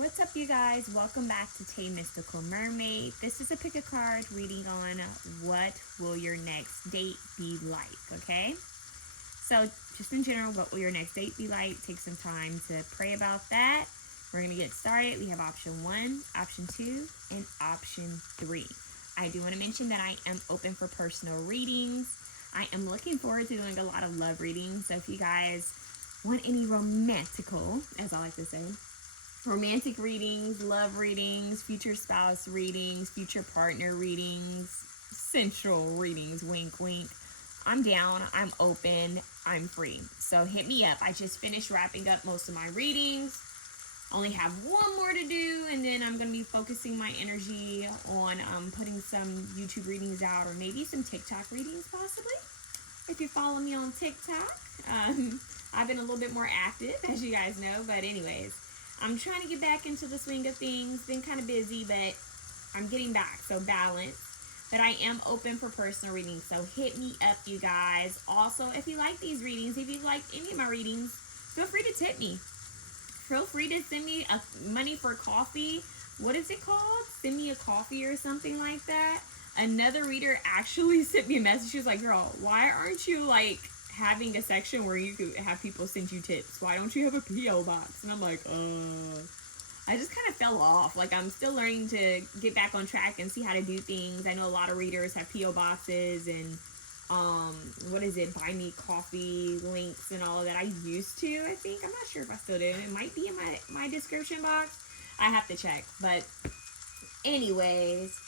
What's up, you guys? Welcome back to Tay Mystical Mermaid. This is a pick a card reading on what will your next date be like, okay? So, just in general, what will your next date be like? Take some time to pray about that. We're going to get started. We have option 1, option 2, and option 3. I do want to mention that I am open for personal readings. I am looking forward to doing a lot of love readings. So, if you guys want any romantical, as I like to say, romantic readings, love readings, future spouse readings, future partner readings, sensual readings, wink, wink. I'm down, I'm open, I'm free. So hit me up. I just finished wrapping up most of my readings. Only have one more to do, and then I'm going to be focusing my energy on putting some YouTube readings out, or maybe some TikTok readings possibly. If you follow me on TikTok, I've been a little bit more active, as you guys know, but anyways, I'm trying to get back into the swing of things. Been kind of busy, but I'm getting back. So balance. But I am open for personal readings. So hit me up, you guys. Also, if you like these readings, if you like any of my readings, feel free to tip me. Feel free to send me money for coffee. What is it called? Send me a coffee or something like that. Another reader actually sent me a message. She was like, girl, why aren't you like having a section where you could have people send you tips? Why don't you have a P.O. box? And I'm like, I just kind of fell off. Like, I'm still learning to get back on track and see how to do things. I know a lot of readers have P.O. boxes and what is it, buy me coffee links and all of that. I used to, I think. I'm not sure if I still do. It might be in my description box. I have to check. But anyways,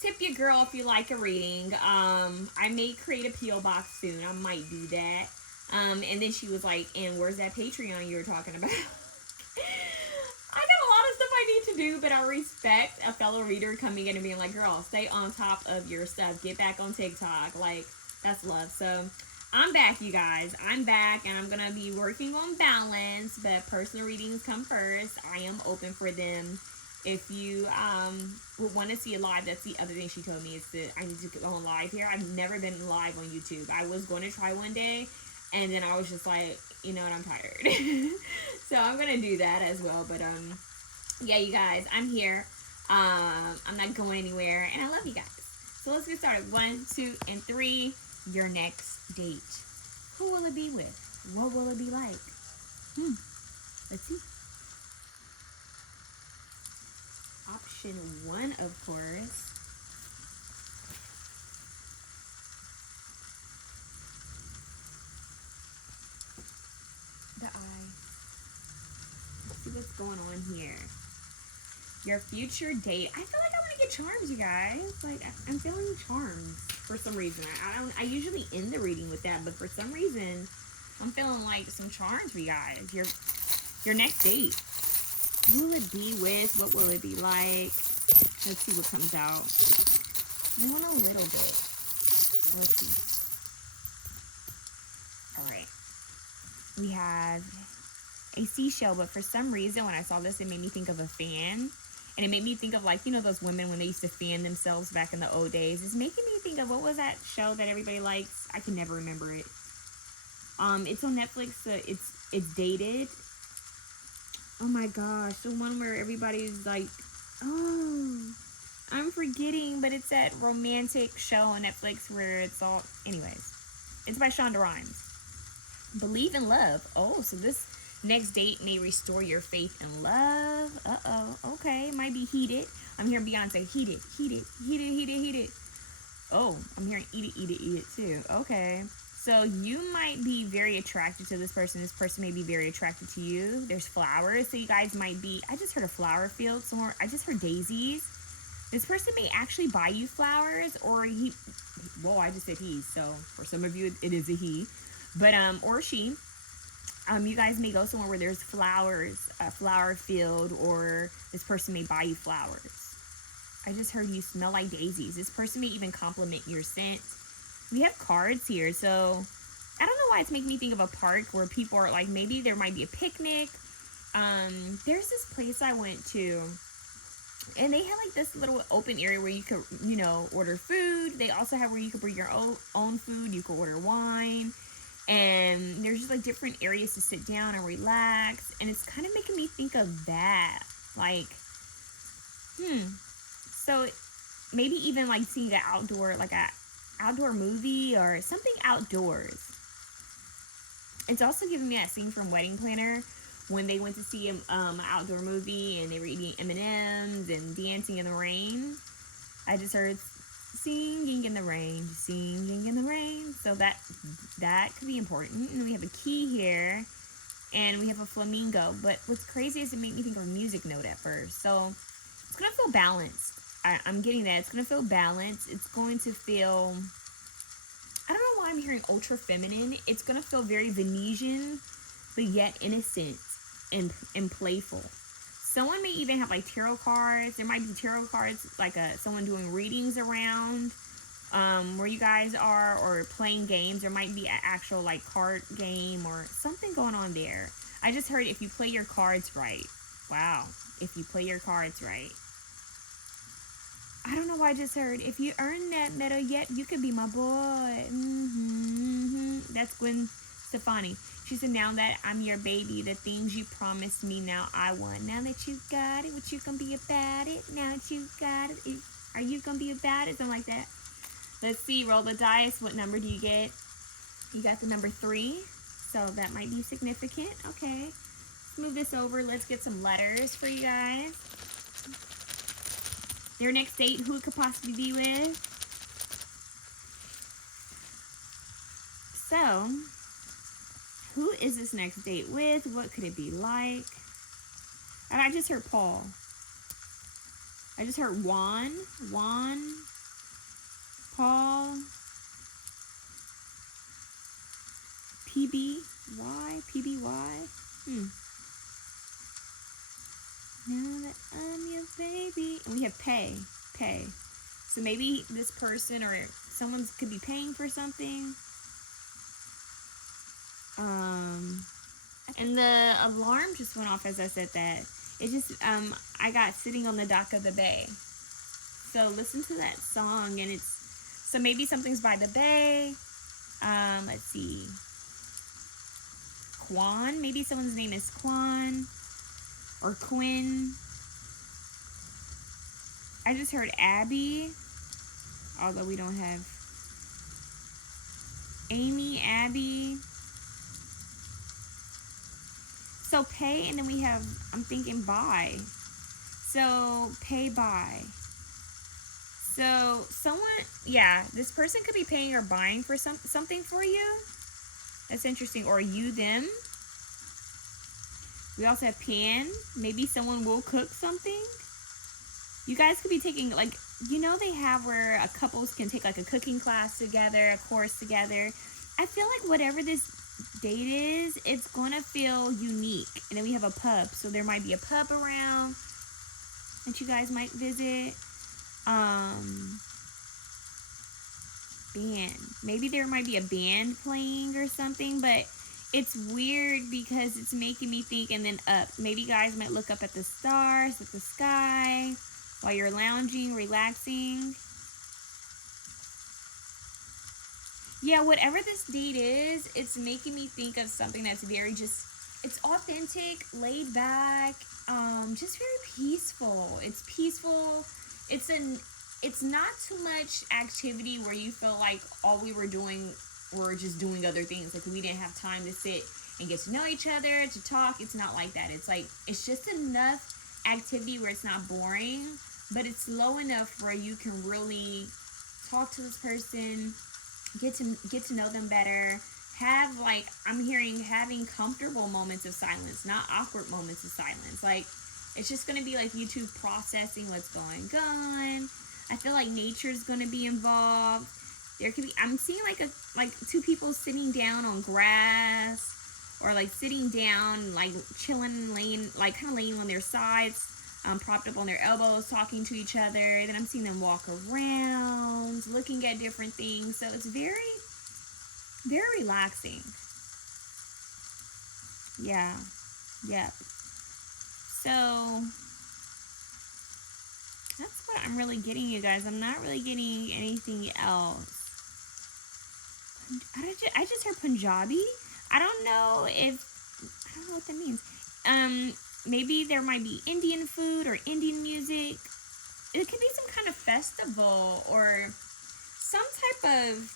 tip your girl if you like a reading. I may create a P.O. box soon. I might do that. And then she was like, and where's that Patreon you were talking about? I got a lot of stuff I need to do, but I respect a fellow reader coming in and being like, girl, stay on top of your stuff. Get back on TikTok. Like, that's love. So I'm back, you guys. I'm back, and I'm going to be working on balance, but personal readings come first. I am open for them. If you would want to see it live, that's the other thing she told me, is that I need to go on live here. I've never been live on YouTube. I was going to try one day, and then I was just like, you know what, I'm tired. So I'm going to do that as well. But yeah, you guys, I'm here. I'm not going anywhere, and I love you guys. So let's get started. 1, 2, and 3. Your next date. Who will it be with? What will it be like? Let's see. Option 1, of course. The eye. Let's see what's going on here. Your future date. I feel like I want to get charms, you guys. Like, I'm feeling charms for some reason. I usually end the reading with that, but for some reason, I'm feeling like some charms for you guys. Your next date. Who will it be with? What will it be like? Let's see what comes out. I want a little bit. Let's see. All right. We have a seashell, but for some reason, when I saw this, it made me think of a fan. And it made me think of, like, you know, those women when they used to fan themselves back in the old days. It's making me think of, what was that show that everybody likes? I can never remember it. It's on Netflix. It's Dated. Oh my gosh, the one where everybody's like, oh, I'm forgetting, but it's that romantic show on Netflix where it's all, anyways, it's by Shonda Rhimes. Believe in Love. Oh, so this next date may restore your faith in love. Okay, might be heated. I'm hearing Beyonce, heated, heated, heated, heated, heated. Oh, I'm hearing eat it, eat it, eat it too. Okay. So you might be very attracted to this person. This person may be very attracted to you. There's flowers. So you guys might be, I just heard a flower field somewhere. I just heard daisies. This person may actually buy you flowers, or I just said he. So for some of you, it is a he. But, or she. You guys may go somewhere where there's flowers, a flower field, or this person may buy you flowers. I just heard you smell like daisies. This person may even compliment your scent. We have cards here, so I don't know why it's making me think of a park where people are like, maybe there might be a picnic. There's this place I went to, and they had like this little open area where you could, you know, order food. They also have where you could bring your own food. You could order wine. And there's just like different areas to sit down and relax. And it's kind of making me think of that. Like, so maybe even like seeing an outdoor, like a outdoor movie or something outdoors. It's also giving me that scene from Wedding Planner when they went to see an outdoor movie and they were eating M&Ms and dancing in the rain. I just heard singing in the rain, singing in the rain. So that could be important. And we have a key here, and we have a flamingo. But what's crazy is it made me think of a music note at first. So it's gonna feel balanced. I'm getting that. It's gonna feel balanced. It's going to feel, I don't know why I'm hearing ultra feminine. It's gonna feel very Venetian, but yet innocent and playful. Someone may even have like tarot cards. There might be tarot cards, like someone doing readings around where you guys are, or playing games. There might be an actual like card game or something going on there. I just heard if you play your cards right. Wow. If you play your cards right. I don't know why I just heard, if you earn that medal yet, you could be my boy. That's Gwen Stefani. She said, now that I'm your baby, the things you promised me, now I want. Now that you got it, what you gonna be about it? Now that you got it, are you gonna be about it? Something like that. Let's see, roll the dice. What number do you get? You got the number 3. So that might be significant. Okay. Let's move this over. Let's get some letters for you guys. Their next date, who it could possibly be with. So, who is this next date with? What could it be like? And I just heard Paul. I just heard Juan, Paul, PBY. Now that I'm your baby. And we have pay. So maybe this person or someone could be paying for something. And the alarm just went off as I said that. It just, I got Sitting on the Dock of the Bay. So listen to that song, and so maybe something's by the bay. Let's see. Quan, maybe someone's name is Quan or Quinn. I just heard Abby, although we don't have Amy, Abby. So pay, and then we have, I'm thinking buy. So pay, buy. So someone, this person could be paying or buying for something for you. That's interesting. Or you, them. We also have pan. Maybe someone will cook something. You guys could be taking, like, they have where couples can take like a cooking class together, a course together. I feel like whatever this date is, it's gonna feel unique. And then we have a pub, so there might be a pub around that you guys might visit. Band, maybe there might be a band playing or something, but it's weird because it's making me think. And then up, maybe you guys might look up at the stars, at the sky, while you're lounging, relaxing. Yeah, whatever this date is, it's making me think of something that's very it's authentic, laid back, just very peaceful. It's peaceful. It's not too much activity where you feel like all we were doing were just doing other things. Like we didn't have time to sit and get to know each other, to talk. It's not like that. It's like, it's just enough activity where it's not boring, but it's low enough where you can really talk to this person, get to know them better, have, like, I'm hearing having comfortable moments of silence, not awkward moments of silence. Like, it's just going to be like you two processing what's going on. I feel like nature's going to be involved. There could be, I'm seeing like two people sitting down on grass, or like sitting down, like chilling, laying, like kind of laying on their sides, propped up on their elbows, talking to each other. Then I'm seeing them walk around, looking at different things. So it's very, very relaxing. Yeah. So that's what I'm really getting, you guys. I'm not really getting anything else. I just heard Punjabi. I don't know what that means. maybe there might be Indian food or Indian music. It could be some kind of festival or some type of,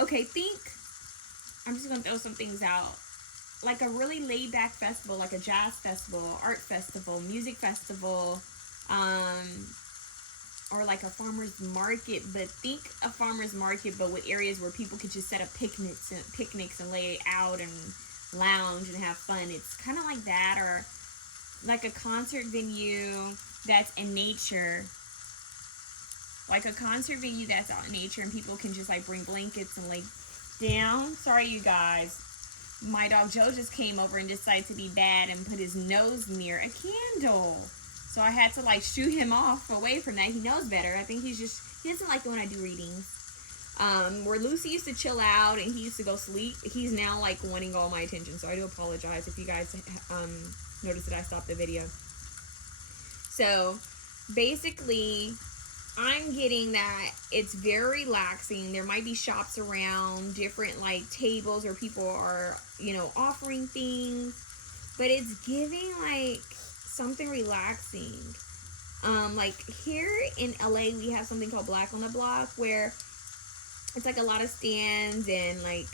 okay, think, I'm just going to throw some things out. Like a really laid back festival, like a jazz festival, art festival, music festival, or like a farmer's market. But think a farmer's market, but with areas where people could just set up picnics and lay out and lounge and have fun. It's kind of like that, or like a concert venue that's in nature. Like a concert venue that's out in nature, and people can just like bring blankets and lay down. Sorry, you guys. My dog Joe just came over and decided to be bad and put his nose near a candle. So I had to like shoo him off away from that. He knows better. I think he doesn't like it when I do readings. Where Lucy used to chill out and he used to go sleep, he's now like wanting all my attention. So I do apologize if you guys notice that I stopped the video. So basically, I'm getting that it's very relaxing. There might be shops around, different like tables where people are, offering things, but it's giving like something relaxing. Like here in LA, we have something called Black on the Block, where it's like a lot of stands and like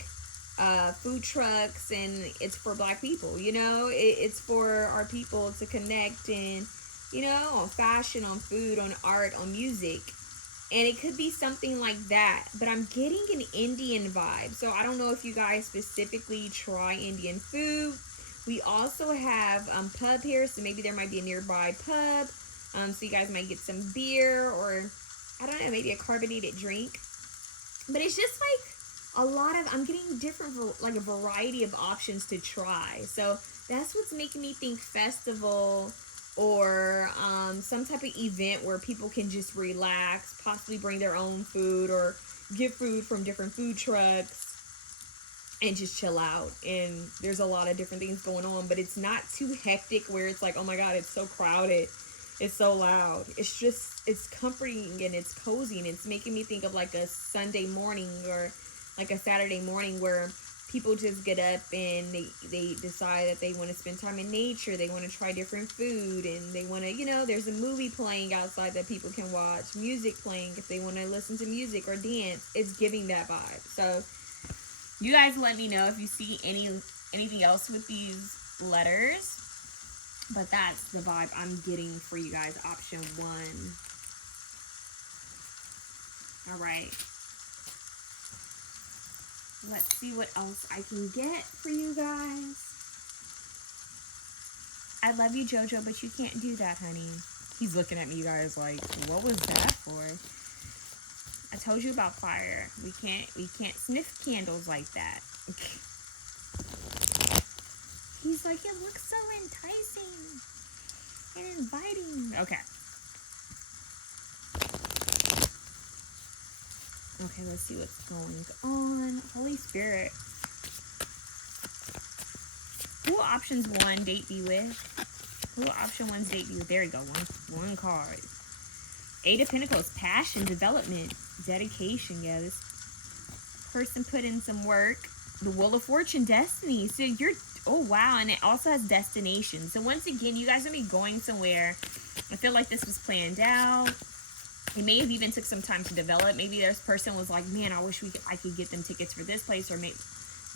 food trucks, and it's for Black people. It's for our people to connect and on fashion, on food, on art, on music. And it could be something like that. But I'm getting an Indian vibe. So I don't know if you guys specifically try Indian food. We also have pub here. So maybe there might be a nearby pub. So you guys might get some beer or, I don't know, maybe a carbonated drink. But it's just like I'm getting different, like a variety of options to try. So that's what's making me think festival, or some type of event where people can just relax, possibly bring their own food or get food from different food trucks and just chill out. And there's a lot of different things going on, but it's not too hectic where it's like, oh my God, it's so crowded, it's so loud. It's comforting and it's cozy, and it's making me think of like a Sunday morning or like a Saturday morning where people just get up and they decide that they want to spend time in nature. They want to try different food, and they want to, there's a movie playing outside that people can watch, music playing if they want to listen to music or dance. It's giving that vibe. So you guys let me know if you see anything else with these letters. But that's the vibe I'm getting for you guys. Option 1. All right. Let's see what else I can get for you guys. I love you, Jojo, but you can't do that, honey. He's looking at me, you guys, like, what was that for? I told you about fire. We can't sniff candles like that. He's like, it looks so enticing and inviting. Okay. Okay, let's see what's going on. Holy Spirit. Who will options 1 date be with? Who will option 1's date be with? There you go. One card. 8 of Pentacles. Passion, development, dedication. Yeah, this person put in some work. The Wheel of Fortune, destiny. So oh wow, and it also has destination. So once again, you guys are going to be going somewhere. I feel like this was planned out. It may have even took some time to develop. Maybe this person was like, man, I wish I could get them tickets for this place, or maybe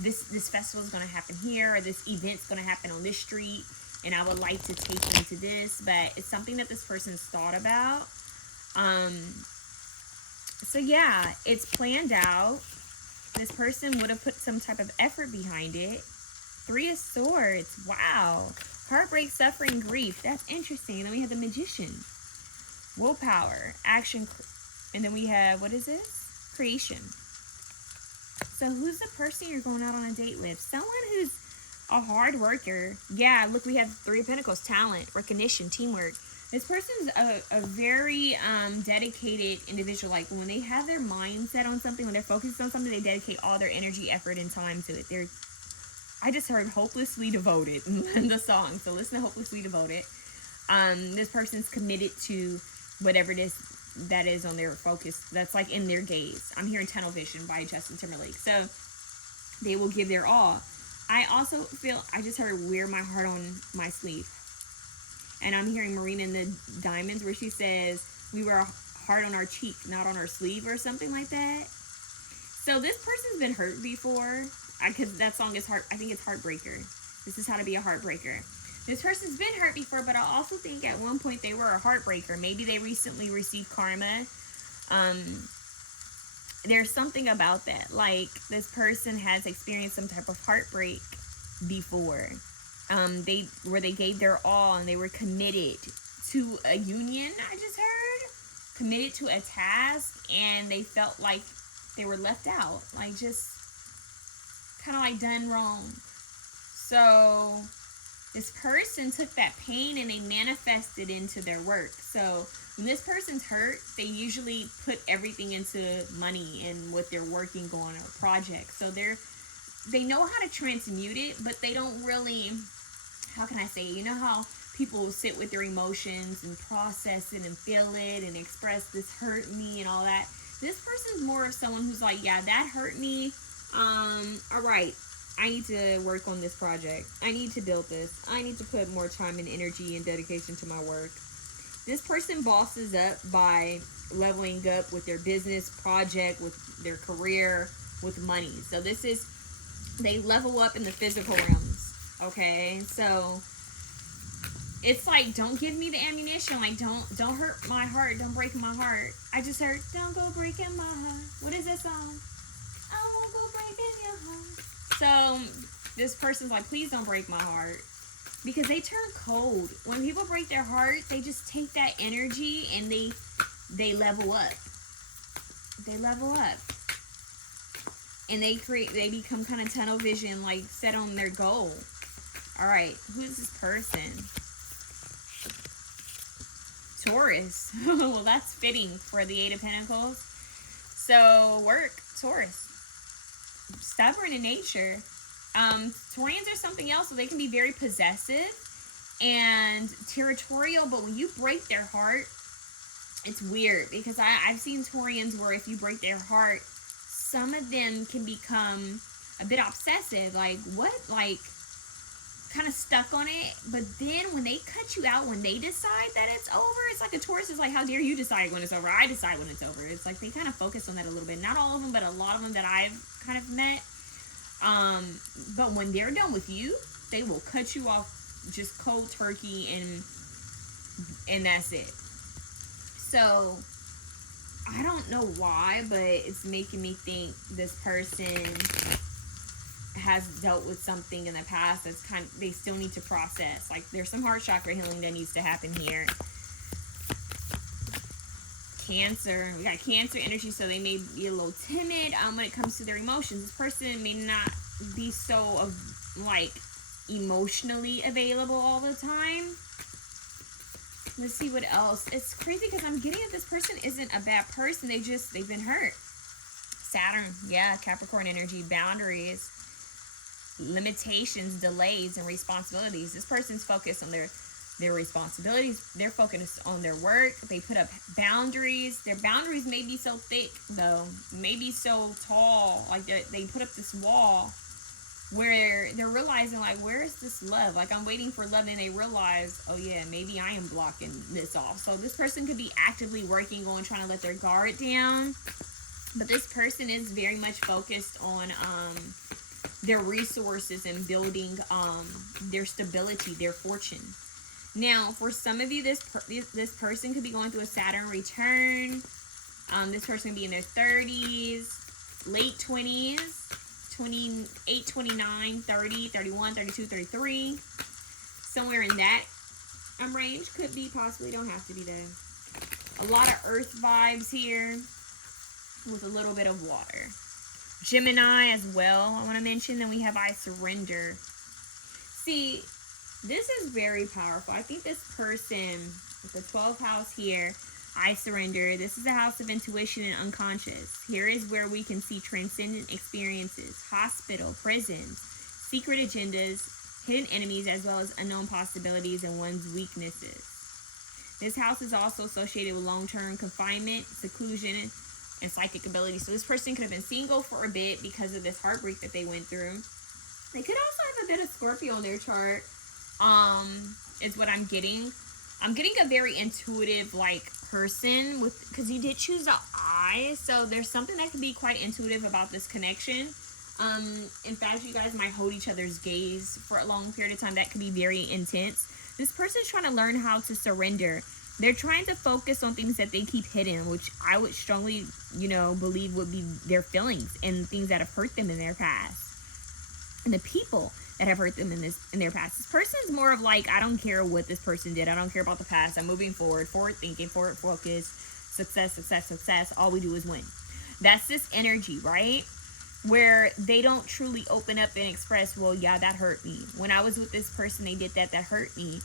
this festival is going to happen here, or this event's going to happen on this street, and I would like to take them to this. But it's something that this person's thought about. So yeah, it's planned out. This person would have put some type of effort behind it. 3 of Swords. Wow. Heartbreak, suffering, grief. That's interesting. Then we have the Magician. Willpower, action, and then we have, what is this? Creation. So who's the person you're going out on a date with? Someone who's a hard worker. Yeah, look, we have 3 of Pentacles, talent, recognition, teamwork. This person's a very dedicated individual. Like when they have their mindset on something, when they're focused on something, they dedicate all their energy, effort, and time to it. I just heard hopelessly devoted in the song. So listen to Hopelessly Devoted. This person's committed to whatever it is that is on their focus, that's like in their gaze. I'm hearing Tunnel Vision by Justin Timberlake. So they will give their all. I also feel, I just heard wear my heart on my sleeve. And I'm hearing Marina in the Diamonds where she says we wear a heart on our cheek, not on our sleeve or something like that. So this person's been hurt before. Because that song is I think it's Heartbreaker. This is how to be a heartbreaker. This person's been hurt before, but I also think at one point they were a heartbreaker. Maybe they recently received karma. There's something about that. Like, this person has experienced some type of heartbreak before. They gave their all and they were committed to a union, I just heard. Committed to a task, and they felt like they were left out. Like, just kind of like done wrong. So this person took that pain and they manifested into their work. So when this person's hurt, they usually put everything into money and what they're working on or project. So they know how to transmute it, but they don't really, how can I say it? You know how people sit with their emotions and process it and feel it and express this hurt me and all that. This person's more of someone who's like, yeah, that hurt me. All right, I need to work on this project. I need to build this. I need to put more time and energy and dedication to my work. This person bosses up by leveling up with their business project, with their career, with money. So they level up in the physical realms. Okay, so it's like, don't give me the ammunition. Like, don't hurt my heart. Don't break my heart. I just heard, don't go breaking my heart. What is that song? I won't go breaking your heart. So this person's like, please don't break my heart. Because they turn cold. When people break their heart, they just take that energy and they level up. They level up. And they become kind of tunnel vision, like set on their goal. Alright, who's this person? Taurus. Well, that's fitting for the Eight of Pentacles. So, work, Taurus. Stubborn in nature. Taurians are something else, so they can be very possessive and territorial, but when you break their heart, it's weird, because I've seen Taurians where if you break their heart, some of them can become a bit obsessive, like, what, like, kind of stuck on it, but then when they cut you out, when they decide that it's over, it's like a Taurus is like, how dare you decide when it's over? I decide when it's over. It's like they kind of focus on that a little bit. Not all of them, but a lot of them that I've kind of met. But when they're done with you, they will cut you off just cold turkey, and that's it. So I don't know why, but it's making me think this person has dealt with something in the past that's they still need to process. Like, there's some heart chakra healing that needs to happen here. Cancer. We got Cancer energy, so they may be a little timid when it comes to their emotions. This person may not be so like emotionally available all the time. Let's see what else. It's crazy because I'm getting that this person isn't a bad person. They've been hurt. Saturn, yeah, Capricorn energy, boundaries, limitations, delays, and responsibilities. This person's focused on their responsibilities. They're focused on their work. They put up boundaries. Their boundaries may be so thick, though, maybe so tall, like they put up this wall where they're realizing, like, where is this love? Like, I'm waiting for love, and they realize, oh yeah, maybe I am blocking this off. So this person could be actively working on trying to let their guard down, but this person is very much focused on their resources and building their stability, their fortune. Now, for some of you, this person could be going through a Saturn return. This person could be in their 30s, late 20s, 28, 29, 30, 31, 32, 33. Somewhere in that range. Could be, possibly, don't have to be there. A lot of earth vibes here with a little bit of water. Gemini as well, I want to mention. Then we have I Surrender. See, this is very powerful. I think this person with the 12th house here, I Surrender, this is a house of intuition and unconscious. Here is where we can see transcendent experiences, hospital, prisons, secret agendas, hidden enemies, as well as unknown possibilities and one's weaknesses. This house is also associated with long-term confinement, seclusion, and psychic ability. So this person could have been single for a bit because of this heartbreak that they went through. They could also have a bit of Scorpio on their chart. Is what I'm getting. I'm getting a very intuitive like person with, because you did choose the eye, so there's something that can be quite intuitive about this connection. In fact, you guys might hold each other's gaze for a long period of time. That could be very intense. This person's trying to learn how to surrender. They're trying to focus on things that they keep hidden, which I would strongly, believe would be their feelings and things that have hurt them in their past. And the people that have hurt them in their past. This person's more of like, I don't care what this person did. I don't care about the past. I'm moving forward thinking, forward focus, success. All we do is win. That's this energy, right? Where they don't truly open up and express, well, yeah, that hurt me. When I was with this person, they did that hurt me.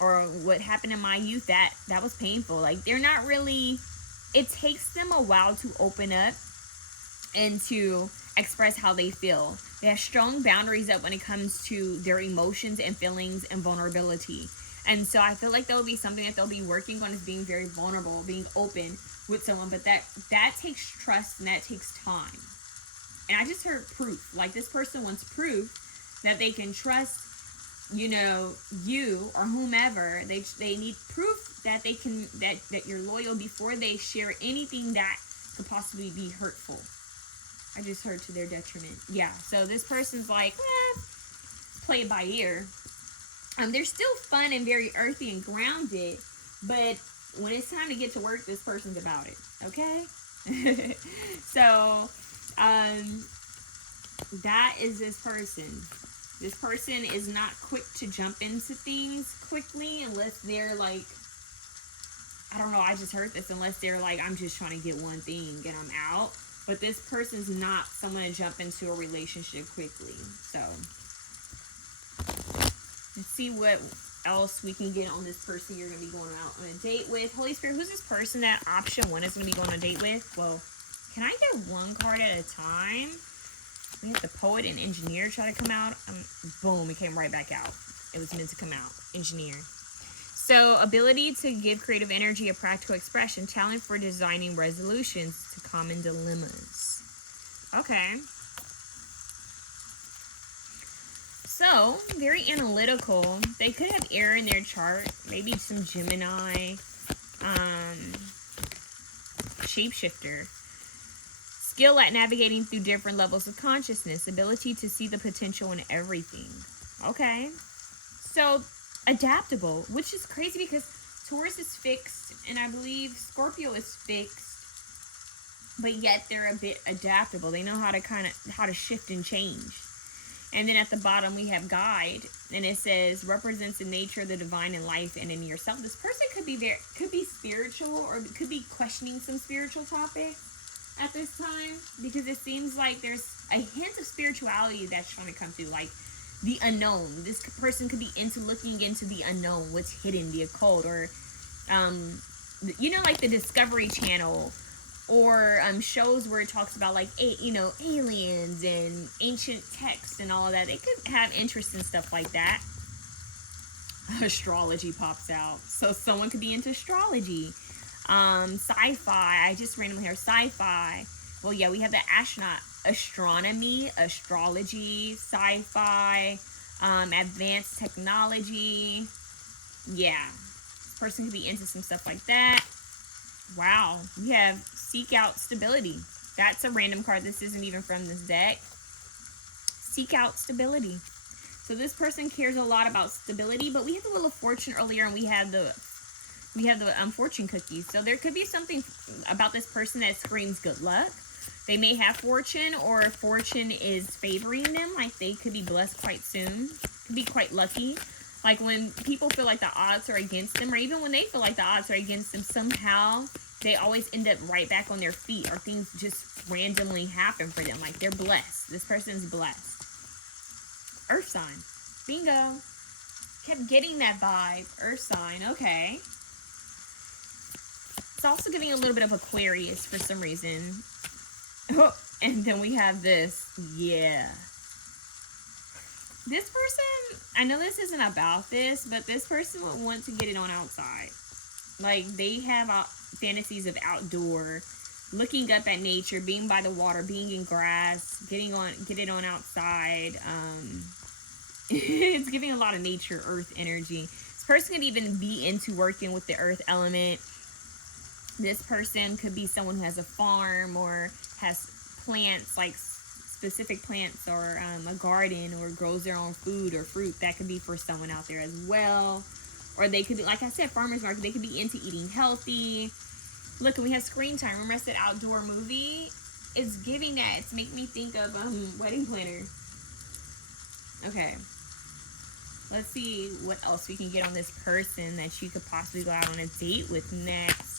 Or what happened in my youth, that was painful. Like, they're not really, it takes them a while to open up and to express how they feel. They have strong boundaries up when it comes to their emotions and feelings and vulnerability. And so I feel like that will be something that they'll be working on, is being very vulnerable, being open with someone. But that takes trust and that takes time. And I just heard proof. Like, this person wants proof that they can trust, you or whomever. They need proof that they can, that you're loyal before they share anything that could possibly be hurtful. I just heard to their detriment. Yeah, so this person's like, play it by ear. They're still fun and very earthy and grounded, but when it's time to get to work, this person's about it, okay? So, that is this person. This person is not quick to jump into things quickly unless they're like, I don't know, I just heard this, unless they're like, I'm just trying to get one thing and I'm out. But this person's not someone to jump into a relationship quickly. So, let's see what else we can get on this person you're going to be going out on a date with. Holy Spirit, who's this person that option 1 is going to be going on a date with? Well, can I get one card at a time? We have the Poet and Engineer try to come out. Boom, it came right back out. It was meant to come out. Engineer. So, ability to give creative energy a practical expression. Talent for designing resolutions to common dilemmas. Okay. So, very analytical. They could have air in their chart. Maybe some Gemini. Shapeshifter. Skill at navigating through different levels of consciousness. Ability to see the potential in everything. Okay. So, adaptable, which is crazy because Taurus is fixed and I believe Scorpio is fixed, but yet they're a bit adaptable. They know how to shift and change. And then at the bottom we have guide, and it says represents the nature of the divine in life and in yourself. This person could be spiritual, or could be questioning some spiritual topics at this time, because it seems like there's a hint of spirituality that's trying to come through, like the unknown. This person could be into looking into the unknown, what's hidden, the occult, or like the Discovery Channel, or shows where it talks about like aliens and ancient texts and all of that. They could have interest in stuff like that. Astrology pops out, so someone could be into astrology. Sci-fi. I just randomly heard sci-fi. Well, yeah, we have the astronaut. Astronomy, astrology, sci-fi, advanced technology. Yeah, this person could be into some stuff like that. Wow, we have seek out stability. That's a random card. This isn't even from this deck. Seek out stability. So this person cares a lot about stability, but we had the Wheel of Fortune earlier, and we have the fortune cookies. So there could be something about this person that screams good luck. They may have fortune, or fortune is favoring them. Like, they could be blessed quite soon. Could be quite lucky. Like, when people feel like the odds are against them, or even when they feel like the odds are against them, somehow they always end up right back on their feet, or things just randomly happen for them. Like, they're blessed. This person's blessed. Earth sign. Bingo. Kept getting that vibe. Earth sign. Okay. It's also giving a little bit of Aquarius for some reason. Oh, and then we have this. Yeah. This person, I know this isn't about this, but this person would want to get it on outside. Like, they have fantasies of outdoor looking up at nature, being by the water, being in grass, get it on outside. It's giving a lot of nature, earth energy. This person could even be into working with the earth element. This person could be someone who has a farm or has plants, like specific plants, or a garden, or grows their own food or fruit. That could be for someone out there as well. Or they could be, like I said, farmers market. They could be into eating healthy. Look, and we have screen time. Remember I said outdoor movie? It's giving that. It's making me think of Wedding Planner. Okay. Let's see what else we can get on this person that you could possibly go out on a date with next.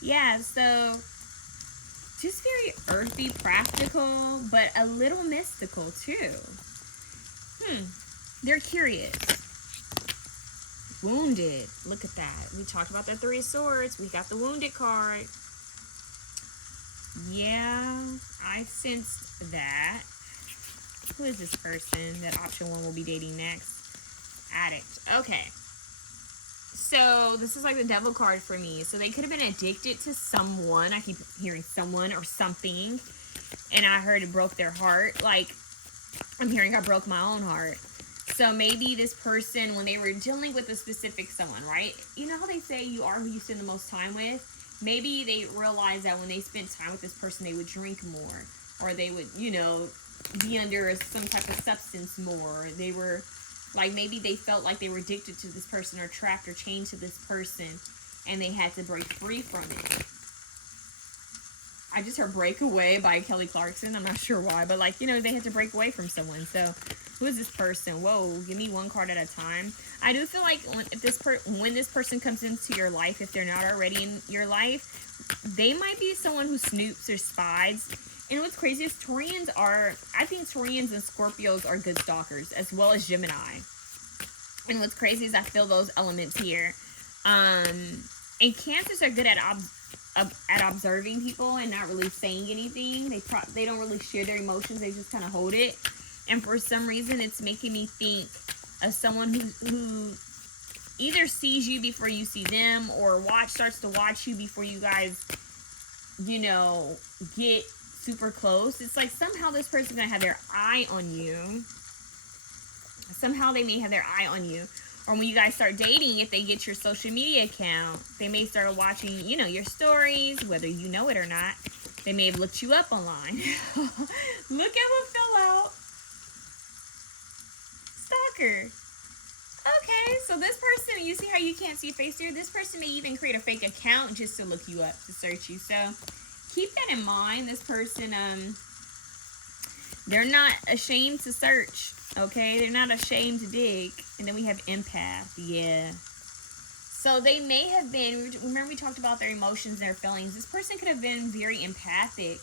Yeah, so just very earthy, practical, but a little mystical too. They're curious. Wounded. Look at that. We talked about the Three of Swords. We got the Wounded card. Yeah, I sensed that. Who is this person that option 1 will be dating next? Addict. Okay. So this is like the Devil card for me. So they could have been addicted to someone. I keep hearing someone or something. And I heard it broke their heart. Like, I'm hearing I broke my own heart. So maybe this person, when they were dealing with a specific someone, right? You know how they say you are who you spend the most time with? Maybe they realized that when they spent time with this person, they would drink more. Or they would, you know, be under some type of substance more. They were, like, maybe they felt like they were addicted to this person or trapped or chained to this person. And they had to break free from it. I just heard Break Away by Kelly Clarkson. I'm not sure why, but, like, you know, they had to break away from someone. So who is this person? Whoa, give me one card at a time. I do feel like when this person comes into your life, if they're not already in your life, they might be someone who snoops or spies. And what's crazy is I think Taurians and Scorpios are good stalkers, as well as Gemini. And what's crazy is I feel those elements here. And Cancers are good at observing people and not really saying anything. They don't really share their emotions. They just kind of hold it. And for some reason, it's making me think of someone who either sees you before you see them, or starts to watch you before you guys, you know, get super close. It's like somehow this person's going to have their eye on you. Somehow they may have their eye on you. Or when you guys start dating, if they get your social media account, they may start watching, you know, your stories, whether you know it or not. They may have looked you up online. Look at what fell out. Stalker. Okay, so this person, you see how you can't see face here? This person may even create a fake account just to look you up, to search you. So keep that in mind. This person, they're not ashamed to search. Okay, they're not ashamed to dig. And then we have empath. Yeah. So they may have been, remember we talked about their emotions and their feelings. This person could have been very empathic,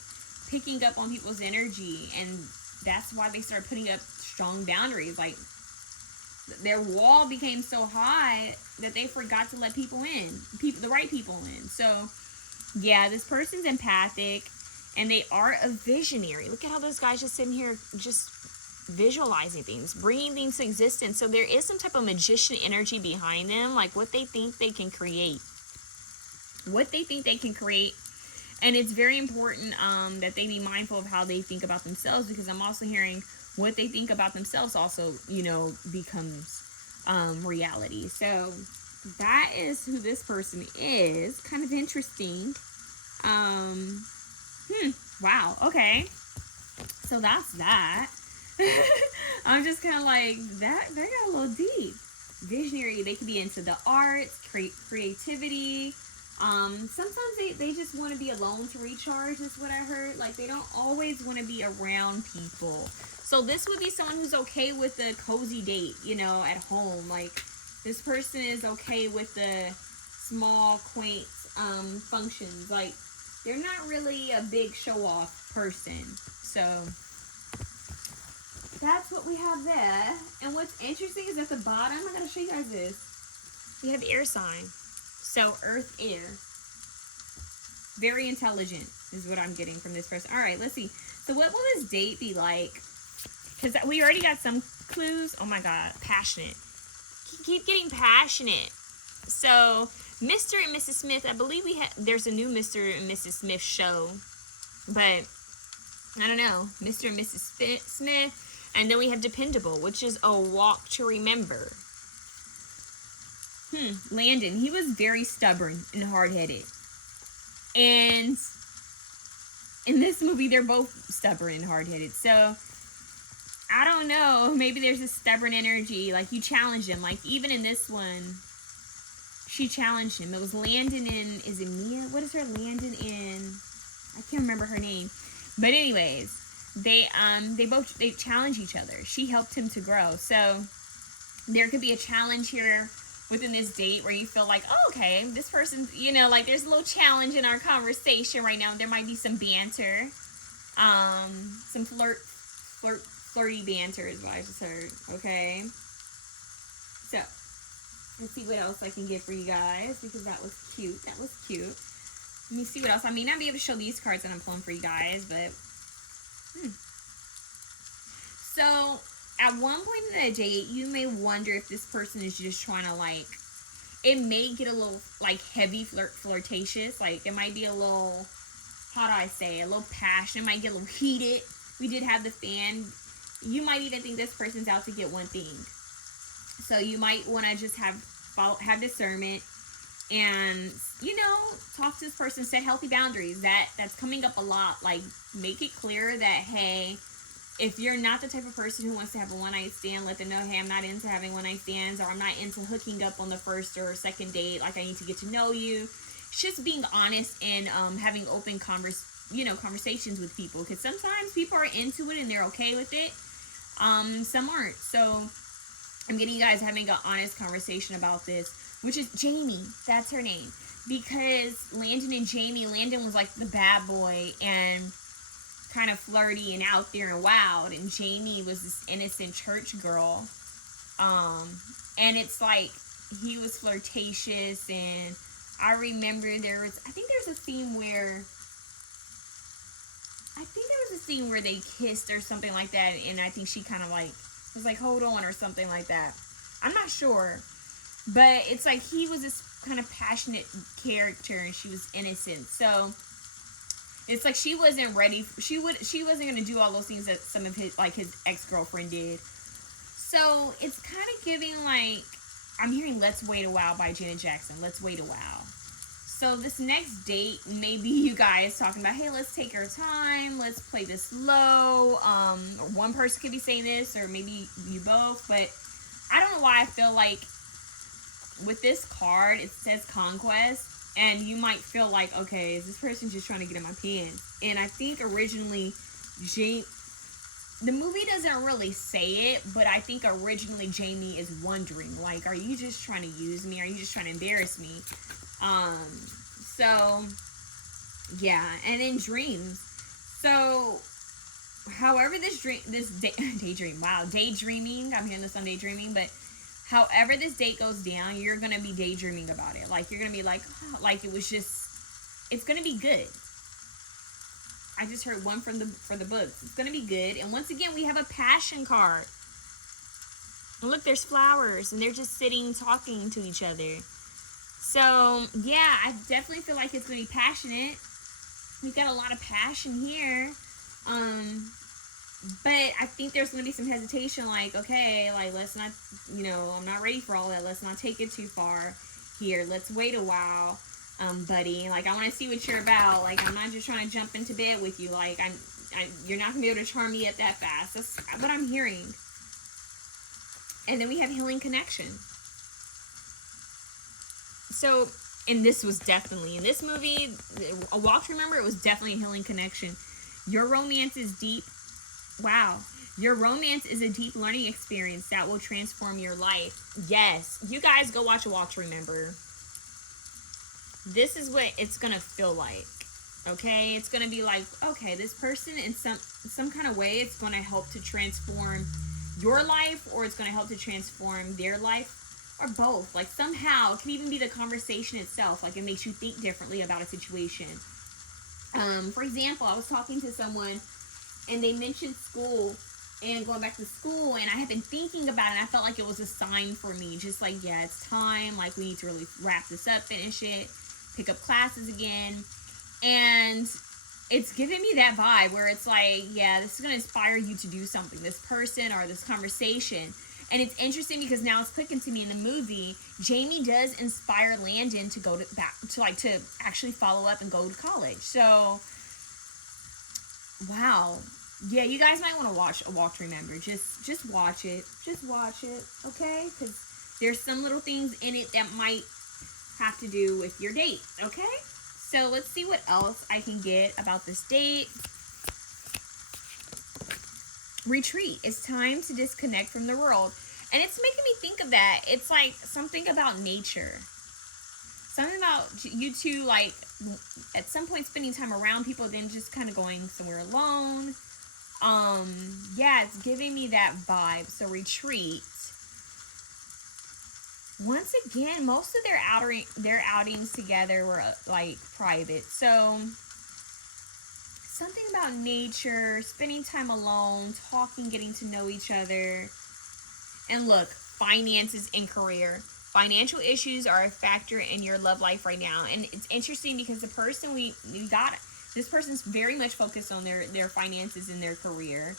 picking up on people's energy. And that's why they started putting up strong boundaries. Like, their wall became so high that they forgot to let people in. The right people in. So, yeah, this person's empathic. And they are a visionary. Look at how this guy's just sitting here just visualizing things, bringing things to existence. So there is some type of magician energy behind them, like what they think they can create. And it's very important that they be mindful of how they think about themselves, because I'm also hearing what they think about themselves also, you know, becomes reality. So that is who this person is. Kind of interesting. Wow. Okay. So that's that. I'm just kind of like, that got a little deep. Visionary, they could be into the arts, creativity. Sometimes they just want to be alone to recharge, is what I heard. Like, they don't always want to be around people. So this would be someone who's okay with the cozy date, you know, at home. Like, this person is okay with the small, quaint functions. Like, they're not really a big show-off person. So that's what we have there. And what's interesting is at the bottom, I gotta show you guys this. We have air sign. So earth, air. Very intelligent is what I'm getting from this person. All right, let's see. So what will this date be like? Because we already got some clues. Oh my God, passionate. Keep getting passionate. So Mr. and Mrs. Smith, I believe there's a new Mr. and Mrs. Smith show, but I don't know. Mr. and Mrs. Smith, and then we have Dependable, which is A Walk to Remember. Landon, he was very stubborn and hard-headed. And in this movie, they're both stubborn and hard-headed. So, I don't know. Maybe there's a stubborn energy. Like, you challenge him. Like, even in this one, she challenged him. It was Landon and... Is it Mia? What is her? Landon and... I can't remember her name. But anyways, they challenge each other. She helped him to grow. So, there could be a challenge here within this date where you feel like, oh, okay, this person, you know, like there's a little challenge in our conversation right now. There might be some banter, some flirty banter is what I just heard. Okay, so let's see what else I can get for you guys, because that was cute. That was cute. Let me see what else. I may not be able to show these cards that I'm pulling for you guys, but so at one point in the date, you may wonder if this person is just trying to, like, it may get a little, like, heavy flirtatious. Like, it might be a little, how do I say, a little passion. It might get a little heated. We did have the fan. You might even think this person's out to get one thing. So you might want to just have discernment and, you know, talk to this person, set healthy boundaries. That's coming up a lot. Like, make it clear that, hey, if you're not the type of person who wants to have a one-night stand, let them know, hey, I'm not into having one-night stands, or I'm not into hooking up on the first or second date. Like, I need to get to know you. It's just being honest and having open conversations with people, because sometimes people are into it and they're okay with it. Some aren't. So I'm getting you guys having an honest conversation about this, which is Jamie. That's her name. Because Landon and Jamie, Landon was like the bad boy and kind of flirty and out there and wild, and Jamie was this innocent church girl. And it's like he was flirtatious, and I remember there's a scene where they kissed or something like that, and I think she kind of like was like, hold on, or something like that. I'm not sure, but it's like he was this kind of passionate character and she was innocent. So it's like she wasn't ready. She wasn't going to do all those things that some of his ex-girlfriend did. So it's kind of giving, like, I'm hearing Let's Wait a While by Janet Jackson. Let's wait a while. So this next date, maybe you guys talking about, hey, let's take our time. Let's play this slow. Or one person could be saying this, or maybe you both. But I don't know why I feel like with this card, it says conquest. And you might feel like, okay, is this person just trying to get in my pants? And I think originally, the movie doesn't really say it, but I think originally Jamie is wondering, like, are you just trying to use me? Are you just trying to embarrass me? So, yeah, and then dreams. So, however daydreaming, I'm hearing this on daydreaming, but however this date goes down, you're going to be daydreaming about it. Like, you're going to be like, oh, like it was just, it's going to be good. I just heard one for the books. It's going to be good. And once again, we have a passion card. And look, there's flowers, and they're just sitting, talking to each other. So, yeah, I definitely feel like it's going to be passionate. We've got a lot of passion here. But I think there's going to be some hesitation, like, okay, like, let's not, I'm not ready for all that. Let's not take it too far here. Let's wait a while, buddy. Like, I want to see what you're about. Like, I'm not just trying to jump into bed with you. Like, you're not going to be able to charm me up that fast. That's what I'm hearing. And then we have healing connection. So, and this was definitely, in this movie, A Walk to Remember, it was definitely a healing connection. Your romance is deep. Wow. Your romance is a deep learning experience that will transform your life. Yes. You guys go watch A Walk to Remember. This is what it's going to feel like. Okay? It's going to be like, okay, this person in some kind of way, it's going to help to transform your life, or it's going to help to transform their life, or both. Like, somehow, it can even be the conversation itself. Like, it makes you think differently about a situation. For example, I was talking to someone, and they mentioned school, and going back to school, and I had been thinking about it, and I felt like it was a sign for me, just like, yeah, it's time, like, we need to really wrap this up, finish it, pick up classes again. And it's giving me that vibe where it's like, yeah, this is going to inspire you to do something, this person or this conversation. And it's interesting because now it's clicking to me in the movie. Jamie does inspire Landon to go to actually follow up and go to college. So, wow. Yeah, you guys might want to watch A Walk to Remember. Just watch it. Just watch it, okay? Because there's some little things in it that might have to do with your date, okay? So let's see what else I can get about this date. Retreat. It's time to disconnect from the world. And it's making me think of that. It's like something about nature. Something about you two, like, at some point spending time around people, then just kind of going somewhere alone. Yeah, it's giving me that vibe. So retreat. Once again, most of their outings together were like private. So something about nature, spending time alone, talking, getting to know each other. And look, finances and career. Financial issues are a factor in your love life right now. And it's interesting because the person we got, this person's very much focused on their finances and their career.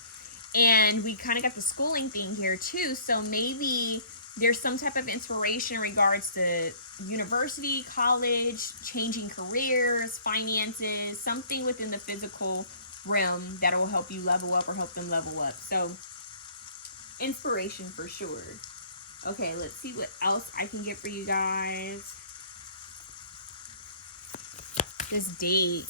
And we kind of got the schooling thing here too. So maybe there's some type of inspiration in regards to university, college, changing careers, finances, something within the physical realm that will help you level up or help them level up. So, inspiration for sure. Okay, let's see what else I can get for you guys. This date.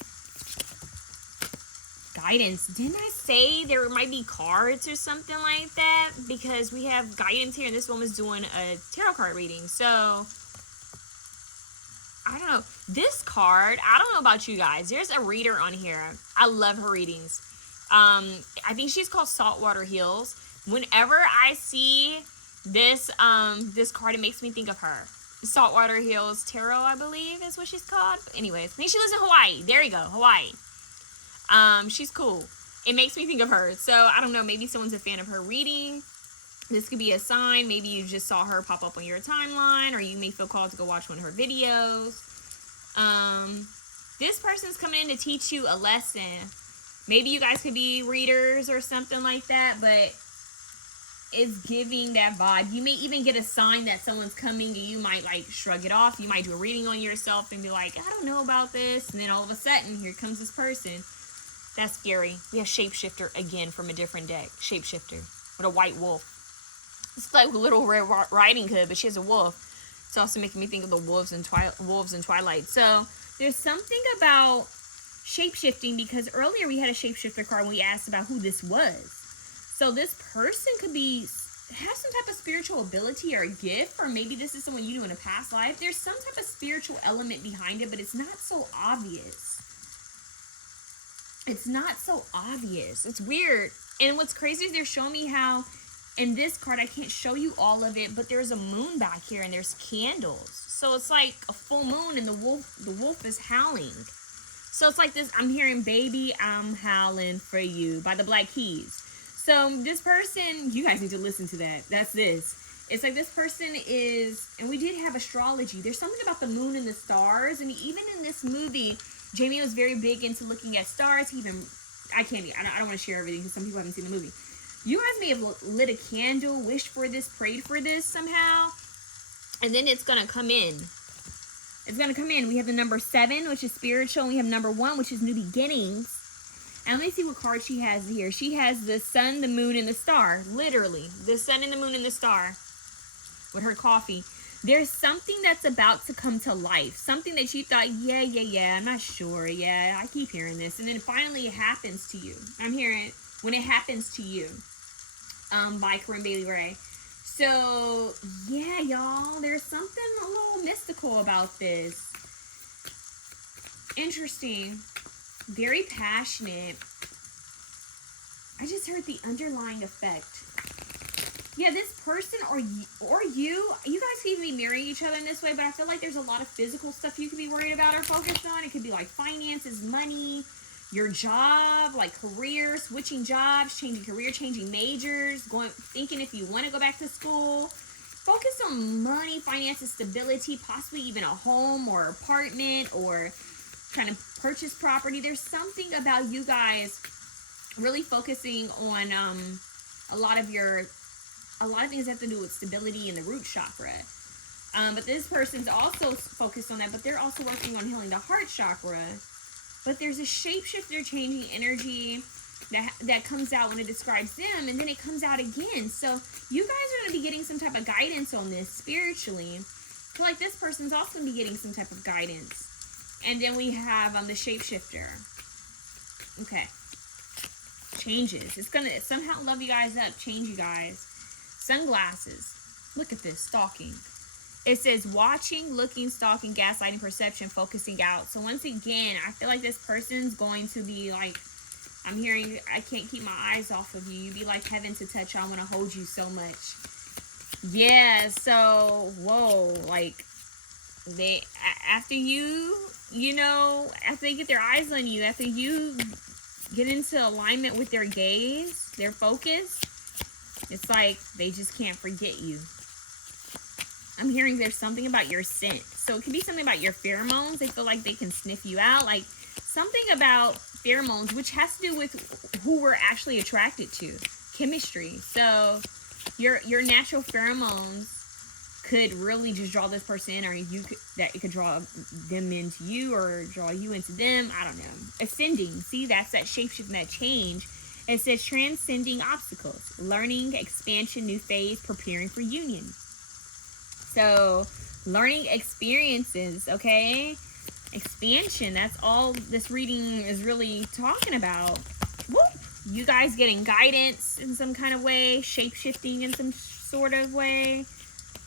Guidance. Didn't I say there might be cards or something like that? Because we have guidance here and this woman's doing a tarot card reading. So, I don't know. This card, I don't know about you guys. There's a reader on here. I love her readings. I think she's called Saltwater Hills. Whenever I see this this card, it makes me think of her. Saltwater Hills Tarot, I believe is what she's called. But anyways, I think she lives in Hawaii. There you go, Hawaii. She's cool. It makes me think of her. So, I don't know, maybe someone's a fan of her reading. This could be a sign. Maybe you just saw her pop up on your timeline, or you may feel called to go watch one of her videos. This person's coming in to teach you a lesson. Maybe you guys could be readers or something like that, but it's giving that vibe. You may even get a sign that someone's coming and you might like shrug it off. You might do a reading on yourself and be like, I don't know about this. And then all of a sudden, here comes this person. That's scary. We have Shapeshifter again from a different deck. Shapeshifter with a white wolf. It's like a Little Red Riding Hood, but she has a wolf. It's also making me think of the wolves in Twilight. So there's something about shape-shifting, because earlier we had a shapeshifter card and we asked about who this was. So this person could have some type of spiritual ability or a gift, or maybe this is someone you knew in a past life. There's some type of spiritual element behind it, but it's not so obvious. It's not so obvious. It's weird. And what's crazy is they're showing me how in this card, I can't show you all of it, but there's a moon back here and there's candles. So it's like a full moon and the wolf is howling. So it's like this, I'm hearing Baby, I'm Howling for You by the Black Keys. So this person, you guys need to listen to that. That's this. It's like this person is, and we did have astrology. There's something about the moon and the stars. And even in this movie, Jamie was very big into looking at stars. I don't want to share everything because some people haven't seen the movie. You guys may have lit a candle, wished for this, prayed for this somehow. And then it's going to come in. It's going to come in. We have the number 7, which is spiritual. And we have number 1, which is new beginnings. And let me see what card she has here. She has the sun, the moon, and the star. Literally. The sun and the moon and the star. With her coffee. There's something that's about to come to life. Something that you thought, yeah, I'm not sure. Yeah, I keep hearing this. And then finally it happens to you. I'm hearing When It Happens to You. By Corinne Bailey Rae. So, yeah, y'all. There's something a little mystical about this. Interesting. Very passionate. I just heard the underlying effect. Yeah, this person or you guys could even be marrying each other in this way, but I feel like there's a lot of physical stuff you could be worried about or focused on. It could be like finances, money, your job, like career, switching jobs, changing career, changing majors, thinking if you want to go back to school. Focus on money, finances, stability, possibly even a home or apartment, or trying to purchase property. There's something about you guys really focusing on a lot of things that have to do with stability in the root chakra. But this person's also focused on that, but they're also working on healing the heart chakra. But there's a shapeshifter changing energy that comes out when it describes them, and then it comes out again. So you guys are going to be getting some type of guidance on this spiritually. I feel like this person's also going to be getting some type of guidance. And then we have the shapeshifter. Okay. Changes. It's going to somehow love you guys up, change you guys. Sunglasses. Look at this, stalking. It says watching, looking, stalking, gaslighting, perception, focusing out. So once again, I feel like this person's going to be like, I'm hearing, I can't keep my eyes off of you. You be like heaven to touch. I want to hold you so much. Yeah, so, whoa, like, after they get their eyes on you, after you get into alignment with their gaze, their focus, it's like they just can't forget you. I'm hearing there's something about your scent. So it could be something about your pheromones. They feel like they can sniff you out. Like something about pheromones, which has to do with who we're actually attracted to. Chemistry. So your natural pheromones could really just draw this person in, or it could draw them into you, or draw you into them. I don't know. Ascending. See, that's that shapeshift and that change. It says transcending obstacles, learning, expansion, new phase, preparing for union. So, learning experiences, okay? Expansion, that's all this reading is really talking about. Woo! You guys getting guidance in some kind of way, shape-shifting in some sort of way.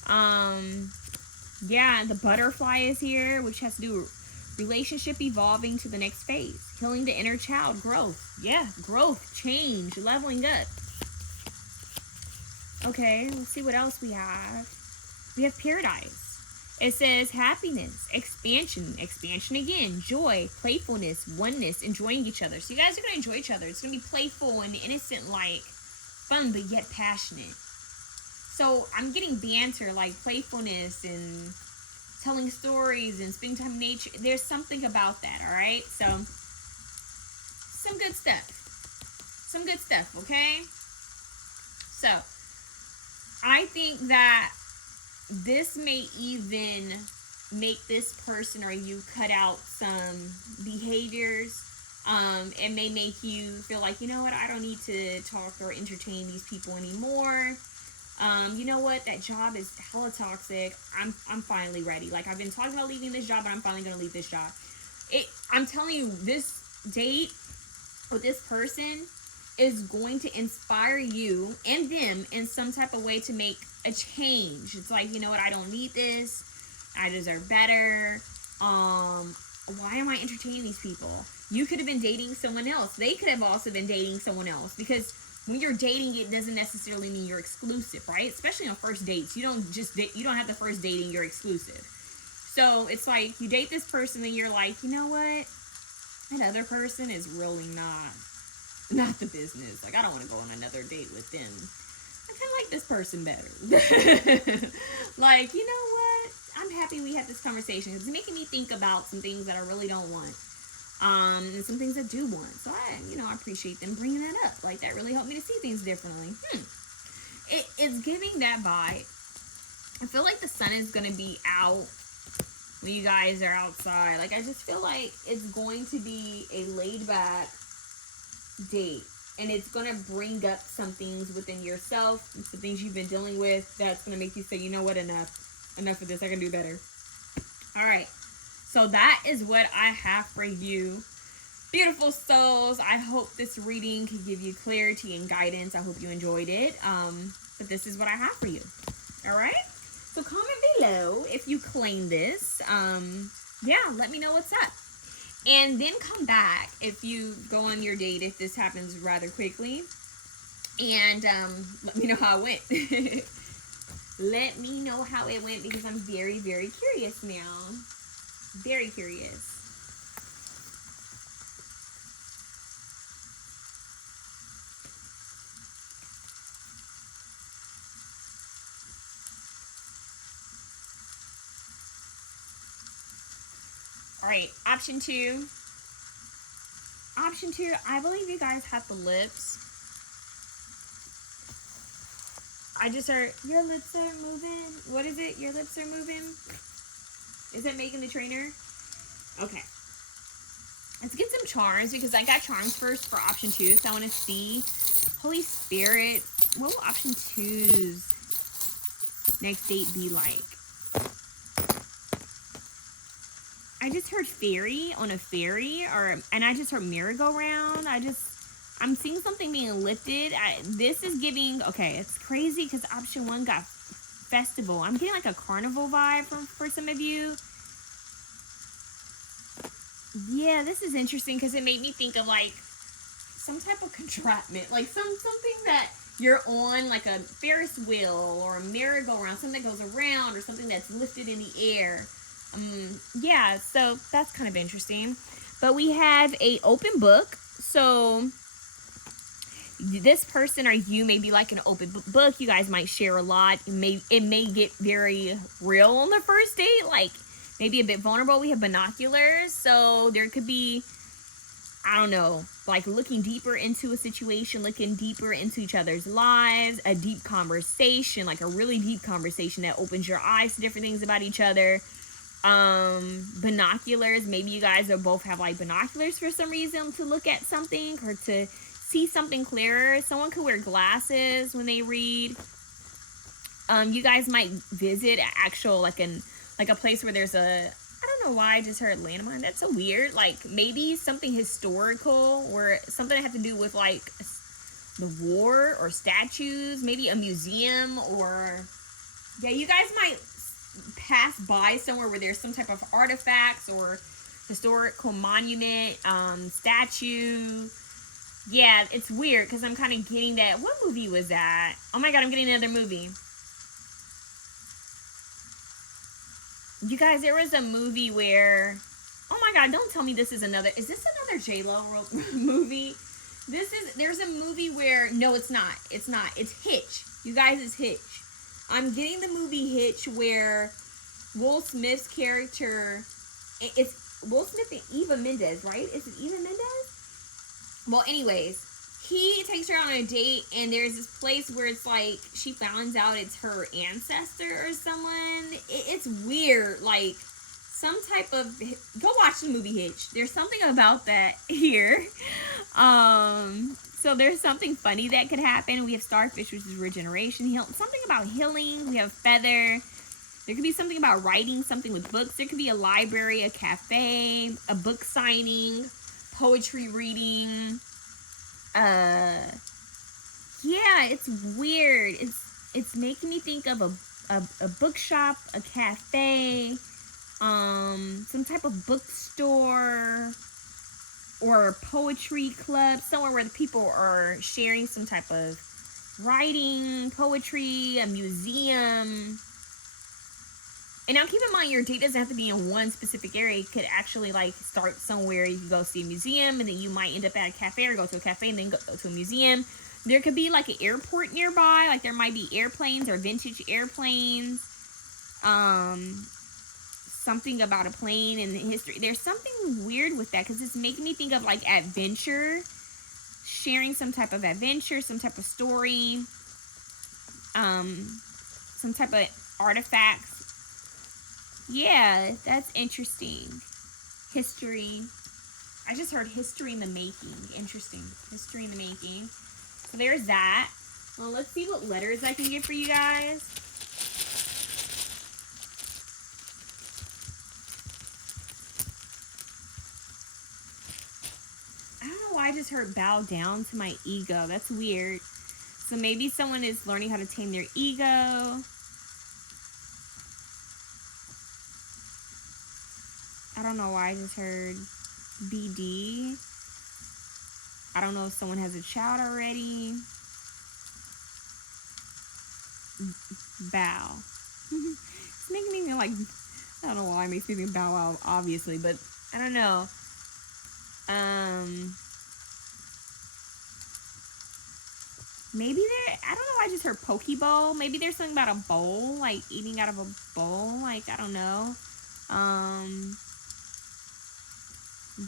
Yeah, the butterfly is here, which has to do with relationship evolving to the next phase. Healing the inner child, growth. Yeah, growth, change, leveling up. Okay, let's see what else we have. We have paradise. It says happiness, expansion again, joy, playfulness, oneness, enjoying each other. So you guys are going to enjoy each other. It's going to be playful and innocent, like fun, but yet passionate. So I'm getting banter, like playfulness and telling stories and spending time in nature. There's something about that, all right? So some good stuff, okay? So I think that this may even make this person or you cut out some behaviors. It may make you feel like, you know what, I don't need to talk or entertain these people anymore. You know what, that job is hella toxic. I'm finally ready. Like, I've been talking about leaving this job, but I'm finally going to leave this job. I'm telling you, this date with this person is going to inspire you and them in some type of way to make a change. It's like, you know what, I don't need this. I deserve better. Why am I entertaining these people? You could have been dating someone else. They could have also been dating someone else, because when you're dating, it doesn't necessarily mean you're exclusive, right? Especially on first dates. You don't have the first dating, you're exclusive. So it's like you date this person and you're like, you know what? That other person is really not the business. Like, I don't want to go on another date with them. I kind of like this person better. Like, you know what? I'm happy we had this conversation. It's making me think about some things that I really don't want. And some things I do want. So I appreciate them bringing that up. Like, that really helped me to see things differently. It's giving that vibe. I feel like the sun is going to be out when you guys are outside. Like, I just feel like it's going to be a laid back date. And it's going to bring up some things within yourself, and some things you've been dealing with, that's going to make you say, you know what, enough of this, I can do better. All right. So that is what I have for you, beautiful souls. I hope this reading can give you clarity and guidance. I hope you enjoyed it. But this is what I have for you. All right. So comment below if you claim this. Let me know what's up. And then come back if you go on your date, if this happens rather quickly. And let me know how it went. Let me know how it went, because I'm very, very curious now. Very curious. All right, option two. Option two, I believe you guys have the lips. I just heard, your lips are moving. What is it? Your lips are moving? Is it Megan the Trainer? Okay. Let's get some charms because I got charms first for option two. So I want to see Holy Spirit. What will option two's next date be like? I just heard fairy on a ferry, and I just heard merry-go-round. I'm seeing something being lifted. This is giving, okay, it's crazy because option one got festival. I'm getting like a carnival vibe for some of you. Yeah, this is interesting because it made me think of like some type of contraption, like something that you're on, like a Ferris wheel or a merry-go-round, something that goes around or something that's lifted in the air. Yeah, so that's kind of interesting. But we have a open book. So this person or you may be like an open book. You guys might share a lot. It may get very real on the first date, like maybe a bit vulnerable. We have binoculars, so there could be, I don't know, like looking deeper into a situation, looking deeper into each other's lives, a deep conversation, like a really deep conversation that opens your eyes to different things about each other. Binoculars, maybe you guys are both have like binoculars for some reason to look at something or to see something clearer. Someone could wear glasses when they read. You guys might visit actual like a place where there's a, I don't know why I just heard landmine. That's so weird. Like maybe something historical or something that have to do with like the war or statues, maybe a museum, or yeah, you guys might pass by somewhere where there's some type of artifacts or historical monument, statue. Yeah, it's weird because I'm kind of getting that. What movie was that? Oh my god, I'm getting another movie. You guys, there was a movie where, oh my god, don't tell me this is another, is this another J-Lo movie? There's a movie where, no, it's not. It's Hitch. You guys, it's Hitch. I'm getting the movie Hitch where Will Smith's character, it's Will Smith and Eva Mendes, right? Is it Eva Mendes? Well, anyways, he takes her on a date, and there's this place where it's like she finds out it's her ancestor or someone. It's weird, like some type of. Go watch the movie Hitch. There's something about that here. So there's something funny that could happen. We have starfish, which is regeneration. Something about healing. We have feather. There could be something about writing, something with books. There could be a library, a cafe, a book signing, poetry reading. Yeah, it's weird. It's making me think of a bookshop, a cafe, some type of bookstore, or a poetry club, somewhere where the people are sharing some type of writing, poetry, a museum. And now keep in mind, your date doesn't have to be in one specific area. It could actually like start somewhere. You can go see a museum, and then you might end up at a cafe, or go to a cafe and then go to a museum. There could be like an airport nearby. Like there might be airplanes or vintage airplanes. Something about a plane and the history. There's something weird with that because it's making me think of like adventure, sharing some type of adventure, some type of story, some type of artifacts. Yeah, that's interesting. History. I just heard history in the making. Interesting. History in the making. So there's that. Well, let's see what letters I can get for you guys. I don't know why I just heard bow down to my ego. That's weird. So maybe someone is learning how to tame their ego. I don't know why I just heard BD. I don't know if someone has a child already. Bow. It's making me feel like, I don't know why it makes me think bow wow, obviously, but I don't know. Maybe I don't know, I just heard poke bowl. Maybe there's something about a bowl, like eating out of a bowl, like, I don't know.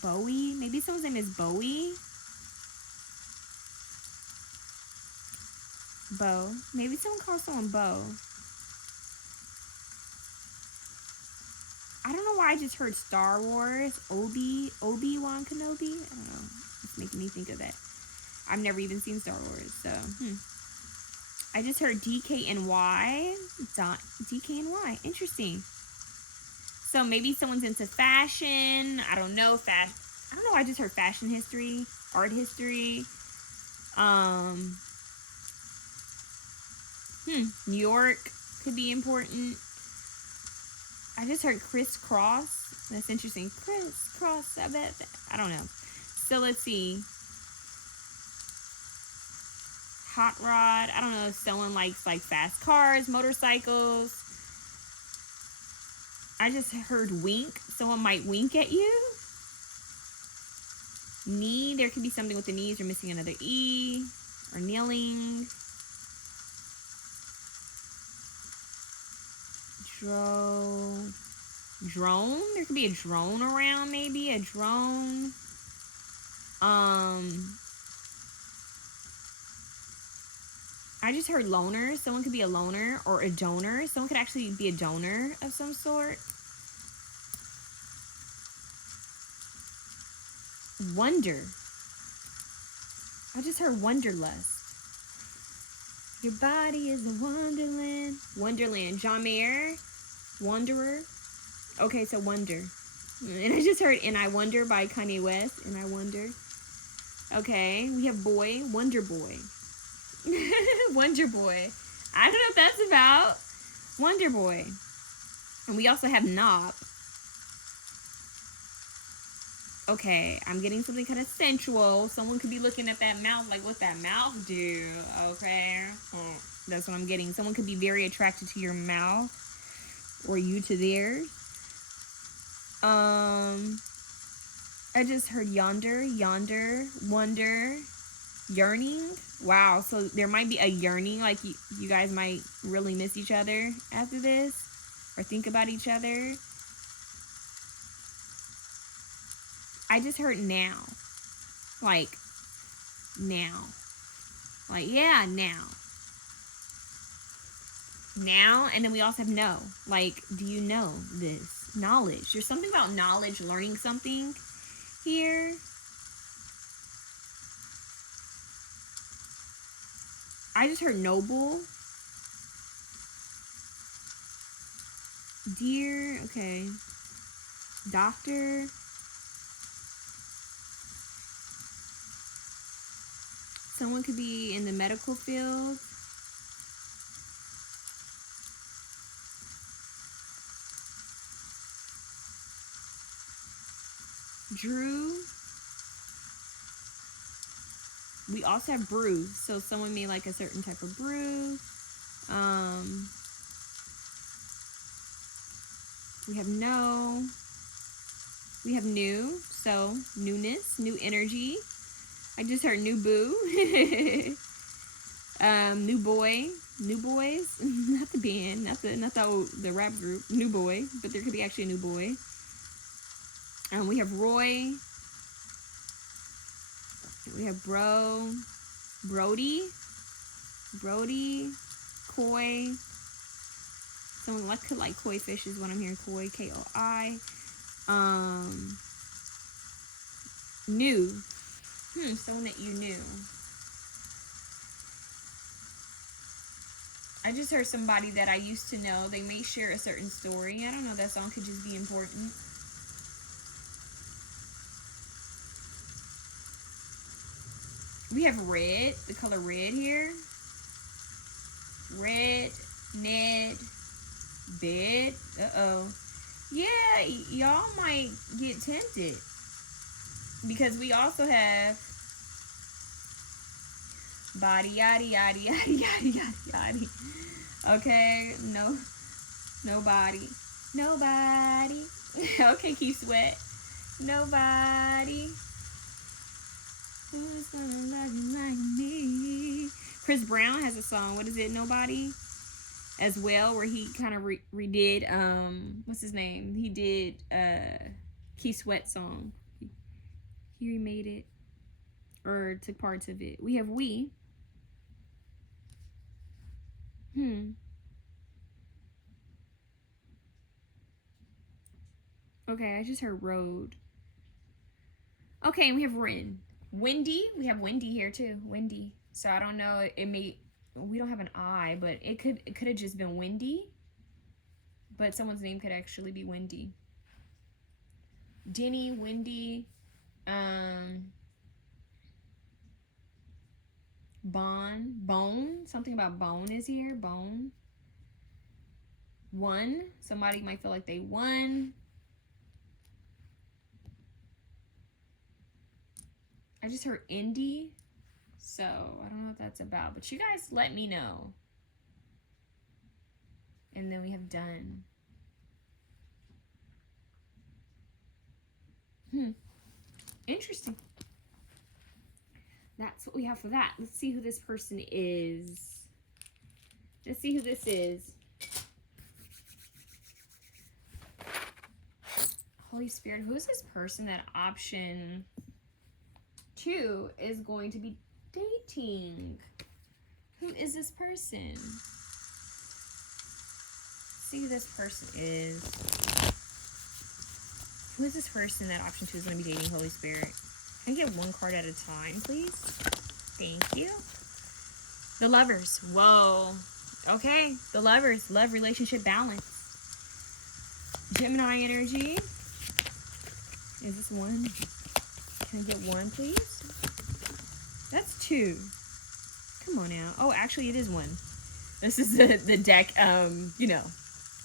Bowie. Maybe someone's name is Bowie. Bo. Maybe someone calls someone Bo. I don't know why I just heard Star Wars. Obi-Wan Kenobi. I don't know. It's making me think of that. I've never even seen Star Wars, so I just heard DKNY. DKNY. Interesting. So maybe someone's into fashion. I don't know. I don't know. I just heard fashion history, art history. New York could be important. I just heard crisscross. That's interesting. Crisscross. I bet. I don't know. So let's see. Hot rod. I don't know if someone likes like fast cars, motorcycles. I just heard wink. Someone might wink at you. Knee. There could be something with the knees. You're missing another E. Or kneeling. Drone. There could be a drone around, maybe. A drone. I just heard loner. Someone could be a loner or a donor. Someone could actually be a donor of some sort. Wonder. I just heard wanderlust. Your body is a wonderland. Wonderland. John Mayer. Wanderer. Okay, so wonder. And I just heard And I Wonder by Kanye West. And I Wonder. Okay, we have boy. Wonder Boy. Wonder Boy. I don't know what that's about. Wonder Boy. And we also have knob. Okay, I'm getting something kind of sensual. Someone could be looking at that mouth like, what that mouth do? Okay. That's what I'm getting. Someone could be very attracted to your mouth. Or you to theirs. I just heard yonder, wonder, yearning. Wow, so there might be a yearning, like you guys might really miss each other after this, or think about each other. I just heard now, like now, like yeah, now, and then we also have know, like do you know this? Knowledge. There's something about knowledge, learning something here. I just heard noble. Dear, okay. Doctor. Someone could be in the medical field. Drew. We also have brew, so someone may like a certain type of brew. We have no. We have new, so newness, new energy. I just heard new boo. New boy, new boys, not the band, not the rap group, new boy, but there could be actually a new boy. We have Roy. We have Brody, koi. Someone could like koi fish is what I'm hearing. Koi, Koi. New. Someone that you knew. I just heard somebody that I used to know. They may share a certain story. I don't know. That song could just be important. We have red, the color red here. Red, Ned, bed. Uh-oh. Yeah, y'all might get tempted. Because we also have body, yaddy, yaddy, yaddy, yaddy, yaddy, yaddy. Okay, no, nobody. Nobody. Okay, Keith Sweat. Nobody. Who's gonna love you like me? Chris Brown has a song, what is it, Nobody? As well, where he kind of redid, what's his name? He did Keith Sweat song. He remade it or took parts of it. We have we. Okay, I just heard road. Okay, and we have Rin. Wendy. We have Wendy here too. Wendy. So I don't know. It may. We don't have an I, but it could have just been Wendy. But someone's name could actually be Wendy. Denny, Wendy, Bone. Something about Bone is here. Bone. Won. Somebody might feel like they won. I just heard indie. So I don't know what that's about. But you guys let me know. And then we have done. Interesting. That's what we have for that. Let's see who this person is. Let's see who this is. Holy Spirit, who is this person that option 2 is going to be dating? Who is this person? See who this person is. Who is this person that option 2 is going to be dating, Holy Spirit? Can I get one card at a time, please? Thank you. The Lovers. Whoa. Okay. The Lovers. Love, relationship, balance. Gemini energy. Is this one? Can I get one, please? That's 2. Come on now. Oh, actually, it is 1. This is the deck, you know,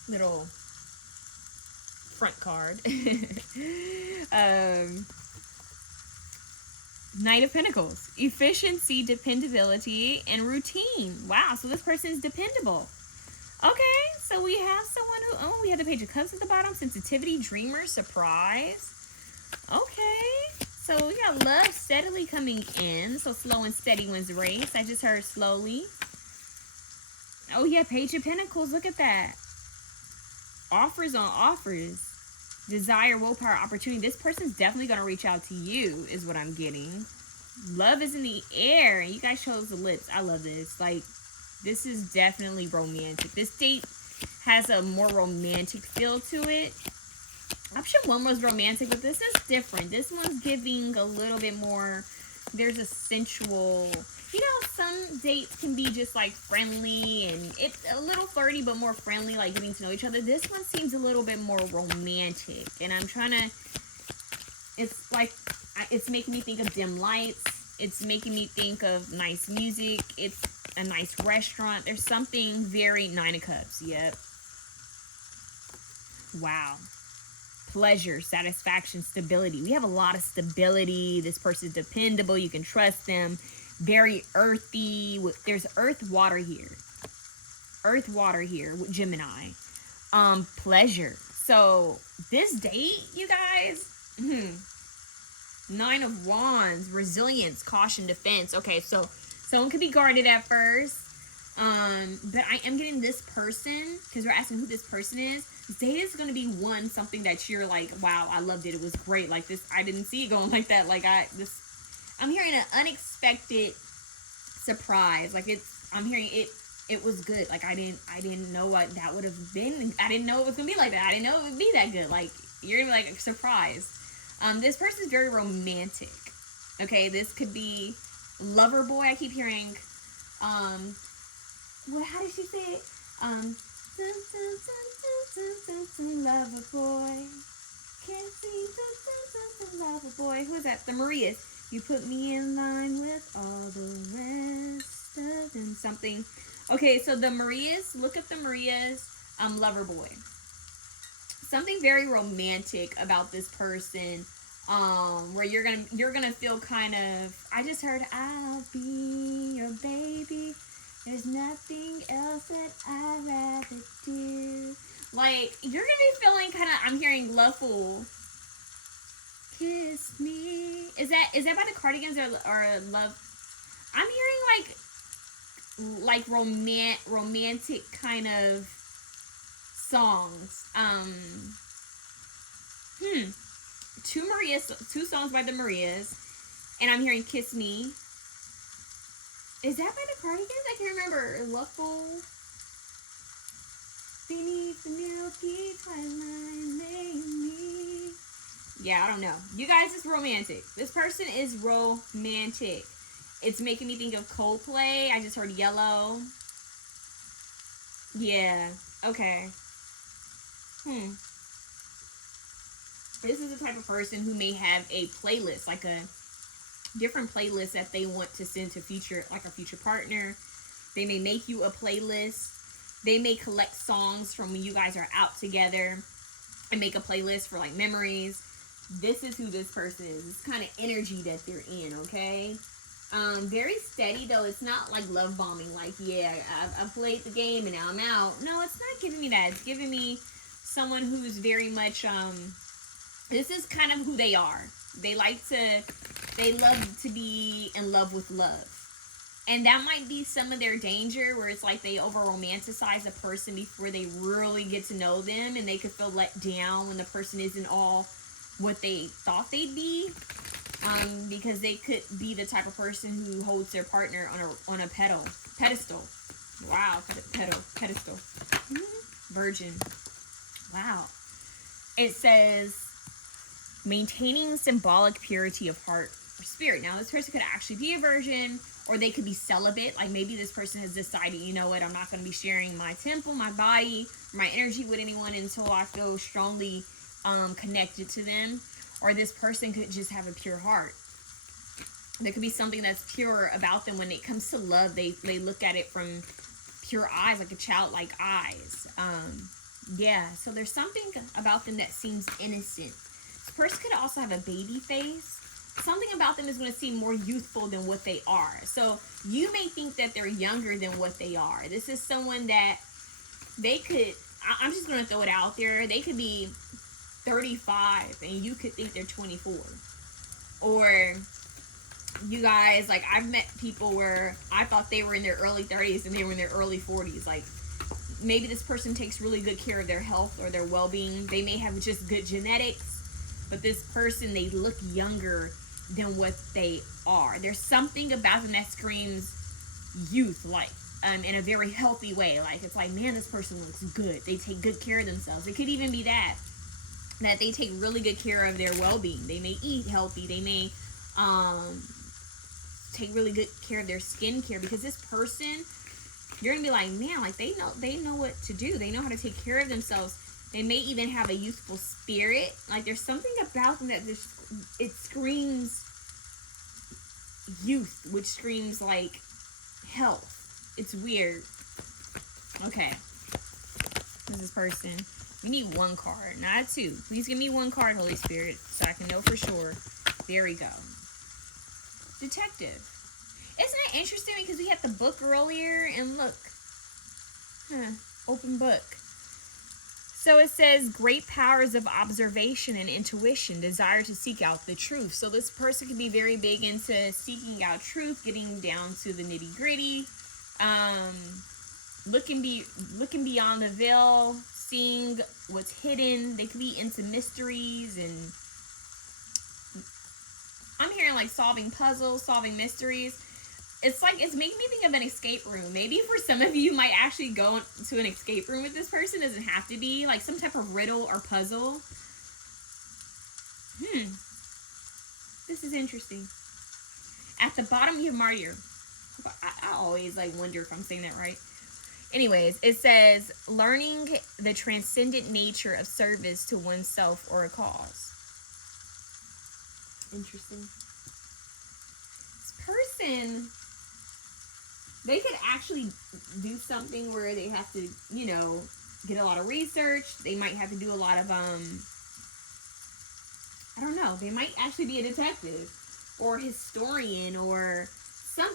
little front card. Knight of Pentacles. Efficiency, dependability, and routine. Wow, so this person is dependable. Okay, so we have someone who, oh, we have the Page of Cups at the bottom. Sensitivity, dreamer, surprise. Okay, so we got love steadily coming in. So slow and steady wins the race. I just heard slowly. Oh, yeah, Page of Pentacles. Look at that. Offers on offers. Desire, willpower, opportunity. This person's definitely going to reach out to you is what I'm getting. Love is in the air. And you guys chose the lips. I love this. Like, this is definitely romantic. This date has a more romantic feel to it. Option 1 was romantic, but this is different. This one's giving a little bit more. There's a sensual... You know, some dates can be just like friendly and it's a little flirty, but more friendly, like getting to know each other. This one seems a little bit more romantic, and I'm trying to, it's like, it's making me think of dim lights. It's making me think of nice music. It's a nice restaurant. There's something very 9 of Cups. Yep. Wow. Pleasure, satisfaction, stability. We have a lot of stability. This person's dependable. You can trust them. Very earthy. There's earth water here. Earth water here with Gemini. Pleasure. So this date, you guys, 9 of Wands, resilience, caution, defense. Okay, so someone could be guarded at first. But I am getting this person, because we're asking who this person is. This date is going to be something that you're like, wow, I loved it. It was great. Like this, I didn't see it going like that. Like I'm hearing an unexpected surprise. Like I'm hearing it was good. Like I didn't know what that would have been. I didn't know it was gonna be like that. I didn't know it would be that good. Like you're gonna be like surprised. This person is very romantic. Okay, this could be lover boy. I keep hearing how did she say it? Lover boy. Can't see lover boy. Who is that? The Marias. You put me in line with all the rest of them. Something. Okay, so the Marias. Look at the Marias. Lover boy. Something very romantic about this person. Where you're gonna feel kind of. I just heard I'll be your baby. There's nothing else that I'd rather do. Like you're gonna be feeling kind of. I'm hearing loveful. Kiss me. Is that by the Cardigans or Love? I'm hearing like romantic kind of songs. two songs by the Marias, and I'm hearing "Kiss Me." Is that by the Cardigans? I can't remember. Luckful. Beneath the milky twilight, lay me. Yeah, I don't know. You guys, it's romantic. This person is romantic. It's making me think of Coldplay. I just heard Yellow. Yeah. Okay. This is the type of person who may have a playlist, like a different playlist that they want to send to future, like a future partner. They may make you a playlist. They may collect songs from when you guys are out together and make a playlist for like memories. This is who this person is. This kind of energy that they're in, okay? Very steady though. It's not like love bombing. Like, yeah, I've played the game and now I'm out. No, it's not giving me that. It's giving me someone who's very much, this is kind of who they are. They love to be in love with love. And that might be some of their danger, where it's like they over romanticize a person before they really get to know them, and they could feel let down when the person isn't all what they thought they'd be. Because they could be the type of person who holds their partner on a pedestal. Wow, pedestal. Virgin. Wow. It says maintaining symbolic purity of heart or spirit. Now, this person could actually be a virgin, or they could be celibate. Like maybe this person has decided, you know what, I'm not going to be sharing my temple, my body, my energy with anyone until I feel strongly connected to them. Or this person could just have a pure heart. There could be something that's pure about them when it comes to love. They look at it from pure eyes, like a childlike eyes. Yeah, so there's something about them that seems innocent. This person could also have a baby face. Something about them is going to seem more youthful than what they are. So you may think that they're younger than what they are. This is someone that they could, I'm just going to throw it out there, they could be 35 and you could think they're 24. Or you guys, like, I've met people where I thought they were in their early 30s and they were in their early 40s. Like, maybe this person takes really good care of their health or their well-being. They may have just good genetics, but this person, they look younger than what they are. There's something about them that screams youth, like, in a very healthy way. Like, it's like, man, this person looks good. They take good care of themselves. It could even be that they take really good care of their well-being. They may eat healthy. They may take really good care of their skincare, because this person, you're gonna be like, man, like they know what to do. They know how to take care of themselves. They may even have a youthful spirit. Like, there's something about them that just, it screams youth, which screams like health. It's weird. Okay, this is person. We need one card, not two. Please give me one card, Holy Spirit, so I can know for sure. There we go. Detective. Isn't that interesting? Because we had the book earlier, and look. Open book. So it says, great powers of observation and intuition, desire to seek out the truth. So this person can be very big into seeking out truth, getting down to the nitty gritty, looking beyond the veil, seeing what's hidden. They could be into mysteries, and I'm hearing like solving puzzles, solving mysteries. It's like, it's making me think of an escape room. Maybe for some of you might actually go to an escape room with this person. It doesn't have to be like some type of riddle or puzzle. This is interesting. At the bottom, you have martyr. I always like wonder if I'm saying that right. Anyways, it says learning the transcendent nature of service to oneself or a cause. Interesting. This person, they could actually do something where they have to, you know, get a lot of research. They might have to do a lot of, I don't know. They might actually be a detective or historian, or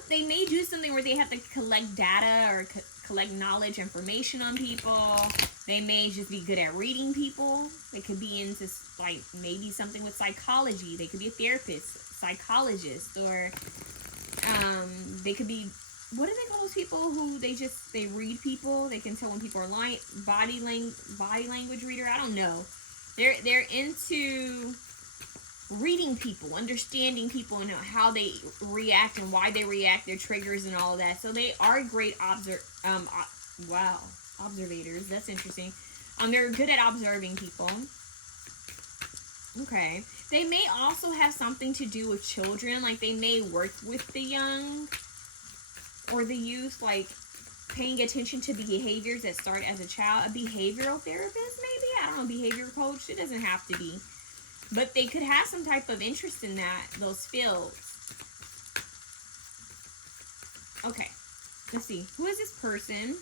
they may do something where they have to collect data or collect knowledge, information on people. They may just be good at reading people. They could be into, like, maybe something with psychology. They could be a therapist, psychologist, or they could be, what do they call those people who they read people? They can tell when people are lying, body language reader. I don't know. They're into reading people, understanding people and how they react and why they react, their triggers and all of that. So they are great observators. That's interesting. They're good at observing people. Okay. They may also have something to do with children. Like they may work with the young or the youth, like paying attention to behaviors that start as a child. A behavioral therapist, maybe? I don't know, behavior coach. It doesn't have to be. But they could have some type of interest in those fields. Okay. Let's see. Who is this person?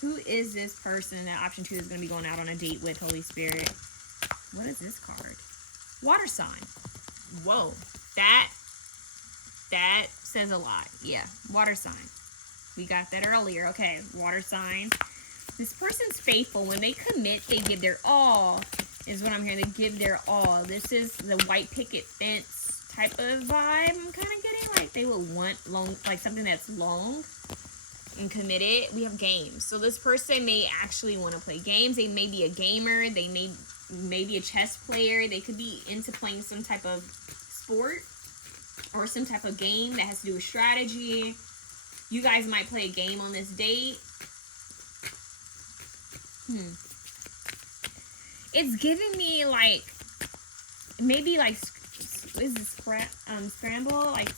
Who is this person that option 2 is going to be going out on a date with, Holy Spirit? What is this card? Water sign. Whoa. That says a lot. Yeah. Water sign. We got that earlier. Okay. Water sign. This person's faithful. When they commit, they give their all, is what I'm hearing. They give their all. This is the white picket fence type of vibe I'm kind of getting. Like they would want long, like something that's long and committed. We have games. So this person may actually want to play games. They may be a gamer. They may be a chess player. They could be into playing some type of sport or some type of game that has to do with strategy. You guys might play a game on this date. It's giving me like, maybe like, is this scramble? Like,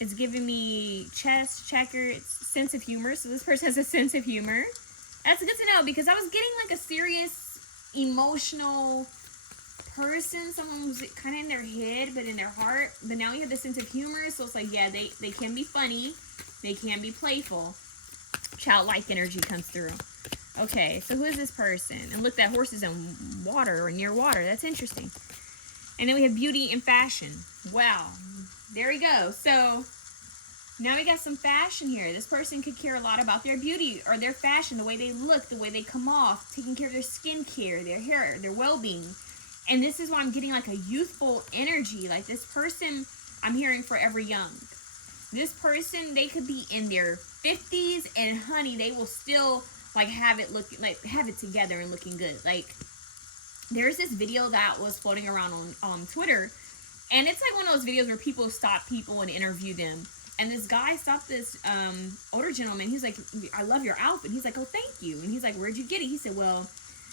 it's giving me chess, checkers, sense of humor. So this person has a sense of humor. That's good to know, because I was getting like a serious, emotional person, someone who's kind of in their head but in their heart. But now you have the sense of humor, so it's like, yeah, they can be funny, they can be playful. Childlike energy comes through. Okay, so who is this person? And look, that horse is in water or near water. That's interesting. And then we have beauty and fashion. Wow, there we go. So now we got some fashion here. This person could care a lot about their beauty or their fashion, the way they look, the way they come off, taking care of their skincare, their hair, their well-being. And this is why I'm getting like a youthful energy. Like this person, I'm hearing forever young. This person, they could be in their 50s, and honey, they will still like have it together and looking good. Like there's this video that was floating around on Twitter, and it's like one of those videos where people stop people and interview them. And this guy stopped this older gentleman. He's like, I love your outfit. He's like, oh, thank you. And he's like, where'd you get it? He said, well,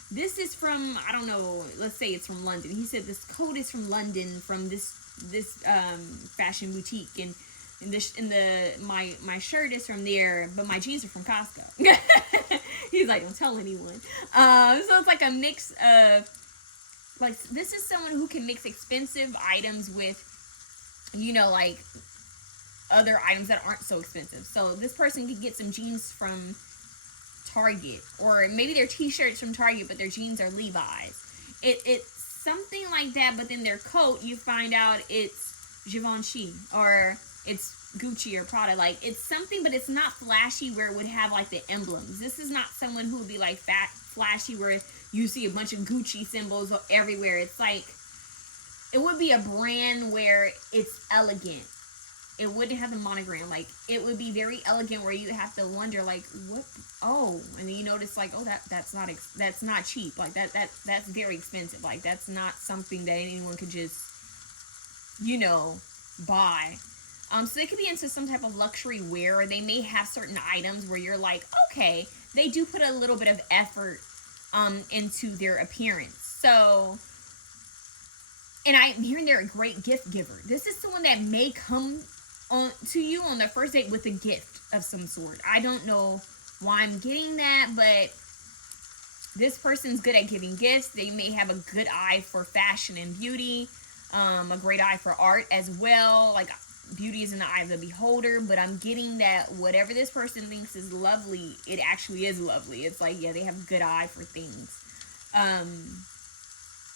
this is from, I don't know, let's say it's from London. He said, this coat is from London, from this fashion boutique. And my shirt is from there, but my jeans are from Costco. He's like, don't tell anyone. So it's like a mix of, like, this is someone who can mix expensive items with, you know, like, other items that aren't so expensive. So this person could get some jeans from Target, or maybe their t-shirts from Target, but their jeans are Levi's. It's something like that, but then their coat, you find out it's Givenchy, or it's Gucci or Prada. Like, it's something, but it's not flashy where it would have like the emblems. This is not someone who would be like flashy where you see a bunch of Gucci symbols everywhere. It's like, it would be a brand where it's elegant. It wouldn't have the monogram. Like, it would be very elegant where you have to wonder, like, what? Oh, and then you notice, like, oh, that's not cheap. Like, that's very expensive. Like, that's not something that anyone could just, you know, buy. So they could be into some type of luxury wear, or they may have certain items where you're like, okay, they do put a little bit of effort into their appearance. So, and I'm hearing they're a great gift giver. This is someone that may come on to you on their first date with a gift of some sort. I don't know why I'm getting that, but this person's good at giving gifts. They may have a good eye for fashion and beauty, a great eye for art as well. Like, beauty is in the eye of the beholder, but I'm getting that whatever this person thinks is lovely, it actually is lovely. It's like, yeah, they have a good eye for things.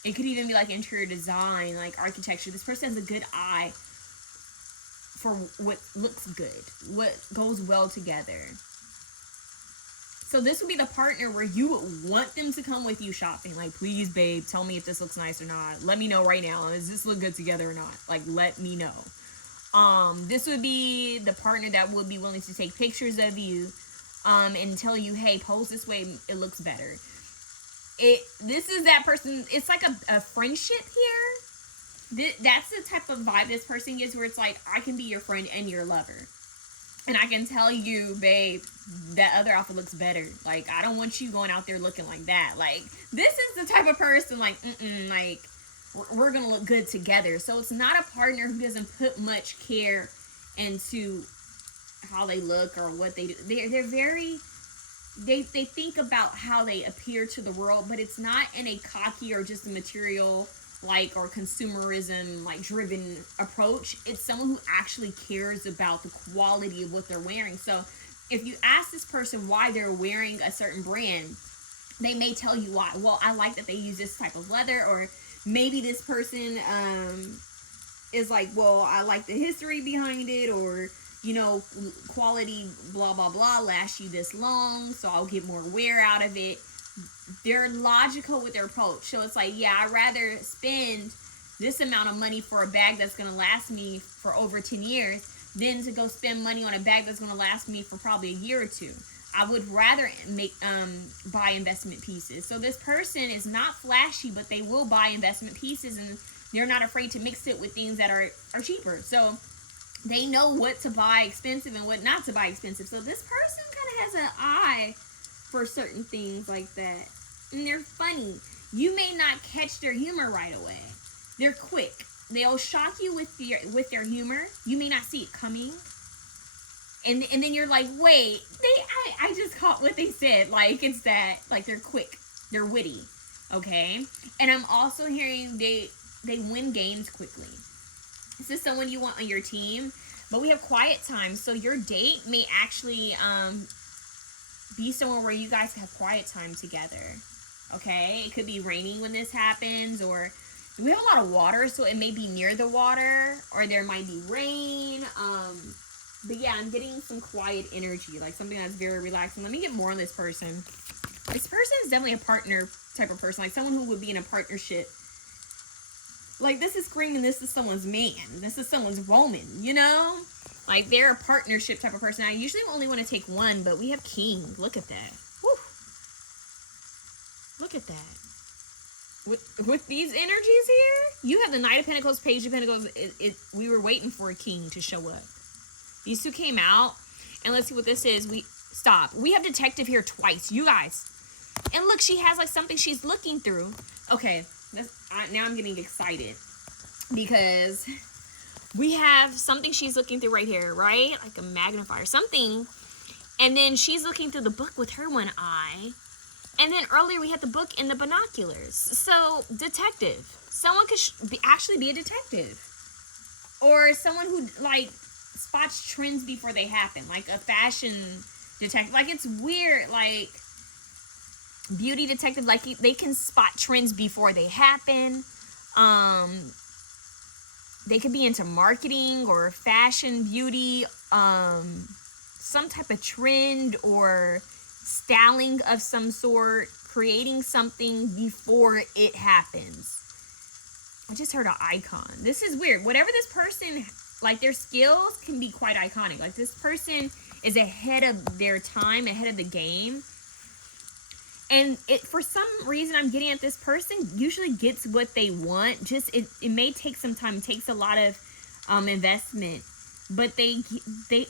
It could even be like interior design, like architecture. This person has a good eye for what looks good, what goes well together. So this would be the partner where you would want them to come with you shopping. Like, please, babe, tell me if this looks nice or not. Let me know right now. Does this look good together or not? Like, let me know. This would be the partner that would be willing to take pictures of you, and tell you, hey, pose this way, it looks better. This is that person. It's like a friendship here. That's the type of vibe this person gives, where it's like, I can be your friend and your lover. And I can tell you, babe, that other outfit looks better. Like, I don't want you going out there looking like that. Like, this is the type of person, like, like, we're going to look good together. So it's not a partner who doesn't put much care into how they look or what they do. They're very, they think about how they appear to the world, but it's not in a cocky or just a material, like, or consumerism, like, driven approach. It's someone who actually cares about the quality of what they're wearing. So if you ask this person why they're wearing a certain brand, they may tell you why. Well, I like that they use this type of leather. Or maybe this person is like, well, I like the history behind it, or, you know, quality, blah, blah, blah, lasts you this long, so I'll get more wear out of it. They're logical with their approach. So it's like, yeah, I'd rather spend this amount of money for a bag that's going to last me for over 10 years than to go spend money on a bag that's going to last me for probably a year or two. I would rather buy investment pieces. So this person is not flashy, but they will buy investment pieces, and they're not afraid to mix it with things that are cheaper. So they know what to buy expensive and what not to buy expensive. So this person kind of has an eye for certain things like that. And they're funny. You may not catch their humor right away. They're quick. They'll shock you with their humor. You may not see it coming. And then you're like, wait, I just caught what they said. Like, it's that, like, they're quick. They're witty. Okay? And I'm also hearing they win games quickly. This is someone you want on your team. But we have quiet time. So your date may actually be somewhere where you guys have quiet time together. Okay? It could be raining when this happens, or we have a lot of water, so it may be near the water, or there might be rain. But yeah, I'm getting some quiet energy, like something that's very relaxing. Let me get more on this person. This person is definitely a partner type of person, like someone who would be in a partnership. Like, this is screaming, this is someone's man. This is someone's woman, you know? Like, they're a partnership type of person. I usually only want to take one, but we have King. Look at that. Whew. Look at that. With these energies here, you have the Knight of Pentacles, Page of Pentacles. We were waiting for a King to show up. These two came out, and let's see what this is. We have Detective here twice, you guys. And look, she has like something she's looking through. Okay, now I'm getting excited because we have something she's looking through right here, right? Like a magnifier, something. And then she's looking through the book with her one eye. And then earlier we had the book in the binoculars. So, detective. Someone could actually be a detective. Or someone who, like, spots trends before they happen. Like a fashion detective. Like, it's weird. Like, beauty detective. Like, they can spot trends before they happen. They could be into marketing or fashion, beauty. Some type of trend or styling of some sort, creating something before it happens. I just heard an icon. This is weird. Whatever this person, like, their skills can be quite iconic. Like, this person is ahead of their time, ahead of the game. And for some reason, I'm getting at this person usually gets what they want. Just, it may take some time. It takes a lot of investment. But they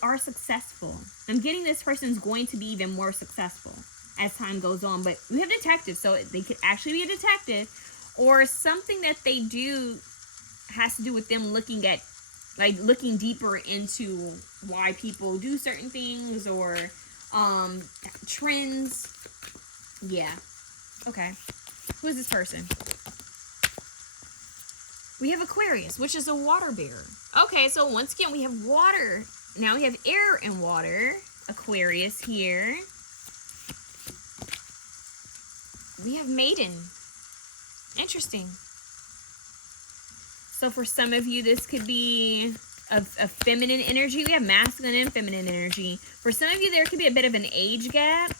are successful. I'm getting this person's going to be even more successful as time goes on. But we have detective, so they could actually be a detective, or something that they do has to do with them looking at, like, looking deeper into why people do certain things, or trends. Yeah. Okay. Who is this person? We have Aquarius, which is a water bearer. Okay, so once again, we have water. Now we have air and water. Aquarius here. We have Maiden. Interesting. So for some of you, this could be a feminine energy. We have masculine and feminine energy. For some of you, there could be a bit of an age gap.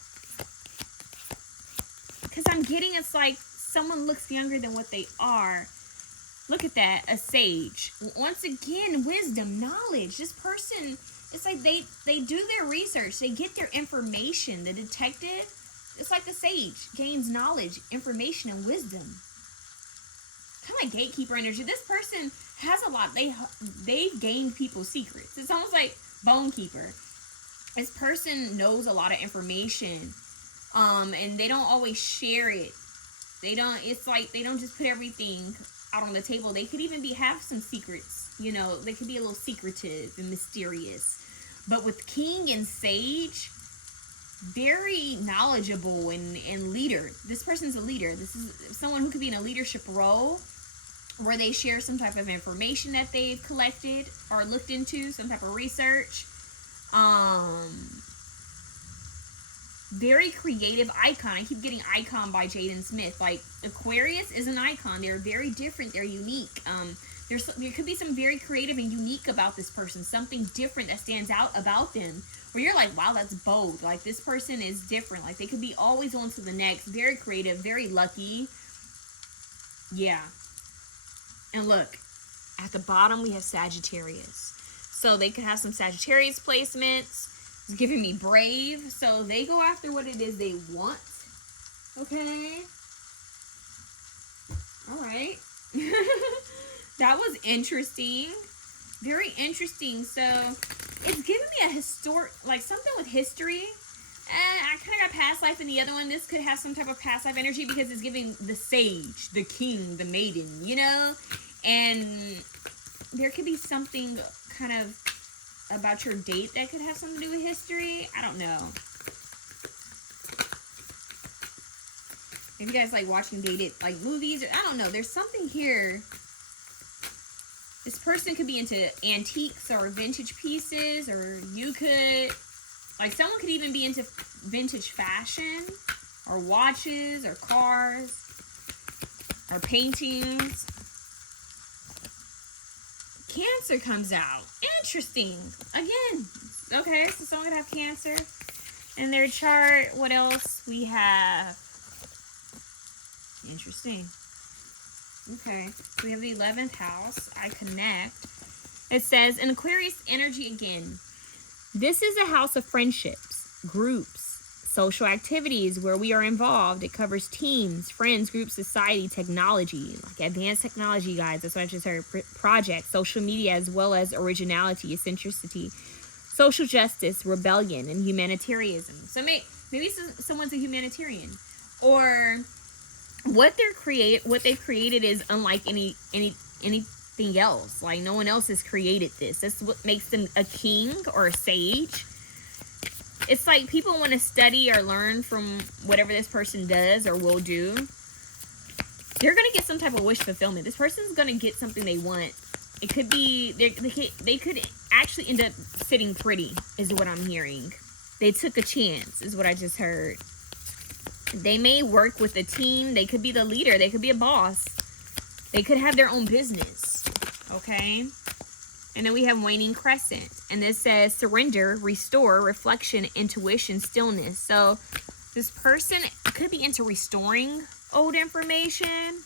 Because I'm getting, it's like someone looks younger than what they are. Look at that, a sage. Once again, wisdom, knowledge. This person, it's like they do their research. They get their information. The detective, it's like the sage, gains knowledge, information, and wisdom. kind of like gatekeeper energy. This person has a lot. They've gained people's secrets. It's almost like bone keeper. This person knows a lot of information, and they don't always share it. They don't. It's like they don't just put everything out on the table. They could even have some secrets. You know, they could be a little secretive and mysterious. But with King and Sage, very knowledgeable and leader. This person's a leader. This is someone who could be in a leadership role where they share some type of information that they've collected or looked into, some type of research. Very creative icon. I keep getting icon by Jaden Smith. Like, Aquarius is an icon. They're very different. They're unique. There could be some very creative and unique about this person. Something different that stands out about them. Where you're like, wow, that's bold. Like, this person is different. Like, they could be always on to the next. Very creative. Very lucky. Yeah. And look, at the bottom we have Sagittarius. So they could have some Sagittarius placements. It's giving me brave. So they go after what it is they want. Okay. All right. That was interesting. Very interesting. So it's giving me a historic, like something with history. And I kind of got past life in the other one. This could have some type of past life energy because it's giving the sage, the king, the maiden, you know? And there could be something kind of about your date that could have something to do with history. I don't know. Maybe you guys like watching dated like movies. Or, I don't know. There's something here. This person could be into antiques or vintage pieces, or you could, like, someone could even be into vintage fashion or watches or cars or paintings. Cancer comes out. Interesting. Again. Okay, so someone could have Cancer in their chart. What else we have? Interesting. Okay, so we have the 11th house. I connect. It says, in Aquarius energy again, this is a house of friendships, groups, social activities where we are involved. It covers teams, friends, groups, society, technology, like advanced technology, guys. That's what I just heard. Projects, social media, as well as originality, eccentricity, social justice, rebellion, and humanitarianism. So maybe someone's a humanitarian, or what they've created is unlike anything else. Like, no one else has created this. That's what makes them a king or a sage. It's like people want to study or learn from whatever this person does or will do. They're going to get some type of wish fulfillment. This person's going to get something they want. It could be, they could actually end up sitting pretty, is what I'm hearing. They took a chance, is what I just heard. They may work with a team. They could be the leader. They could be a boss. They could have their own business. Okay? And then we have waning crescent. And this says surrender, restore, reflection, intuition, stillness. So this person could be into restoring old information.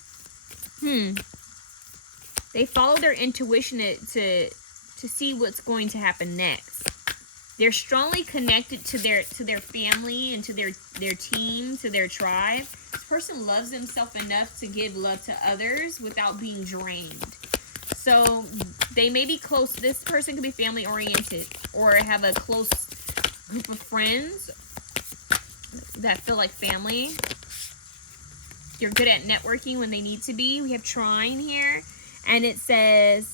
They follow their intuition to see what's going to happen next. They're strongly connected to their family and to their team, to their tribe. This person loves themselves enough to give love to others without being drained. So they may be close. This person could be family oriented or have a close group of friends that feel like family. They're good at networking when they need to be. We have trine here, and it says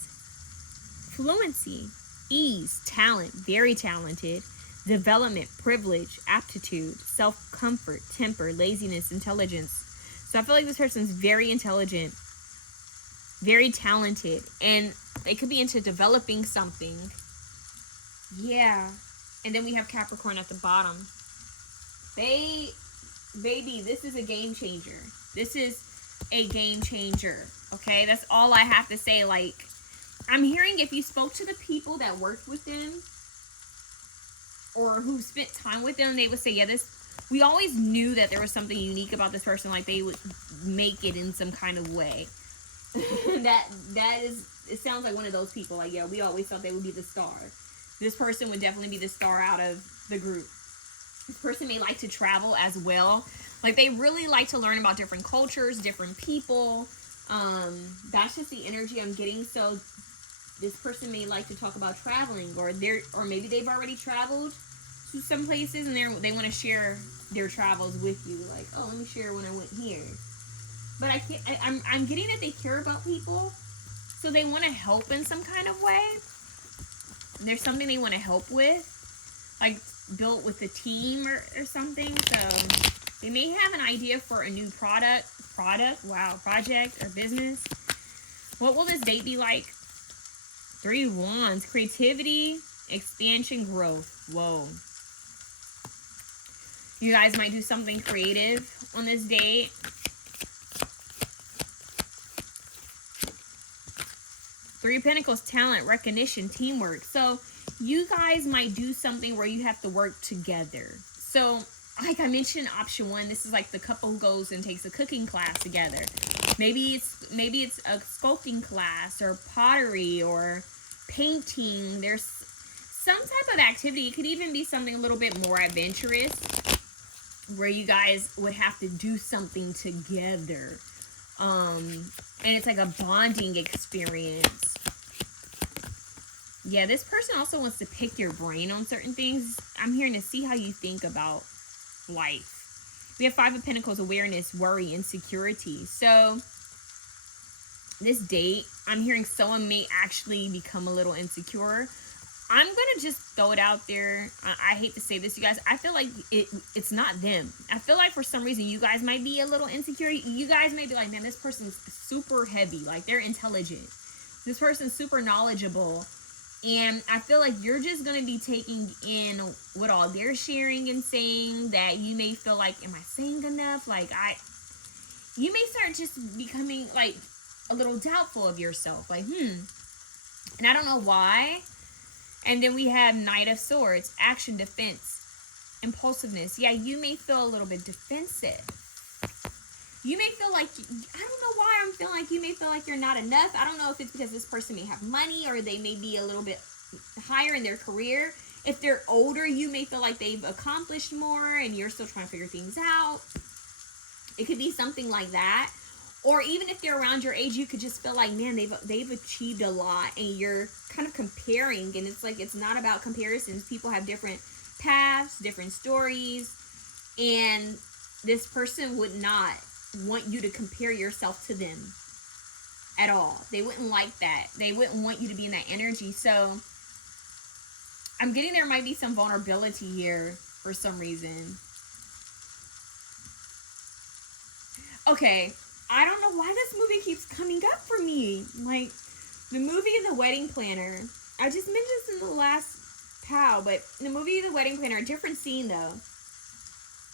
fluency, ease, talent, very talented, development, privilege, aptitude, self-comfort, temper, laziness, intelligence. So I feel like this person's very intelligent, very talented, and they could be into developing something. Yeah. And then we have Capricorn at the bottom. Baby, this is a game changer. This is a game changer. Okay? That's all I have to say. Like, I'm hearing if you spoke to the people that worked with them or who spent time with them, they would say, yeah, we always knew that there was something unique about this person. Like, they would make it in some kind of way. It sounds like one of those people. Like, yeah, we always thought they would be the star. This person would definitely be the star out of the group. This person may like to travel as well. Like, they really like to learn about different cultures, different people. That's just the energy I'm getting. So this person may like to talk about traveling, or maybe they've already traveled to some places and they want to share their travels with you. Like, oh, let me share when I went here. But I'm getting that they care about people, so they want to help in some kind of way. There's something they want to help with, like built with a team or something. So they may have an idea for a new project, or business. What will this date be like? 3 of Wands, creativity, expansion, growth. Whoa. You guys might do something creative on this date. Three of Pentacles, talent, recognition, teamwork. So you guys might do something where you have to work together. So like I mentioned, option 1, this is like the couple who goes and takes a cooking class together. Maybe it's a sculpting class or pottery or painting. There's some type of activity. It could even be something a little bit more adventurous where you guys would have to do something together. And it's like a bonding experience. Yeah, this person also wants to pick your brain on certain things. I'm hearing to see how you think about life. We have 5 of Pentacles, awareness, worry, insecurity. So this date, I'm hearing someone may actually become a little insecure. I'm going to just throw it out there. I hate to say this, you guys. I feel like it's not them. I feel like for some reason you guys might be a little insecure. You guys may be like, man, this person's super heavy. Like, they're intelligent. This person's super knowledgeable. And I feel like you're just going to be taking in what all they're sharing and saying, that you may feel like, am I saying enough? Like, you may start just becoming like a little doubtful of yourself. Like, and I don't know why. And then we have Knight of Swords, action, defense, impulsiveness. Yeah, you may feel a little bit defensive. You may feel like, I don't know why I'm feeling like you may feel like you're not enough. I don't know if it's because this person may have money or they may be a little bit higher in their career. If they're older, you may feel like they've accomplished more and you're still trying to figure things out. It could be something like that. Or even if they're around your age, you could just feel like, man, they've achieved a lot, and you're kind of comparing. And it's like, it's not about comparisons. People have different paths, different stories, and this person would not want you to compare yourself to them at all. They wouldn't like that. They wouldn't want you to be in that energy. So I'm getting there might be some vulnerability here for some reason. Okay. I don't know why this movie keeps coming up for me. Like, the movie The Wedding Planner. I just mentioned this in the last POW, but in the movie The Wedding Planner, a different scene though.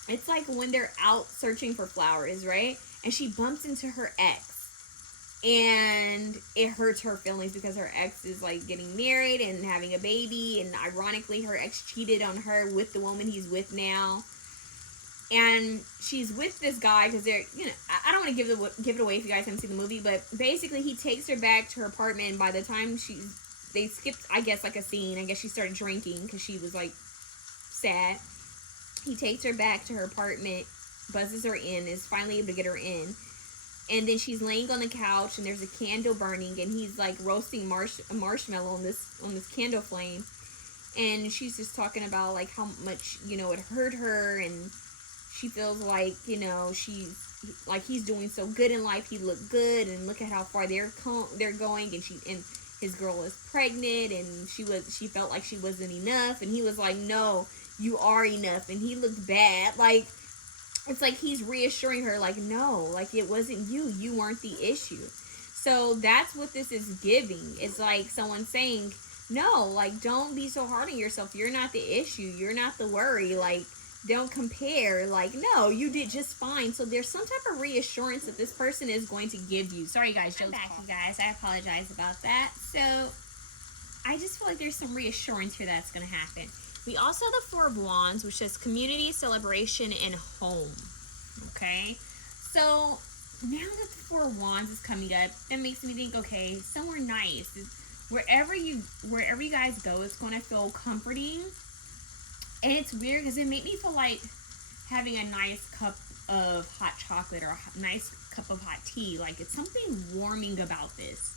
It's like when they're out searching for flowers, right? And she bumps into her ex. And it hurts her feelings because her ex is like getting married and having a baby. And ironically, her ex cheated on her with the woman he's with now. And she's with this guy because they're, you know, I don't want to give it away if you guys haven't seen the movie, but basically he takes her back to her apartment, and by the time they skipped, I guess, like a scene. I guess she started drinking because she was like sad. He takes her back to her apartment, buzzes her in, is finally able to get her in. And then she's laying on the couch and there's a candle burning, and he's like roasting a marshmallow on this candle flame. And she's just talking about like how much, you know, it hurt her, and she feels like, you know, he's doing so good in life. He looked good, and look at how far they're going. And his girl is pregnant, and she felt like she wasn't enough. And he was like, no, you are enough. And he looked bad. Like, it's like he's reassuring her, like, no, like, it wasn't you. You weren't the issue. So that's what this is giving. It's like someone saying, no, like, don't be so hard on yourself. You're not the issue. You're not the worry. Like, don't compare. Like, no, you did just fine. So there's some type of reassurance that this person is going to give you. Sorry, guys. I'm back, you guys. I apologize about that. So I just feel like there's some reassurance here that's going to happen. We also have the Four of Wands, which says community, celebration, and home. Okay? So now that the Four of Wands is coming up, that makes me think, okay, somewhere nice. Wherever you guys go, it's going to feel comforting. And it's weird because it made me feel like having a nice cup of hot chocolate or a nice cup of hot tea. Like, it's something warming about this.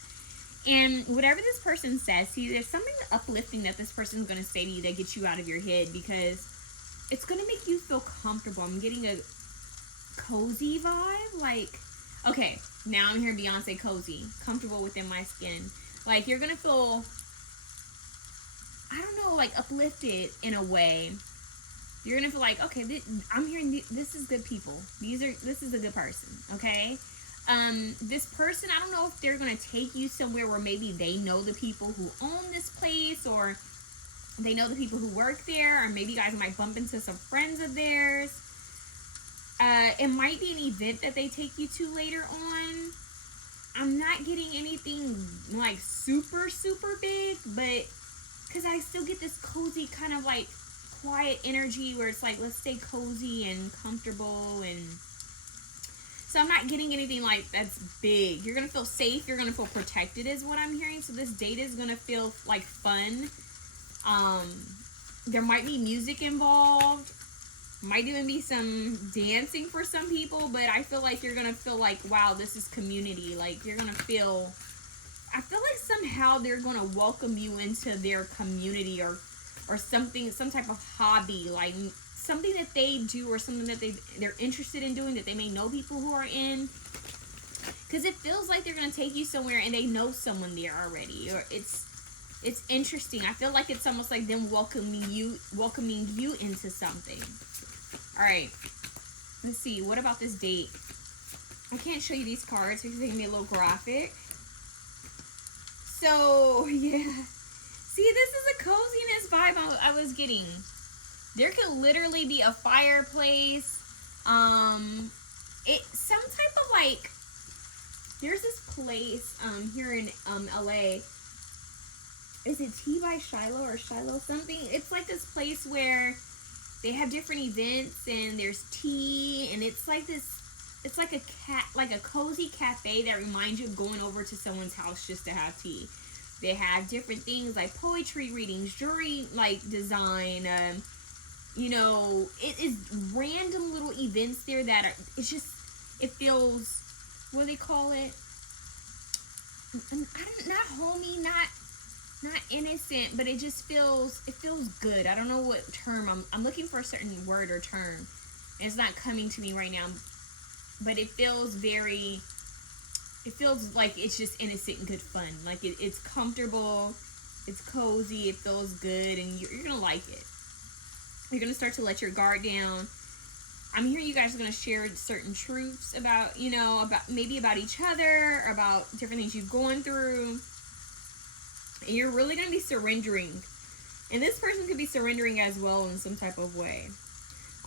And whatever this person says to you, there's something uplifting that this person's going to say to you that gets you out of your head, because it's going to make you feel comfortable. I'm getting a cozy vibe. Like, okay, now I'm hearing Beyonce, cozy, comfortable within my skin. Like, you're going to feel, I don't know, like uplifted in a way. You're going to feel like, okay, I'm hearing this is good people. This is a good person, okay? This person, I don't know if they're going to take you somewhere where maybe they know the people who own this place, or they know the people who work there, or maybe you guys might bump into some friends of theirs. It might be an event that they take you to later on. I'm not getting anything like super, super big, but because I still get this cozy kind of like quiet energy where it's like, let's stay cozy and comfortable. And so I'm not getting anything like that's big. You're going to feel safe. You're going to feel protected is what I'm hearing. So this date is going to feel like fun. There might be music involved. Might even be some dancing for some people. But I feel like you're going to feel like, wow, this is community. Like, you're going to feel, I feel like somehow they're going to welcome you into their community, or something, some type of hobby, like something that they do, or something that they're interested in doing that they may know people who are in. Because it feels like they're going to take you somewhere and they know someone there already, or it's interesting. I feel like it's almost like them welcoming you into something. All right, let's see. What about this date? I can't show you these cards because they give me a little graphic. So yeah, see, this is a coziness vibe I was getting. There could literally be a fireplace. It's some type of like, there's this place here in LA. Is it Tea by Shiloh or Shiloh something? It's like this place where they have different events and there's tea, and it's like this, it's like a cozy cafe that reminds you of going over to someone's house just to have tea. They have different things like poetry readings, jewelry like design, you know, it is random little events there that are, it's just, it feels, what do they call it? Not homey, not innocent, but it just feels, it feels good. I don't know what term, I'm looking for a certain word or term, and it's not coming to me right now, but it feels very, it feels like it's just innocent and good fun. Like it's comfortable, it's cozy, it feels good, and you're gonna like it. You're gonna start to let your guard down. I'm hearing you guys are gonna share certain truths about, you know, about maybe about each other, about different things you've gone through. And you're really gonna be surrendering. And this person could be surrendering as well in some type of way.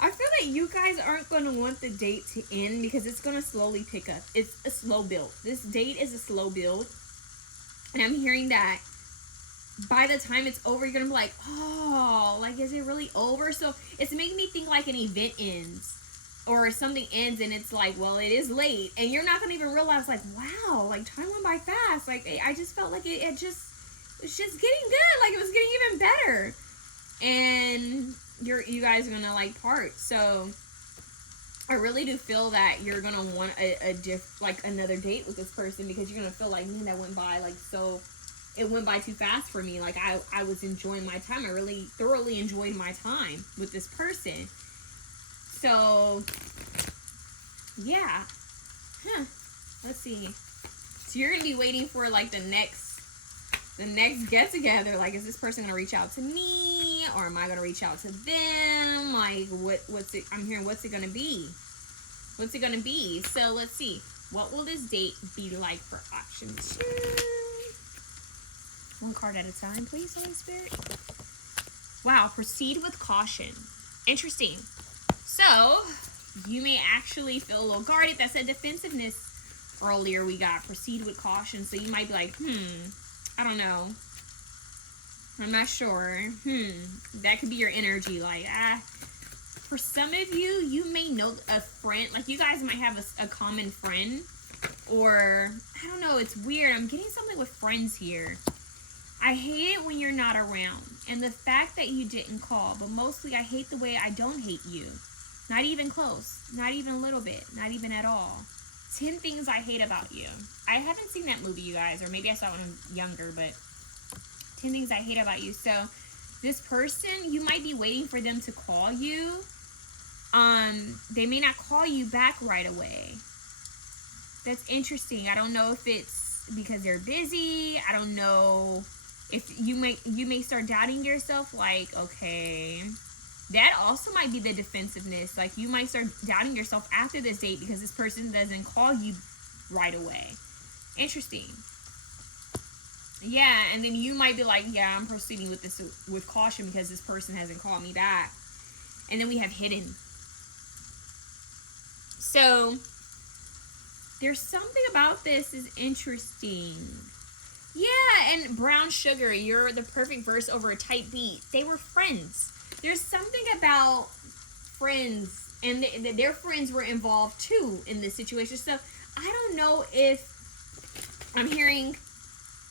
I feel like you guys aren't going to want the date to end because it's going to slowly pick up. It's a slow build. This date is a slow build. And I'm hearing that by the time it's over, you're going to be like, oh, like, is it really over? So it's making me think like an event ends or something ends and it's like, well, it is late. And you're not going to even realize like, wow, like time went by fast. Like I just felt like it's just getting good. Like it was getting even better. And you guys are gonna like part. So I really do feel that you're gonna want like another date with this person, because you're gonna feel like, man, that went by like, so it went by too fast for me. Like I was enjoying my time. I really thoroughly enjoyed my time with this person. So yeah, let's see. So you're gonna be waiting for like the next get together. Like, is this person gonna reach out to me, or am I gonna reach out to them? Like, what's it? I'm hearing, what's it gonna be? What's it gonna be? So let's see. What will this date be like for option 2? One card at a time, please, Holy Spirit. Wow, proceed with caution. Interesting. So you may actually feel a little guarded. That said defensiveness earlier. We got proceed with caution. So you might be like, I don't know. I'm not sure. That could be your energy. Like, for some of you, you may know a friend. Like, you guys might have a common friend. Or, I don't know. It's weird. I'm getting something with friends here. I hate it when you're not around. And the fact that you didn't call. But mostly, I hate the way I don't hate you. Not even close. Not even a little bit. Not even at all. 10 things I hate about you. I haven't seen that movie, you guys, or maybe I saw it when I was younger, but 10 things I hate about you. So this person, you might be waiting for them to call you. They may not call you back right away. That's interesting. I don't know if it's because they're busy. I don't know if you may start doubting yourself, like, okay, that also might be the defensiveness. Like, you might start doubting yourself after this date because this person doesn't call you right away. Interesting. Yeah, and then you might be like, yeah, I'm proceeding with this with caution because this person hasn't called me back. And then we have hidden. So there's something about this is interesting. Yeah, and brown sugar, you're the perfect verse over a tight beat. They were friends. There's something about friends, and their friends were involved too in this situation. So I don't know if I'm hearing,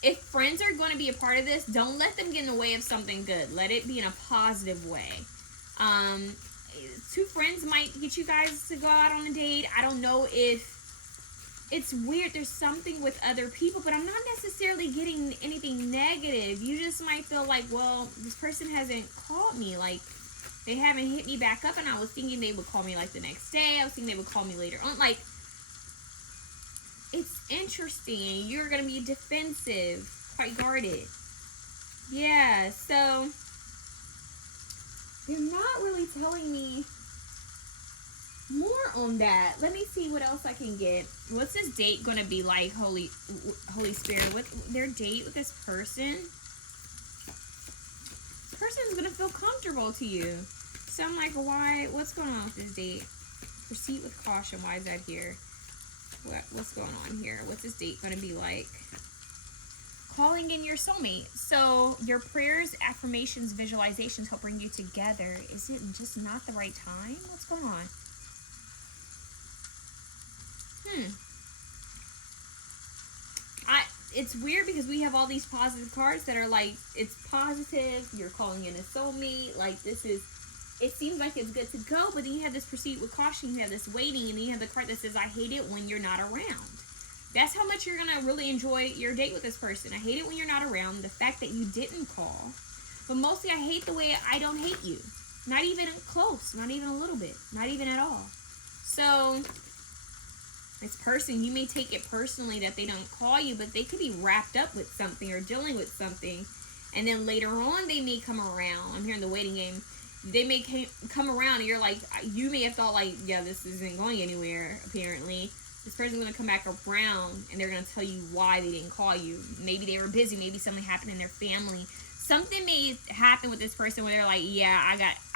if friends are going to be a part of this, don't let them get in the way of something good. Let it be in a positive way. Two friends might get you guys to go out on a date. I don't know if it's weird. There's something with other people, but I'm not necessarily getting anything negative. You just might feel like, well, this person hasn't called me. Like, they haven't hit me back up, and I was thinking they would call me like the next day. I was thinking they would call me later on. Like, it's interesting. You're going to be defensive, quite guarded. Yeah, so they're not really telling me more on that. Let me see what else I can get. What's this date going to be like, Holy Spirit? What their date with this person? Person's going to feel comfortable to you. So I'm like, why? What's going on with this date? Proceed with caution. Why is that here? What's going on here? What's this date going to be like? Calling in your soulmate. So your prayers, affirmations, visualizations help bring you together. Is it just not the right time? What's going on? It's weird because we have all these positive cards that are like, it's positive, you're calling in a soulmate, like this is, it seems like it's good to go, but then you have this proceed with caution, you have this waiting, and then you have the card that says, I hate it when you're not around. That's how much you're going to really enjoy your date with this person. I hate it when you're not around, the fact that you didn't call, but mostly I hate the way I don't hate you. Not even close, not even a little bit, not even at all. So this person, you may take it personally that they don't call you, but they could be wrapped up with something or dealing with something, and then later on they may come around. I'm hearing the waiting game. They may come around, and you're like, you may have thought like, yeah, this isn't going anywhere. Apparently, this person's going to come back around, and they're going to tell you why they didn't call you. Maybe they were busy. Maybe something happened in their family. Something may happen with this person where they're like, yeah,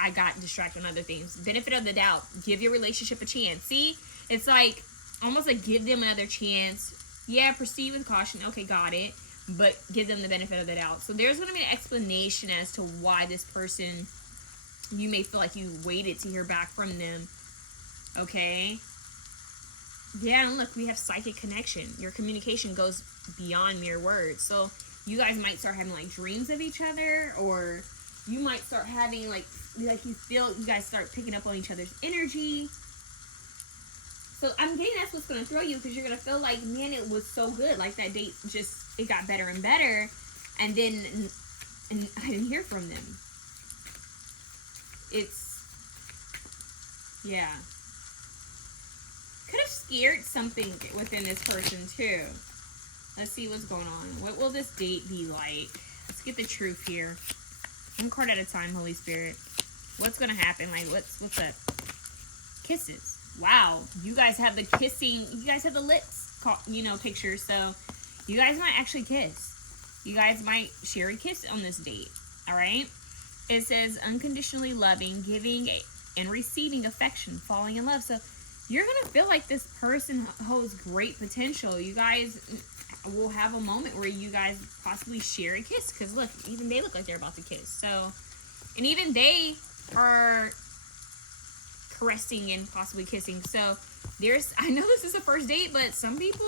I got distracted on other things. Benefit of the doubt. Give your relationship a chance. See, it's like almost like give them another chance. Yeah, proceed with caution. Okay, got it. But give them the benefit of the doubt. So there's going to be an explanation as to why this person, you may feel like you waited to hear back from them. Okay. Yeah, and look, we have psychic connection. Your communication goes beyond mere words. So you guys might start having like dreams of each other, or you might start having like you feel, you guys start picking up on each other's energy. So I'm getting that's what's going to throw you, because you're going to feel like, man, it was so good. Like that date just, it got better and better. And then and I didn't hear from them. It's, yeah. Could have scared something within this person too. Let's see what's going on. What will this date be like? Let's get the truth here. One card at a time, Holy Spirit. What's going to happen? Like, what's up? Kisses. Wow, you guys have the kissing, you guys have the lips, picture, so you guys might actually kiss. You guys might share a kiss on this date, all right? It says unconditionally loving, giving and receiving affection, falling in love. So you're going to feel like this person holds great potential. You guys will have a moment where you guys possibly share a kiss, because look, even they look like they're about to kiss. So, and even they are caressing and possibly kissing. So there's, I know this is a first date, but some people,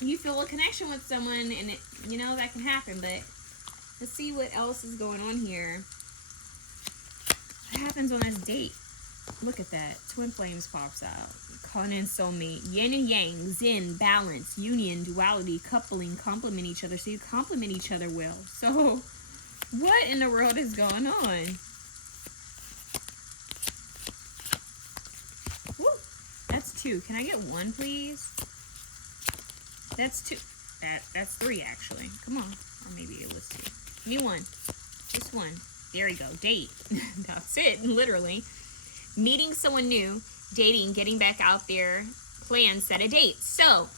you feel a connection with someone, and it, that can happen. But let's see what else is going on here. What happens on this date? Look at that. Twin flames pops out. Calling in soulmate. Yin and yang, zen, balance, union, duality, coupling, complement each other. So you complement each other well. So what in the world is going on? Woo. That's 2. Can I get 1, please? That's 2. That's 3, actually. Come on. Or maybe it was 2. Give me 1. Just 1. There we go. Date. That's it, literally. Meeting someone new, dating, getting back out there, plan, set a date. So,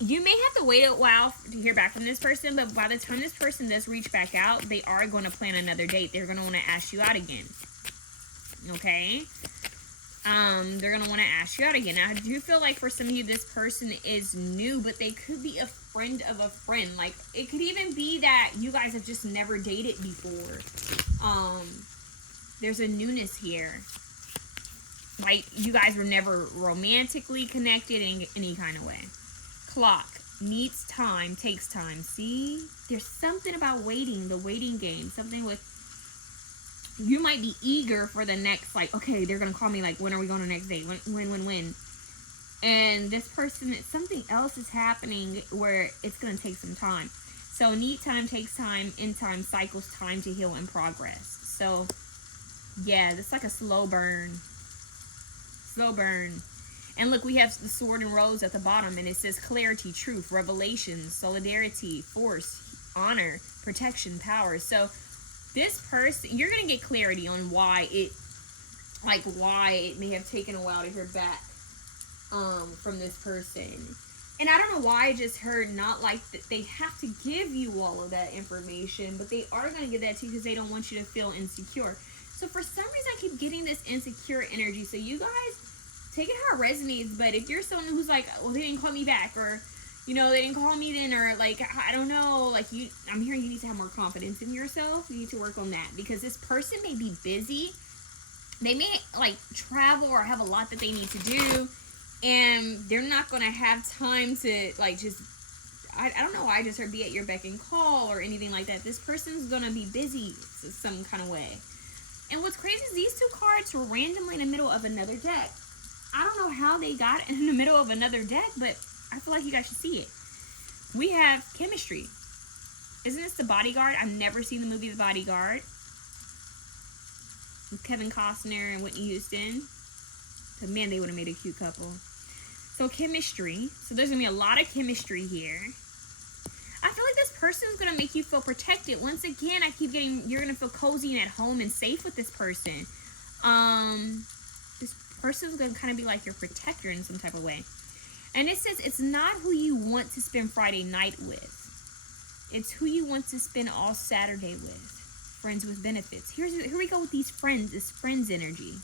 you may have to wait a while to hear back from this person, but by the time this person does reach back out, they are going to plan another date. They're going to want to ask you out again. Okay? They're going to want to ask you out again. Now, I do feel like for some of you, this person is new, but they could be a friend of a friend. Like, it could even be that you guys have just never dated before. There's a newness here. Like, you guys were never romantically connected in any kind of way. Clock. Needs time. Takes time. See? There's something about waiting. The waiting game. Something with... You might be eager for the next, like, okay, they're going to call me, like, when are we going to the next date? When? And this person, something else is happening where it's going to take some time. So, need time, takes time, in time, cycles time to heal and progress. So, yeah, it's like a slow burn. Slow burn. And look, we have the sword and rose at the bottom, and it says clarity, truth, revelation, solidarity, force, honor, protection, power. So this person, you're going to get clarity on why it may have taken a while to hear back from this person. And I don't know why I just heard not like that they have to give you all of that information, but they are going to give that to you because they don't want you to feel insecure. So for some reason, I keep getting this insecure energy. So you guys, take it how it resonates. But if you're someone who's like, well, they didn't call me back, or, you know, they didn't call me then, or like, I don't know, like I'm hearing you need to have more confidence in yourself. You need to work on that because this person may be busy. They may like travel or have a lot that they need to do, and they're not going to have time to like just, I don't know why I just heard be at your beck and call or anything like that. This person's going to be busy some kind of way. And what's crazy is these 2 cards were randomly in the middle of another deck. I don't know how they got in the middle of another deck, but I feel like you guys should see it. We have chemistry. Isn't this The Bodyguard? I've never seen the movie The Bodyguard. With Kevin Costner and Whitney Houston. But man, they would have made a cute couple. So chemistry. So there's going to be a lot of chemistry here. I feel like this person is going to make you feel protected. Once again, I keep getting, you're going to feel cozy and at home and safe with this person. This person is going to kind of be like your protector in some type of way. And it says it's not who you want to spend Friday night with. It's who you want to spend all Saturday with. Friends with benefits. Here we go with these friends. This friends energy.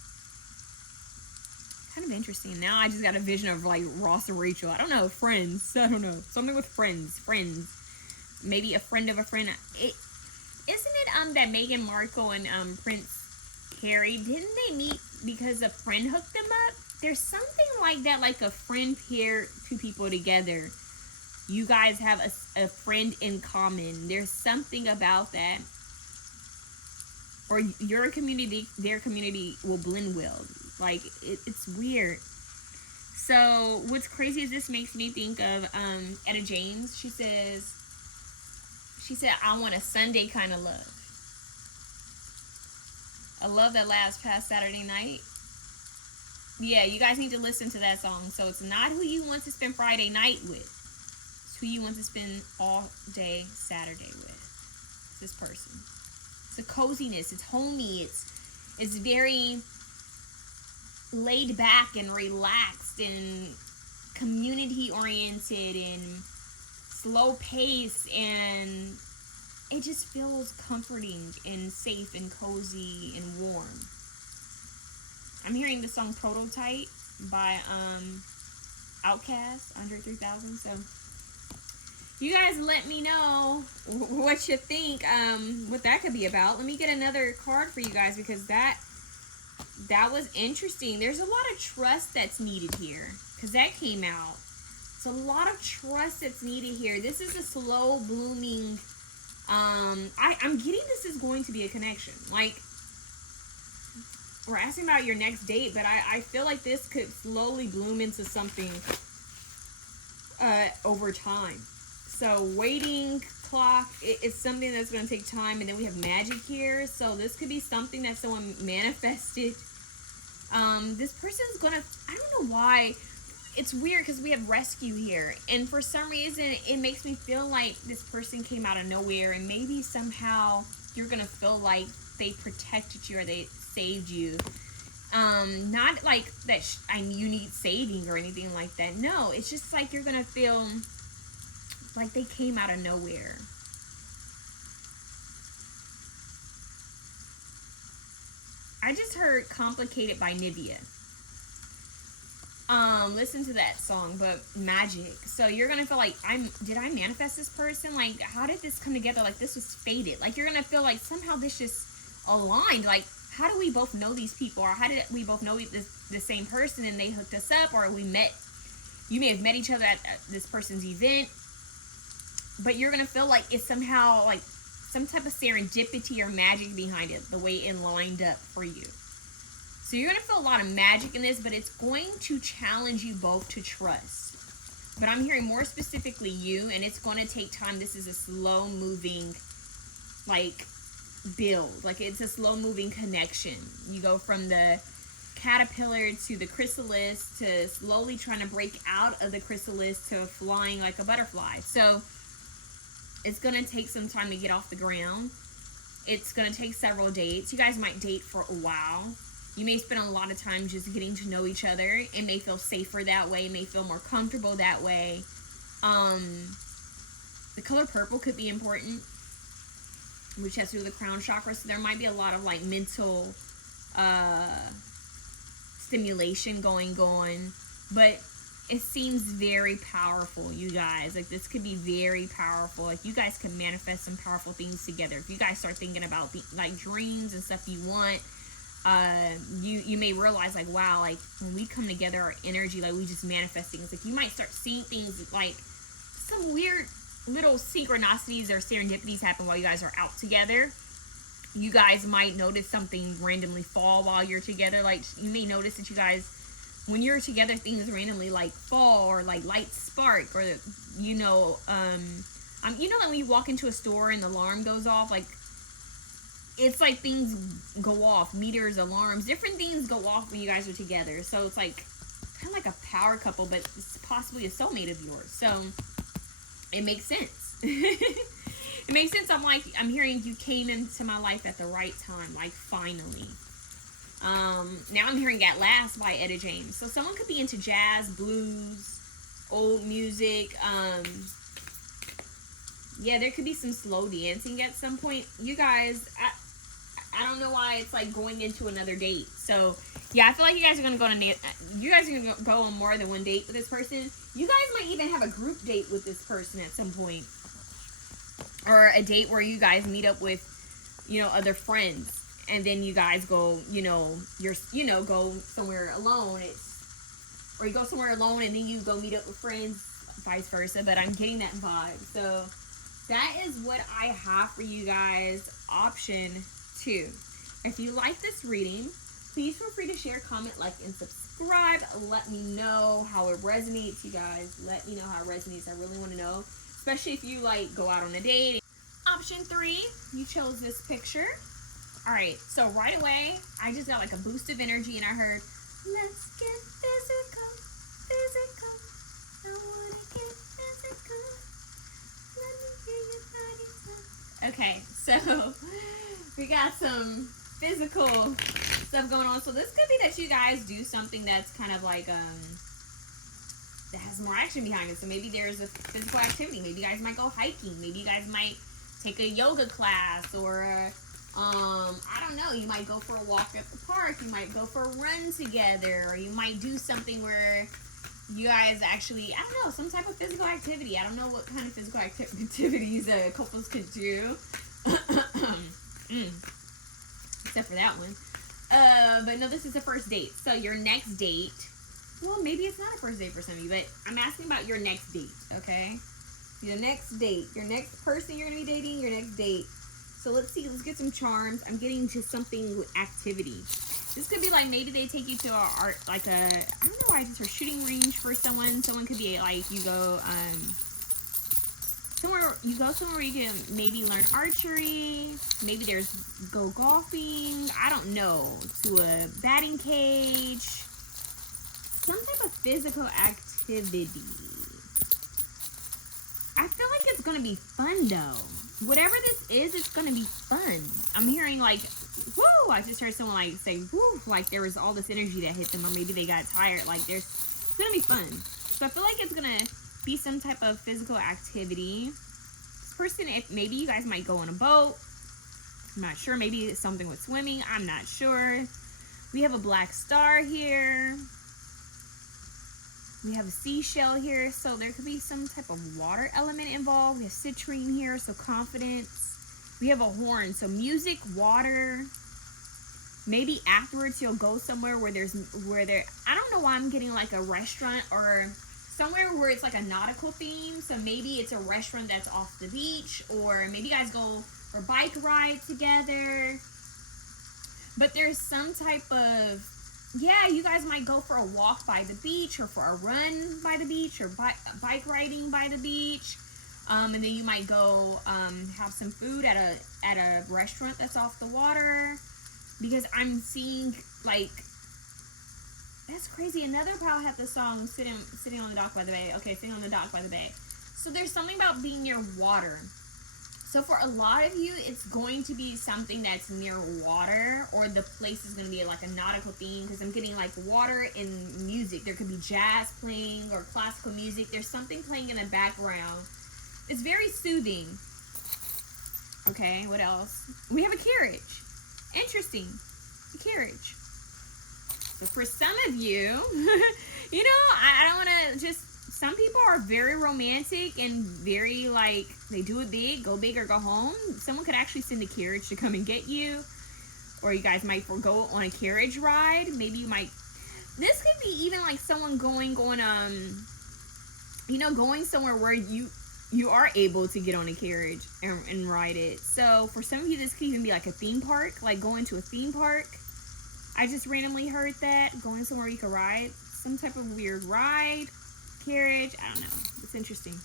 Kind of interesting. Now I just got a vision of like Ross and Rachel. I don't know. Friends. I don't know. Something with friends. Friends. Maybe a friend of a friend. Isn't it that Meghan Markle and Prince Harry, didn't they meet because a friend hooked them up? There's something like that, like a friend pair 2 people together. You guys have a friend in common. There's something about that. Or your community, their community will blend well. Like, it's weird. So, what's crazy is this makes me think of Etta James. She said, I want a Sunday kind of love. A love that lasts past Saturday night. Yeah, you guys need to listen to that song. So it's not who you want to spend Friday night with. It's who you want to spend all day Saturday with. It's this person. It's a coziness. It's homey. It's very laid back and relaxed and community oriented and slow pace, and it just feels comforting and safe and cozy and warm. I'm hearing the song Prototype by Outkast, Andre 3000. So you guys let me know what you think, what that could be about. Let me get another card for you guys because that was interesting. There's a lot of trust that's needed here because that came out. It's a lot of trust that's needed here. This is a slow blooming. I'm getting this is going to be a connection. Like, we're asking about your next date, but I feel like this could slowly bloom into something over time. So waiting clock, it's something that's going to take time, and then we have magic here. So this could be something that someone manifested. This person's going to, I don't know why, it's weird because we have rescue here, and for some reason it makes me feel like this person came out of nowhere, and maybe somehow you're going to feel like they protected you or they saved you. Not like that you need saving or anything like that. No, it's just like you're gonna feel like they came out of nowhere. I just heard "Complicated" by Nivea. Listen to that song, but magic. So you're gonna feel like did I manifest this person? Like, how did this come together? Like, this was fated. Like, you're gonna feel like somehow this just aligned. Like, how do we both know these people, or how did we both know the same person and they hooked us up, or you may have met each other at this person's event, but you're gonna feel like it's somehow like some type of serendipity or magic behind it, the way it lined up for you. So you're gonna feel a lot of magic in this, but it's going to challenge you both to trust. But I'm hearing more specifically you, and it's going to take time. This is a slow moving, like, build. Like, it's a slow moving connection. You go from the caterpillar to the chrysalis to slowly trying to break out of the chrysalis to flying like a butterfly. So it's going to take some time to get off the ground. It's going to take several dates. You guys might date for a while. You may spend a lot of time just getting to know each other. It may feel safer that way. It may feel more comfortable that way. The color purple could be important, which has to do with the crown chakra. So there might be a lot of like mental stimulation going on, but it seems very powerful, you guys. Like, this could be very powerful. Like, you guys can manifest some powerful things together. If you guys start thinking about like dreams and stuff you want, you may realize, like, wow, like, when we come together, our energy, like, we just manifest things. Like, you might start seeing things like some weird little synchronicities or serendipities happen while you guys are out together. You guys might notice something randomly fall while you're together. Like, you may notice that you guys, when you're together, things randomly like fall, or like lights spark, or you know, like when you walk into a store and the alarm goes off, like, it's like things go off, meters, alarms, different things go off when you guys are together. So it's like kind of like a power couple, but it's possibly a soulmate of yours. So it makes sense. It makes sense. I'm hearing you came into my life at the right time, like, finally. Now I'm hearing At Last by Etta James. So someone could be into jazz, blues, old music. Yeah, there could be some slow dancing at some point. You guys, I don't know why it's like going into another date. So yeah, I feel like you guys are gonna go on more than one date with this person. You guys might even have a group date with this person at some point, or a date where you guys meet up with, other friends, and then you guys go, go somewhere alone. Or you go somewhere alone and then you go meet up with friends, vice versa. But I'm getting that vibe. So that is what I have for you guys. Option 2. If you like this reading, please feel free to share, comment, like, and subscribe. Let me know how it resonates, you guys. Let me know how it resonates. I really want to know, especially if you like go out on a date. Option 3, you chose this picture. All right, so right away, I just got like a boost of energy, and I heard, let's get physical, physical. I wanna get physical. Let me hear your body talk. Okay, so we got some physical stuff going on. So this could be that you guys do something that's kind of like that has more action behind it. So maybe there's a physical activity. Maybe you guys might go hiking. Maybe you guys might take a yoga class, or I don't know, you might go for a walk at the park, you might go for a run together, or you might do something where you guys actually, I don't know, some type of physical activity. I don't know what kind of physical activities couples could do. Except for that one. But no, this is the first date. So your next date, well, maybe it's not a first date for some of you, but I'm asking about your next date, okay? Your next date, your next person you're going to be dating, your next date. So let's see. Let's get some charms. I'm getting just something with activity. This could be like maybe they take you to a art, like a, I don't know why it's a shooting range for someone. Someone could be like you go somewhere where you can maybe learn archery. Maybe there's go golfing. I don't know, to a batting cage. Some type of physical activity. I feel like it's gonna be fun though. Whatever this is, it's gonna be fun. I'm hearing like, woo! I just heard someone like say, woo! Like there was all this energy that hit them, or maybe they got tired. Like it's gonna be fun. So I feel like it's gonna be some type of physical activity. This person, if maybe you guys might go on a boat. I'm not sure. Maybe it's something with swimming. I'm not sure. We have a black star here. We have a seashell here, so there could be some type of water element involved. We have citrine here, so confidence. We have a horn, so music, water. Maybe afterwards you'll go somewhere where I don't know why I'm getting like a restaurant or somewhere where it's like a nautical theme. So maybe it's a restaurant that's off the beach, or maybe you guys go for a bike ride together. But there's some type of, yeah, you guys might go for a walk by the beach, or for a run by the beach, or bike riding by the beach. And then you might go have some food at a restaurant that's off the water. Because I'm seeing, like, that's crazy. Another pal had the song sitting on the dock by the bay. Okay, sitting on the dock by the bay. So there's something about being near water. So for a lot of you, it's going to be something that's near water, or the place is going to be like a nautical theme, because I'm getting like water and music. There could be jazz playing or classical music. There's something playing in the background. It's very soothing. Okay, what else? We have a carriage. Interesting. A carriage. So for some of you, you know, I don't want to just, some people are very romantic and very like, they do it big, go big or go home. Someone could actually send a carriage to come and get you. Or you guys might go on a carriage ride. Maybe you might, this could be even like someone going somewhere where you are able to get on a carriage and ride it. So for some of you, this could even be like a theme park, like going to a theme park. I just randomly heard that, going somewhere you can ride. Some type of weird ride, carriage, I don't know. It's interesting.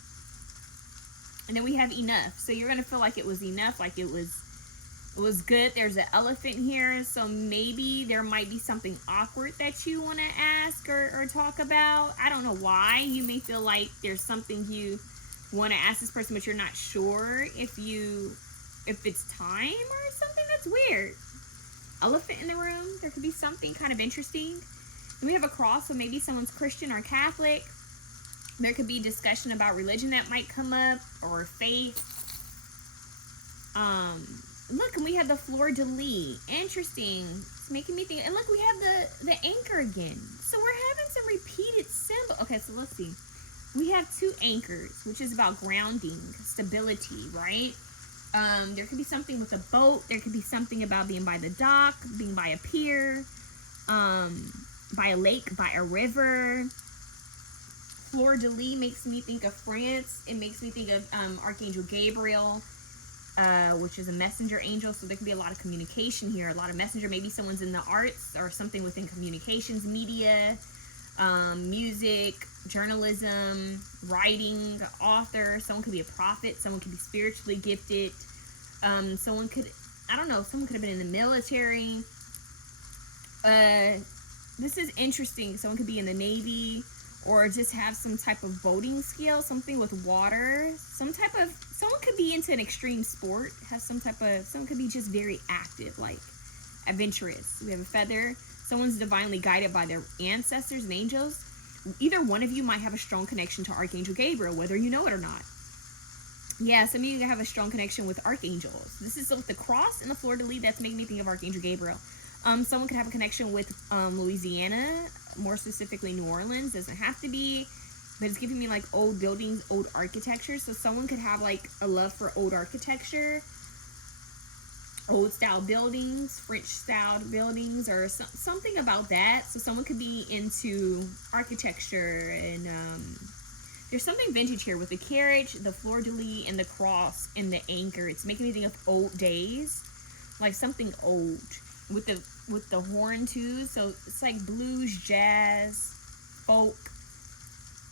And then we have enough. So you're going to feel like it was enough, like it was good. There's an elephant here. So maybe there might be something awkward that you want to ask or talk about. I don't know why. You may feel like there's something you want to ask this person, but you're not sure if it's time or something. That's weird. Elephant in the room. There could be something kind of interesting. And we have a cross, so maybe someone's Christian or Catholic. There could be discussion about religion that might come up, or faith. Look, and we have the fleur de lis. Interesting. It's making me think. And look, we have the anchor again. So we're having some repeated symbols. Okay, so let's see. We have two anchors, which is about grounding, stability, right? There could be something with a boat. There could be something about being by the dock, being by a pier, by a lake, by a river. Fleur de lis makes me think of France. It makes me think of Archangel Gabriel, which is a messenger angel. So there could be a lot of communication here, a lot of messenger. Maybe someone's in the arts or something within communications, media, music, journalism, writing, author. Someone could be a prophet. Someone could be spiritually gifted. Someone could, I don't know, someone could have been in the military. This is interesting. Someone could be in the Navy, or just have some type of boating skill, something with water, someone could be into an extreme sport, someone could be just very active, like adventurous. We have a feather. Someone's divinely guided by their ancestors and angels. Either one of you might have a strong connection to Archangel Gabriel, whether you know it or not. Yeah, some of you have a strong connection with archangels. This is with the cross and the fleur de lis. That's making me think of Archangel Gabriel. Someone could have a connection with Louisiana, more specifically New Orleans. Doesn't have to be, but it's giving me like old buildings, old architecture. So someone could have like a love for old architecture, old style buildings, French styled buildings, or something about that. So someone could be into architecture and There's something vintage here with the carriage, the fleur-de-lis, and the cross and the anchor. It's making me think of old days, like something old with the horn too. So it's like blues, jazz, folk.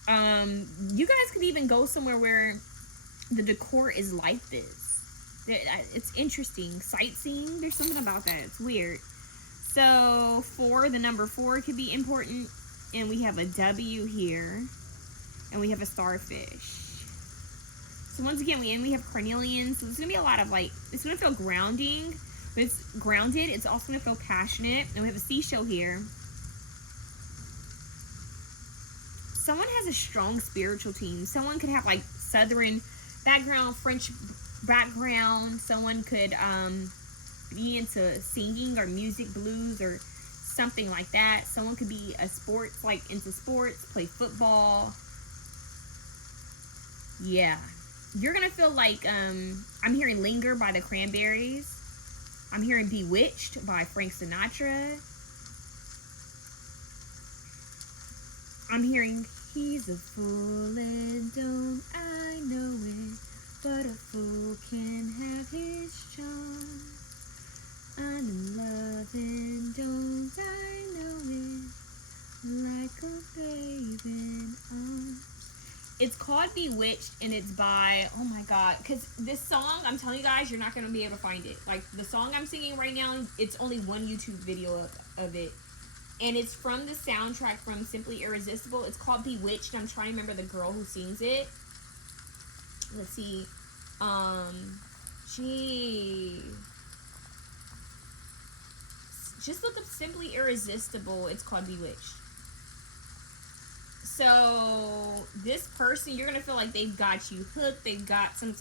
You guys could even go somewhere where the decor is like this. It's interesting. Sightseeing, there's something about that. It's weird. So the number 4 could be important. And we have a W here. And we have a starfish. So once again, we have carnelian. So there's going to be a lot of like, it's going to feel grounding. But it's grounded. It's also going to feel passionate. And we have a seashell here. Someone has a strong spiritual team. Someone could have like Southern background, French background. Someone could be into singing or music, blues, or something like that. Someone could be into sports, play football. Yeah. You're going to feel like, I'm hearing Linger by the Cranberries. I'm hearing Bewitched by Frank Sinatra. I'm hearing he's a fool and don't I know it, but a fool can have his charm. I'm in love and don't I know it, like a babe in arms. It's called Bewitched, and it's by, oh my god, because this song, I'm telling you guys, you're not going to be able to find it. Like, the song I'm singing right now, it's only one YouTube video of it. And it's from the soundtrack from Simply Irresistible. It's called Bewitched. I'm trying to remember the girl who sings it. Let's see. Just look up Simply Irresistible. It's called Bewitched. So this person, you're going to feel like they've got you hooked. They've got some...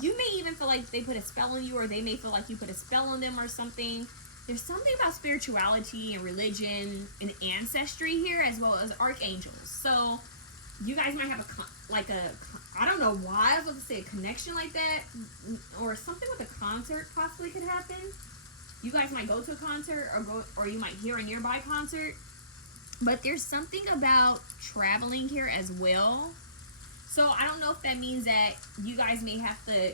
You may even feel like they put a spell on you, or they may feel like you put a spell on them or something. There's something about spirituality and religion and ancestry here, as well as archangels. So you guys might have I don't know why I was about to say a connection like that, or something with a concert possibly could happen. You guys might go to a concert, or you might hear a nearby concert. But there's something about traveling here as well. So I don't know if that means that you guys may have to,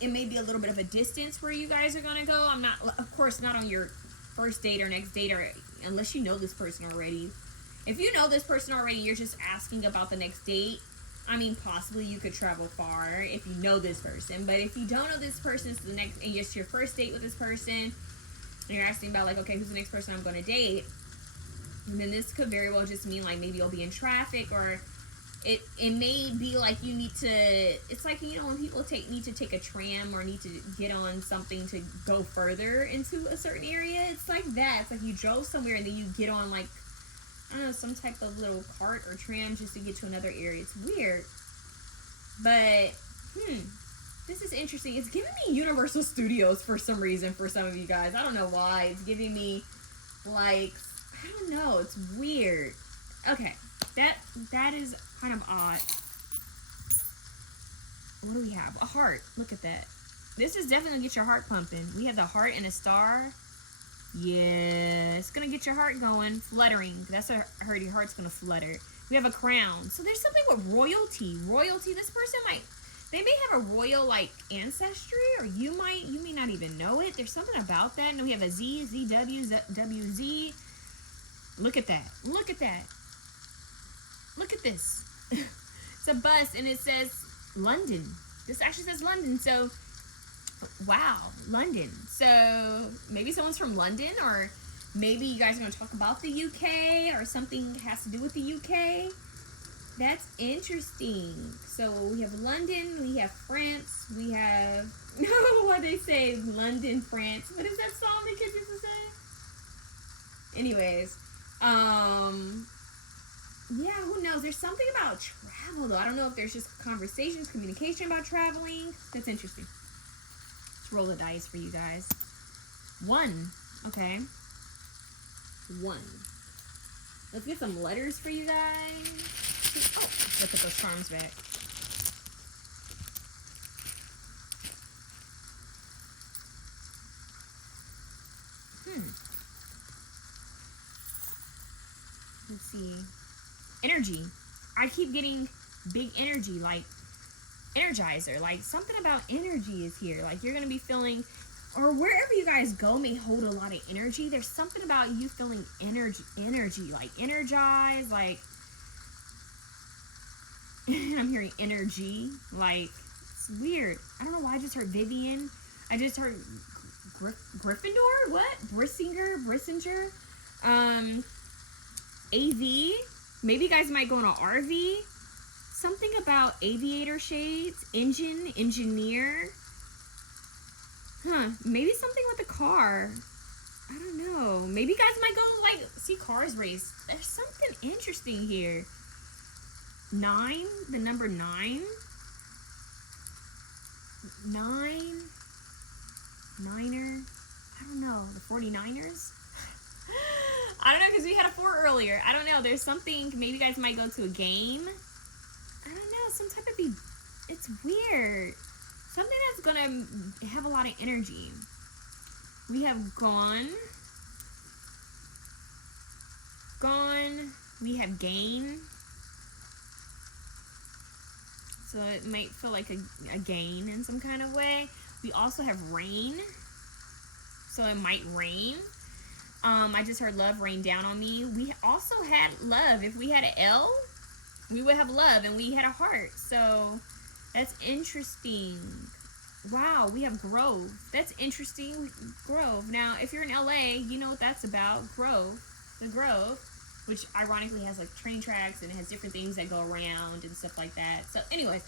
it may be a little bit of a distance where you guys are going to go. I'm not, of course, not on your first date or next date, or unless you know this person already. If you know this person already, you're just asking about the next date. I mean, possibly you could travel far if you know this person. But if you don't know this person, it's and it's your first date with this person, and you're asking about, like, okay, who's the next person I'm going to date? And then this could very well just mean, like, maybe you'll be in traffic, or it may be like you need to, it's like, you know, when people need to take a tram or need to get on something to go further into a certain area. It's like that. It's like you drove somewhere and then you get on, like, I don't know, some type of little cart or tram just to get to another area. It's weird. But, this is interesting. It's giving me Universal Studios for some reason for some of you guys. I don't know why. It's giving me, like, I don't know. It's weird. Okay. That is kind of odd. What do we have? A heart. Look at that. This is definitely going to get your heart pumping. We have the heart and a star. Yeah. It's going to get your heart going. Fluttering. That's what I heard. Your heart's going to flutter. We have a crown. So there's something with royalty. Royalty. This person they may have a royal, like, ancestry, or you may not even know it. There's something about that. And we have a Z, ZW, WZ. Look at that. Look at that. Look at this. It's a bus, and it says London. This actually says London. So, wow, London. So maybe someone's from London, or maybe you guys are going to talk about the UK, or something has to do with the UK. That's interesting. So we have London, we have France, we have, what they say, London, France. What is that song the kids used to say? Anyways, yeah, who knows? There's something about travel, though. I don't know if there's just conversations, communication about traveling. That's interesting. Let's roll the dice for you guys. 1. Okay. 1. Let's get some letters for you guys. Oh, let's put those charms back. Let's see. Energy. I keep getting big energy, like energizer, like something about energy is here. Like you're gonna be feeling, or wherever you guys go may hold a lot of energy. There's something about you feeling energy, like energized, like I'm hearing energy, like it's weird. I don't know why I just heard Vivian. I just heard Gryffindor. What? Brissinger. AV. Maybe you guys might go on an RV. Something about aviator shades, engineer. Maybe something with a car. I don't know. Maybe you guys might go like see cars race. There's something interesting here. 9, the number 9. 9er. I don't know. The 49ers. I don't know, because we had a 4 earlier. I don't know. There's something. Maybe you guys might go to a game. I don't know. Some type of it's weird. Something that's gonna have a lot of energy. We have gone. We have gain. So it might feel like a gain in some kind of way. We also have rain. So it might rain. I just heard love rain down on me. We also had love. If we had an L, we would have love, and we had a heart. So that's interesting. Wow, we have Grove. That's interesting. Grove. Now, if you're in LA, you know what that's about. Grove. The Grove, which ironically has like train tracks and it has different things that go around and stuff like that. So anyways,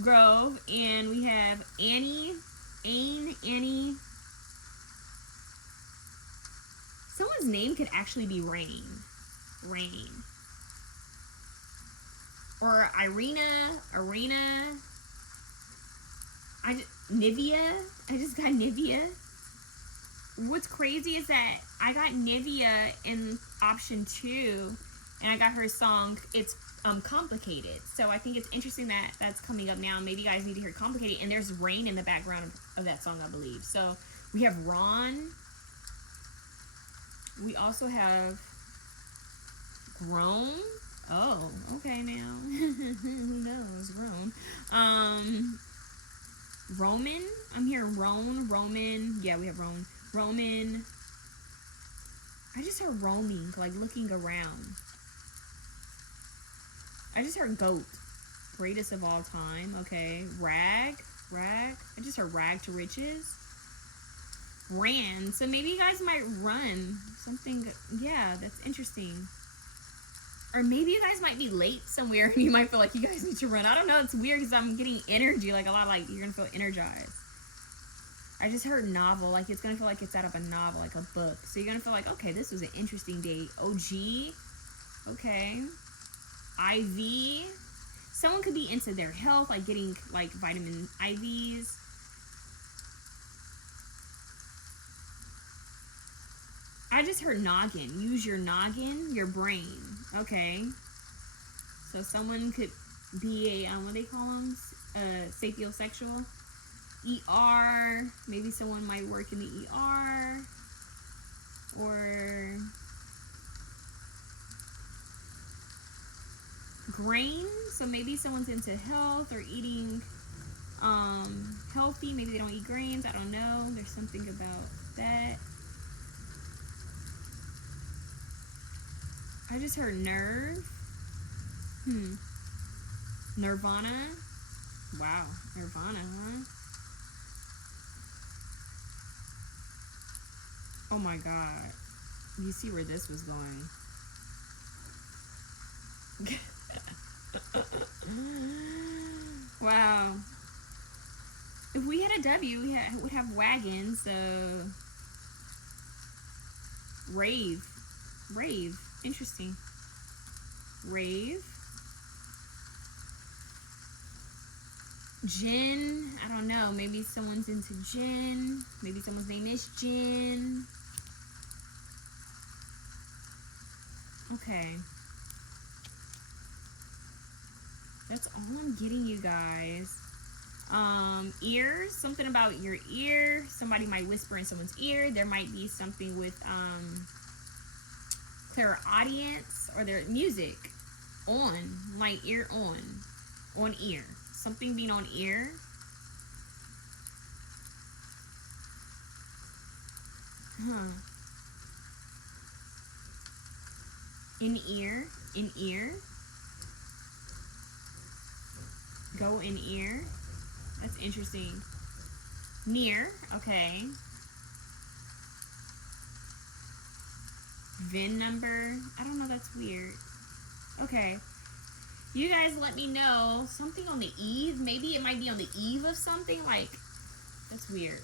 Grove. And we have Annie. Someone's name could actually be Rain. Or Arena. Nivea. I just got Nivea. What's crazy is that I got Nivea in option 2, and I got her song, it's Complicated. So I think it's interesting that that's coming up now. Maybe you guys need to hear Complicated, and there's rain in the background of that song, I believe. So we have Ron. We also have Grown. Oh, okay now. Who knows? Grown. Roman. I'm hearing Roman. Yeah, we have Roman. I just heard roaming, like looking around. I just heard goat. Greatest of all time. Okay. Rag. I just heard rag to riches. Ran. So maybe you guys might run. Something. Yeah, that's interesting. Or maybe you guys might be late somewhere and you might feel like you guys need to run. I don't know. It's weird because I'm getting energy. Like a lot, like you're going to feel energized. I just heard novel. Like it's going to feel like it's out of a novel, like a book. So you're going to feel like, okay, this was an interesting day. OG. Okay. IV. Someone could be into their health, like getting like vitamin IVs. I just heard noggin. Use your noggin, your brain. Okay. So someone could be a, what do they call them? Sapiosexual. ER. Maybe someone might work in the ER. Or grain. So maybe someone's into health or eating healthy. Maybe they don't eat grains. I don't know. There's something about that. I just heard nerve. Nirvana. Wow. Nirvana, huh? Oh my god. You see where this was going. Wow. If we had a W, we would have wagons, so... Rave. Interesting. Rave. Gin. I don't know. Maybe someone's into gin. Maybe someone's name is Gin. Okay. That's all I'm getting, you guys. Ears. Something about your ear. Somebody might whisper in someone's ear. There might be something with, their audience or their music on, like ear on. On ear. Something being on ear. Huh. In ear. In ear. Go in ear. That's interesting. Near. Okay. VIN number. I don't know. That's weird. Okay. You guys let me know. Something on the eve. Maybe it might be on the eve of something. Like, that's weird.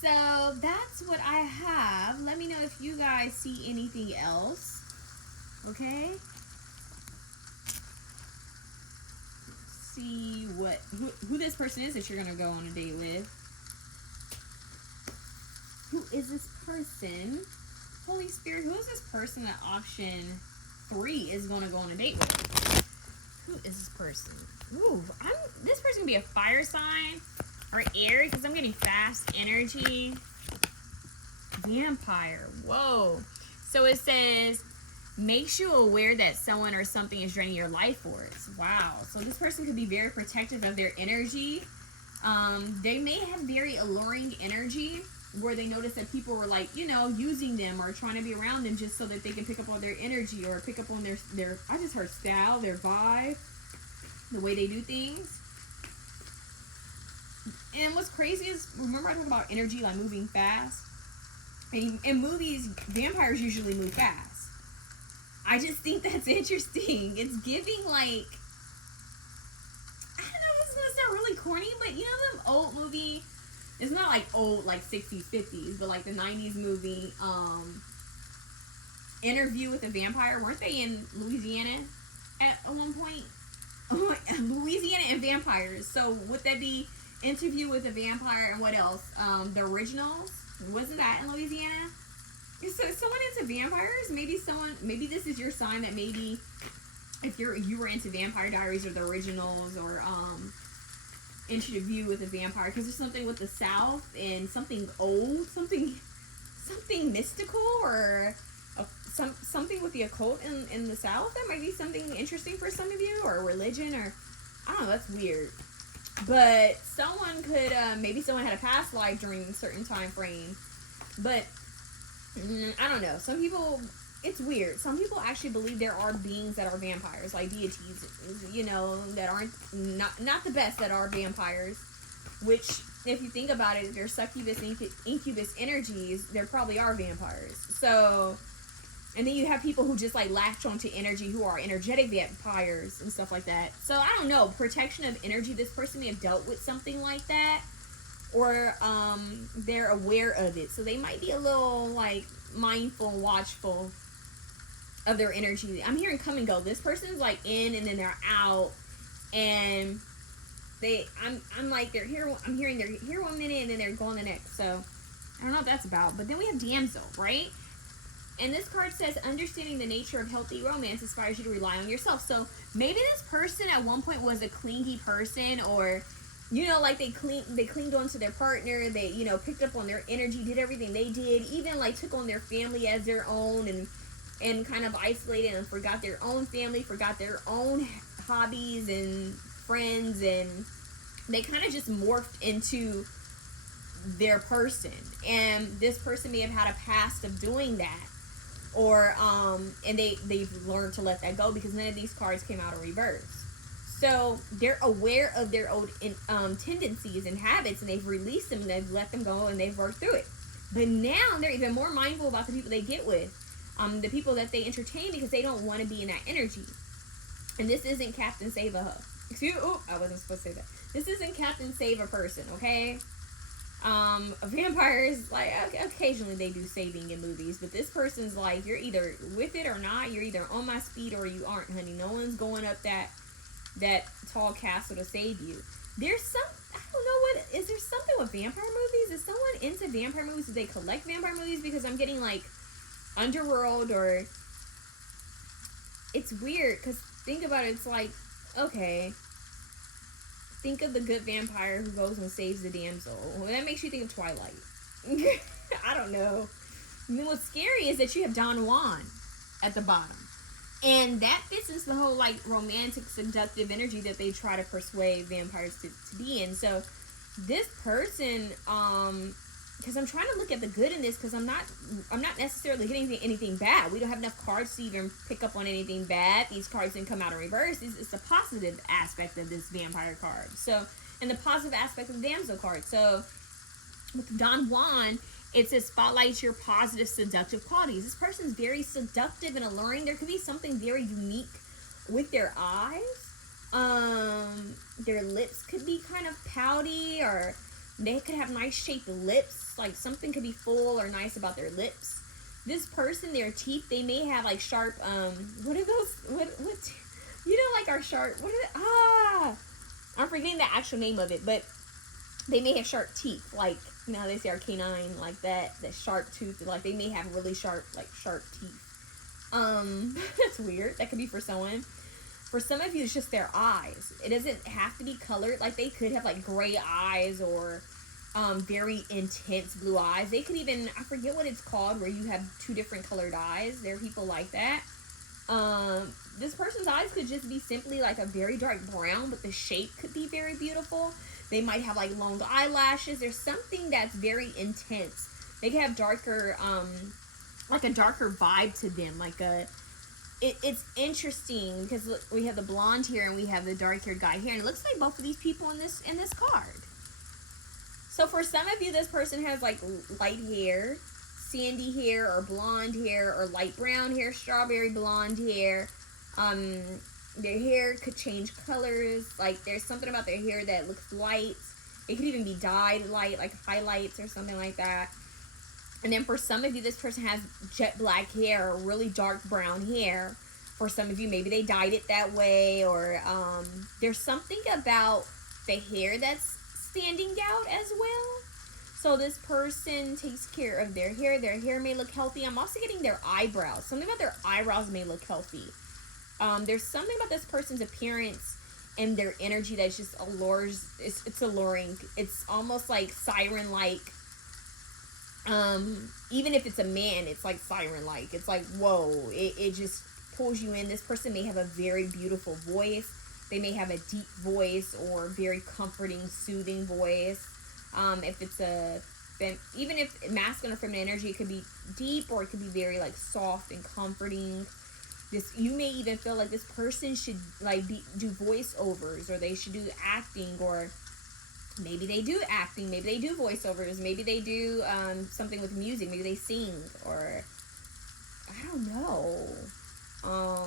So that's what I have. Let me know if you guys see anything else. Okay. Let's see who this person is that you're gonna go on a date with. Who is this person? Holy Spirit, who is this person that option 3 is gonna go on a date with? Who is this person? Ooh, this person can be a fire sign. Or air, because I'm getting fast energy. Vampire. Whoa. So it says, makes you aware that someone or something is draining your life force. Wow. So this person could be very protective of their energy. They may have very alluring energy where they notice that people were like, you know, using them or trying to be around them just so that they can pick up on their energy or pick up on their I just heard style, their vibe, the way they do things. And what's crazy is, remember I talked about energy, like moving fast? And in movies, vampires usually move fast. I just think that's interesting. It's giving, like, I don't know, this is going to sound really corny, but you know them old movie, it's not like old, like 60s, 50s, but like the 90s movie, Interview with a Vampire. Weren't they in Louisiana at one point? Louisiana and vampires. So would that be Interview with a Vampire and what else? The Originals. Wasn't that in Louisiana? So someone into vampires. Maybe this is your sign that maybe if you were into Vampire Diaries or The Originals or Interview with a Vampire, because there's something with the South and something old, something mystical or something with the occult in the South. That might be something interesting for some of you, or religion, or I don't know. That's weird. But someone could, maybe someone had a past life during a certain time frame. But, I don't know. Some people, it's weird. Some people actually believe there are beings that are vampires, like deities, you know, that aren't, not the best, that are vampires. Which, if you think about it, if they're succubus, incubus energies, there probably are vampires. So, and then you have people who just like latch onto energy, who are energetic vampires and stuff like that. So I don't know, protection of energy. This person may have dealt with something like that, or they're aware of it. So they might be a little like mindful, watchful of their energy. I'm hearing come and go. This person's like in and then they're out, and I'm like they're here. I'm hearing they're here 1 minute and then they're gone the next. So I don't know what that's about. But then we have Damsel, right? And this card says, understanding the nature of healthy romance inspires you to rely on yourself. So maybe this person at one point was a clingy person, or, you know, like they clinged on to their partner. They, you know, picked up on their energy, did everything they did, even like took on their family as their own, and kind of isolated and forgot their own family, forgot their own hobbies and friends, and they kind of just morphed into their person. And this person may have had a past of doing that. Or and they've learned to let that go because none of these cards came out in reverse. So they're aware of their old tendencies and habits, and they've released them and they've let them go and they've worked through it. But now they're even more mindful about the people they get with, the people that they entertain, because they don't want to be in that energy. And this isn't Captain Save a I wasn't supposed to say that. This isn't Captain Save a person, okay? Vampires, like, occasionally they do saving in movies, but this person's like, you're either with it or not. You're either on my speed or you aren't, honey. No one's going up that tall castle to save you. There's some, I don't know what, is there something with vampire movies? Is someone into vampire movies? Do they collect vampire movies? Because I'm getting like Underworld, or it's weird, because think about it, it's like, okay, think of the good vampire who goes and saves the damsel. Well, that makes you think of Twilight. I don't know. I mean, what's scary is that you have Don Juan at the bottom. And that fits into the whole like romantic, seductive energy that they try to persuade vampires to be in. So this person, because I'm trying to look at the good in this, because I'm not necessarily getting anything bad. We don't have enough cards to even pick up on anything bad. These cards didn't come out in reverse. It's the positive aspect of this vampire card. So, and the positive aspect of the damsel card. So with Don Juan, it says spotlight your positive, seductive qualities. This person's very seductive and alluring. There could be something very unique with their eyes. Their lips could be kind of pouty, or they could have nice shaped lips. Like something could be full or nice about their lips. This person, their teeth, they may have like sharp, what are those? What? You know, like our sharp. What is it? I'm forgetting the actual name of it, but they may have sharp teeth, like, you know how they say our canine, like that sharp tooth, like they may have really sharp teeth. That's weird. That could be for someone. For some of you, it's just their eyes. It doesn't have to be colored. Like they could have like gray eyes or very intense blue eyes. They could even, I forget what it's called, where you have two different colored eyes. There are people like that. This person's eyes could just be simply like a very dark brown, but the shape could be very beautiful. They might have like long eyelashes. There's something that's very intense. They can have darker, like a darker vibe to them. Like it's interesting because look, we have the blonde here and we have the dark haired guy here, and it looks like both of these people in this card. So for some of you, this person has like light hair, sandy hair, or blonde hair, or light brown hair, strawberry blonde hair. Their hair could change colors. Like there's something about their hair that looks light. It could even be dyed light, like highlights or something like that. And then for some of you, this person has jet black hair or really dark brown hair. For some of you, maybe they dyed it that way, or there's something about the hair that's standing out as well. So this person takes care of their hair. Their hair may look healthy. I'm also getting their eyebrows. Something about their eyebrows may look healthy. There's something about this person's appearance and their energy that just allures. It's alluring. It's almost like siren-like. Even if it's a man, it's like siren-like. It's like, whoa. It just pulls you in. This person may have a very beautiful voice. They may have a deep voice or very comforting, soothing voice. If it's even if masculine or feminine energy, it could be deep or it could be very like soft and comforting. You may even feel like this person should like do voiceovers, or they should do acting, or maybe they do acting, maybe they do voiceovers, maybe they do something with music, maybe they sing, or I don't know.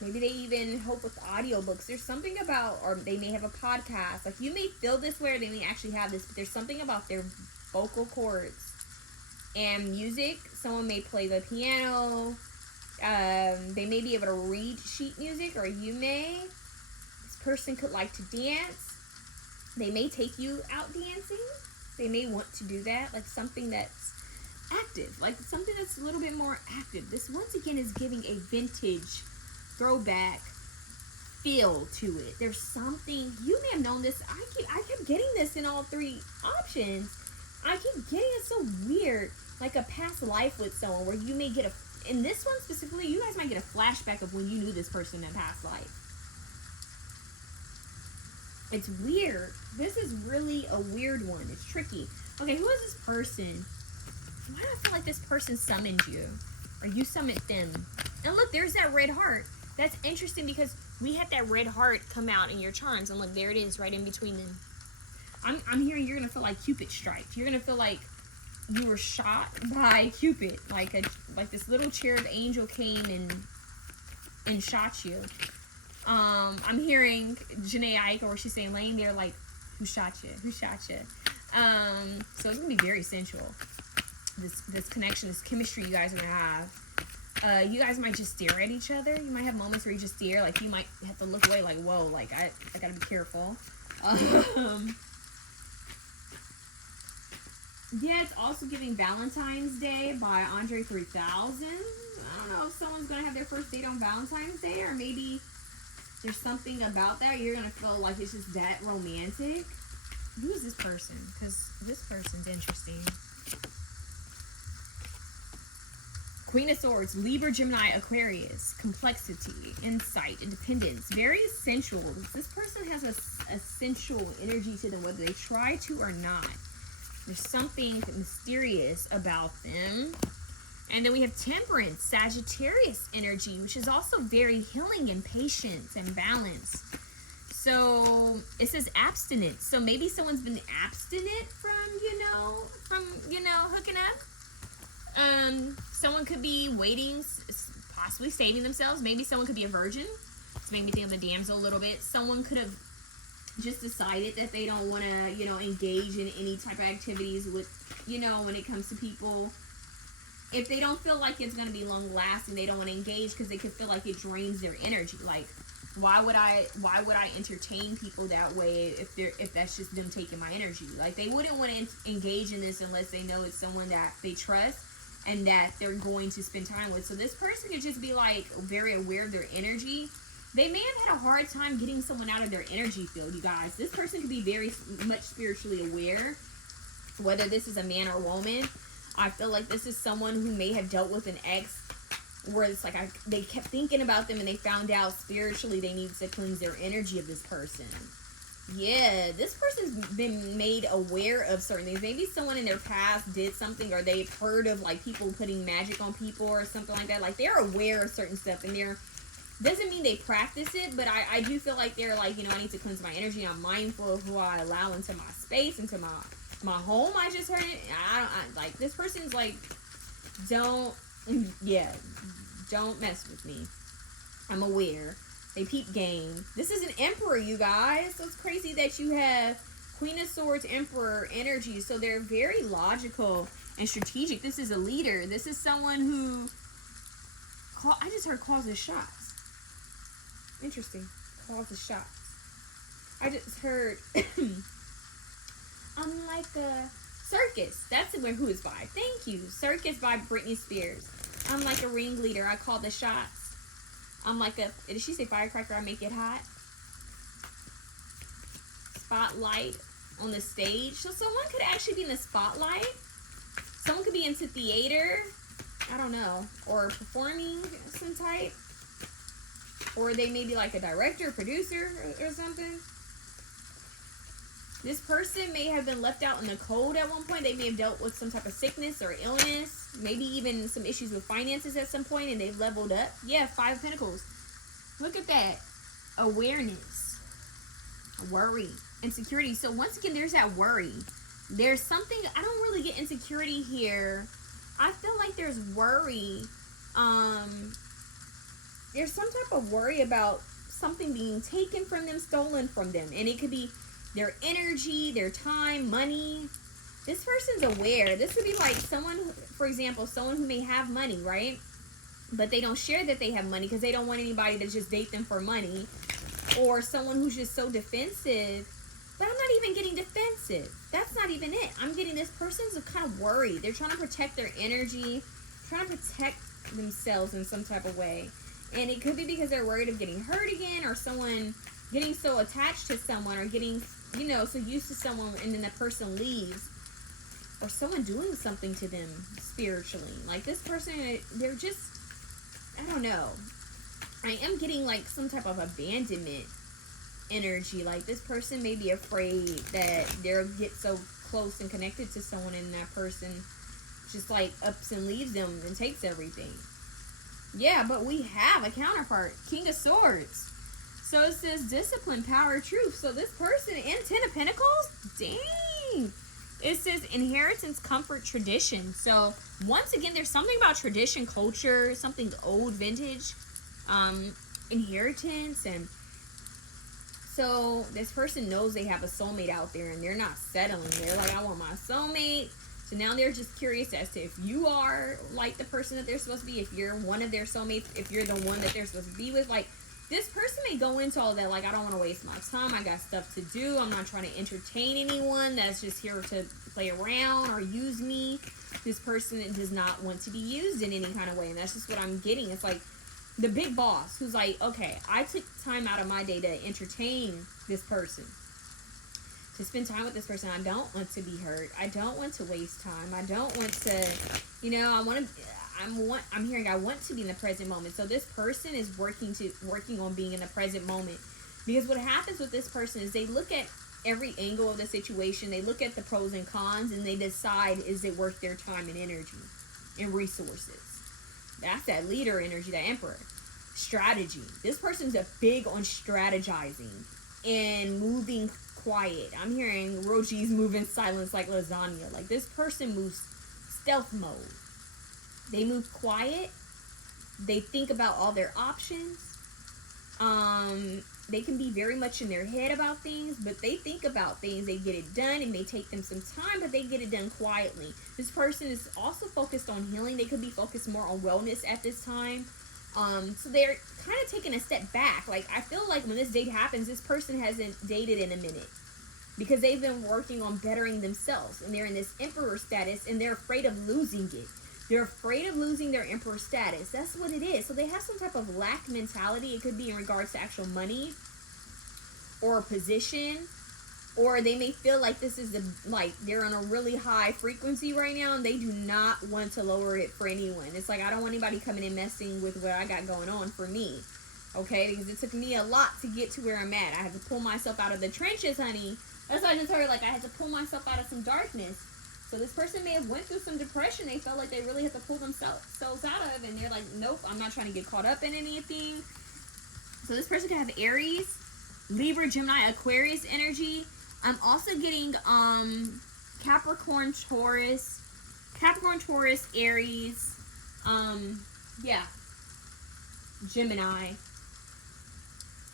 Maybe they even help with audiobooks. There's something about, or they may have a podcast. Like you may feel this way, or they may actually have this, but there's something about their vocal cords and music. Someone may play the piano. They may be able to read sheet music, or you may. This person could like to dance. They may take you out dancing. They may want to do that, like something that's active, like something that's a little bit more active. This once again is giving a vintage, throwback feel to it. There's something, you may have known this. I kept getting this in all three options. I keep getting it so weird, like a past life with someone where you may get in this one specifically, you guys might get a flashback of when you knew this person in a past life. It's weird. This is really a weird one. It's tricky. Okay, who is this person? Why do I feel like this person summoned you? Or you summoned them? And look, there's that red heart. That's interesting because we had that red heart come out in your charms. And look, there it is right in between them. I'm hearing you're going to feel like Cupid striked. You're going to feel like you were shot by Cupid. Like this little cherub angel came and shot you. I'm hearing Janae Aiko where she's saying, laying there like, who shot you? Who shot you? So it's going to be very sensual. This connection, this chemistry you guys are going to have. You guys might just stare at each other. You might have moments where you just stare. Like, you might have to look away like, whoa, like, I got to be careful. Yeah, it's also giving Valentine's Day by Andre 3000. I don't know if someone's going to have their first date on Valentine's Day, or maybe there's something about that. You're going to feel like it's just that romantic. Who is this person? Because this person's interesting. Queen of Swords, Libra, Gemini, Aquarius, complexity, insight, independence, very sensual. This person has a sensual energy to them, whether they try to or not. There's something mysterious about them. And then we have Temperance, Sagittarius energy, which is also very healing and patience and balance. So it says abstinence. So maybe someone's been abstinent from hooking up. Someone could be waiting, possibly saving themselves. Maybe someone could be a virgin. It's made me think of the damsel a little bit. Someone could have just decided that they don't want to, engage in any type of activities with, when it comes to people. If they don't feel like it's going to be long lasting, they don't want to engage because they could feel like it drains their energy. Like, why would I entertain people that way if that's just them taking my energy? Like, they wouldn't want to engage in this unless they know it's someone that they trust and that they're going to spend time with. So this person could just be like very aware of their energy. They may have had a hard time getting someone out of their energy field, you guys. This person could be very much spiritually aware, whether this is a man or woman. I feel like this is someone who may have dealt with an ex where it's like they kept thinking about them and they found out spiritually they need to cleanse their energy of this person. Yeah, this person's been made aware of certain things. Maybe someone in their past did something, or they've heard of like people putting magic on people or something like that. Like, they're aware of certain stuff, and doesn't mean they practice it, but I do feel like they're like, I need to cleanse my energy. I'm mindful of who I allow into my space, into my home. I just heard it. I like, this person's like, don't mess with me. I'm aware. They peep game. This is an emperor, you guys. So it's crazy that you have Queen of Swords, Emperor energy. So they're very logical and strategic. This is a leader. This is someone who I just heard calls the shots. Interesting. Calls the shots. I just heard I'm like a Circus. That's who it's by. Thank you. Circus by Britney Spears. I'm like a ringleader. I call the shots. I'm like did she say firecracker? I make it hot. Spotlight on the stage. So someone could actually be in the spotlight. Someone could be into theater. I don't know. Or performing some type. Or they may be like a director, producer, or something. This person may have been left out in the cold at one point. They may have dealt with some type of sickness or illness. Maybe even some issues with finances at some point, and they've leveled up. Yeah, 5 of Pentacles. Look at that. Awareness. Worry. Insecurity. So once again, there's that worry. There's something, I don't really get insecurity here. I feel like there's worry. There's some type of worry about something being taken from them, stolen from them. And it could be their energy, their time, money. This person's aware. This would be like someone, for example, someone who may have money, right? But they don't share that they have money because they don't want anybody to just date them for money. Or someone who's just so defensive. But I'm not even getting defensive. That's not even it. I'm getting this person's kind of worried. They're trying to protect their energy, trying to protect themselves in some type of way. And it could be because they're worried of getting hurt again, or someone getting so attached to someone, or getting, so used to someone, and then that person leaves. Or someone doing something to them spiritually. Like, this person, they're just, I don't know. I am getting like some type of abandonment energy. Like, this person may be afraid that they'll get so close and connected to someone, and that person just like ups and leaves them and takes everything. Yeah, but we have a counterpart. King of Swords. So it says discipline, power, truth. So this person in 10 of Pentacles, dang. It says inheritance, comfort, tradition. So once again, there's something about tradition, culture, something old, vintage, inheritance. And so this person knows they have a soulmate out there, and they're not settling. They're like, I want my soulmate. So now they're just curious as to if you are like the person that they're supposed to be, if you're one of their soulmates, if you're the one that they're supposed to be with. Like, this person may go into all that, like, I don't want to waste my time. I got stuff to do. I'm not trying to entertain anyone that's just here to play around or use me. This person does not want to be used in any kind of way. And that's just what I'm getting. It's like the big boss who's like, okay, I took time out of my day to entertain this person, to spend time with this person. I don't want to be hurt. I don't want to waste time. I don't want to, I'm hearing I want to be in the present moment. So this person is working on being in the present moment. Because what happens with this person is they look at every angle of the situation, they look at the pros and cons, and they decide, is it worth their time and energy and resources? That's that leader energy, that emperor. Strategy. This person's a big on strategizing and moving quiet. I'm hearing Roji's move in silence like lasagna. Like this person moves stealth mode. They move quiet. They think about all their options. They can be very much in their head about things, but they think about things. They get it done. It may take them some time, but they get it done quietly. This person is also focused on healing. They could be focused more on wellness at this time. So they're kind of taking a step back. Like, I feel like when this date happens, this person hasn't dated in a minute because they've been working on bettering themselves, and they're in this emperor status, and they're afraid of losing it. They're afraid of losing their emperor status. That's what it is. So they have some type of lack mentality. It could be in regards to actual money or a position, or they may feel like this is they're on a really high frequency right now, and they do not want to lower it for anyone. It's like, I don't want anybody coming in messing with what I got going on for me. Okay, because it took me a lot to get to where I'm at. I had to pull myself out of the trenches, honey. That's why I just heard, like, I had to pull myself out of some darkness. So this person may have went through some depression. They felt like they really had to pull themselves out of, and they're like, nope, I'm not trying to get caught up in anything. So this person could have Aries, Libra, Gemini, Aquarius energy. I'm also getting Capricorn, Taurus, Aries, Gemini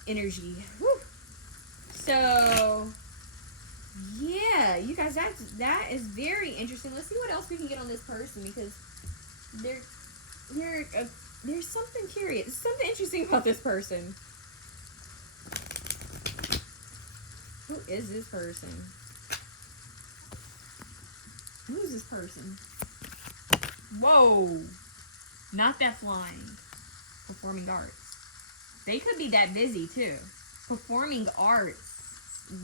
energy. Whew. So yeah, you guys, that is very interesting. Let's see what else we can get on this person, because there's something curious, something interesting about this person. Who is this person? Who is this person? Whoa! Not that flying. Performing arts. They could be that busy too. Performing arts.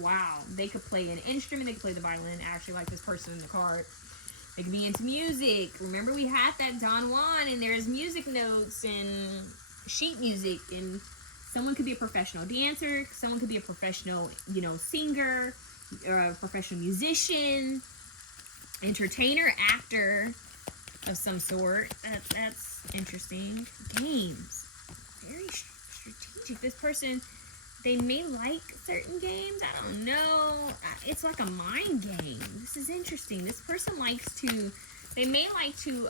Wow. They could play an instrument. They could play the violin. Actually, like this person in the card. They could be into music. Remember, we had that Don Juan, and there's music notes and sheet music, and someone could be a professional dancer. Someone could be a professional, singer, or a professional musician, entertainer, actor of some sort. That's interesting. Games. Very strategic. This person, they may like certain games. I don't know. It's like a mind game. This is interesting. This person they may like to,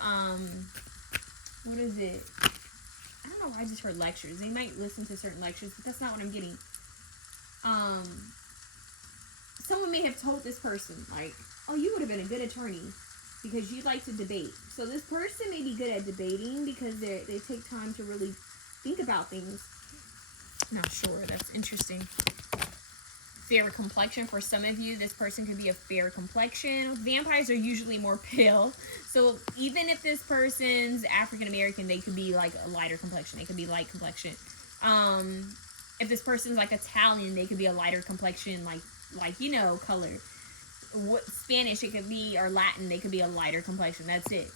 what is it? I don't know why I just heard lectures. They might listen to certain lectures, but that's not what I'm getting. Someone may have told this person, like, oh, you would have been a good attorney because you like to debate. So this person may be good at debating because they take time to really think about things. Not sure. That's interesting. Fair complexion for some of you. This person could be a fair complexion. Vampires are usually more pale. So even if this person's African American, they could be like a lighter complexion. They could be light complexion. If this person's like Italian, they could be a lighter complexion, like color. What Spanish it could be, or Latin, they could be a lighter complexion. That's it.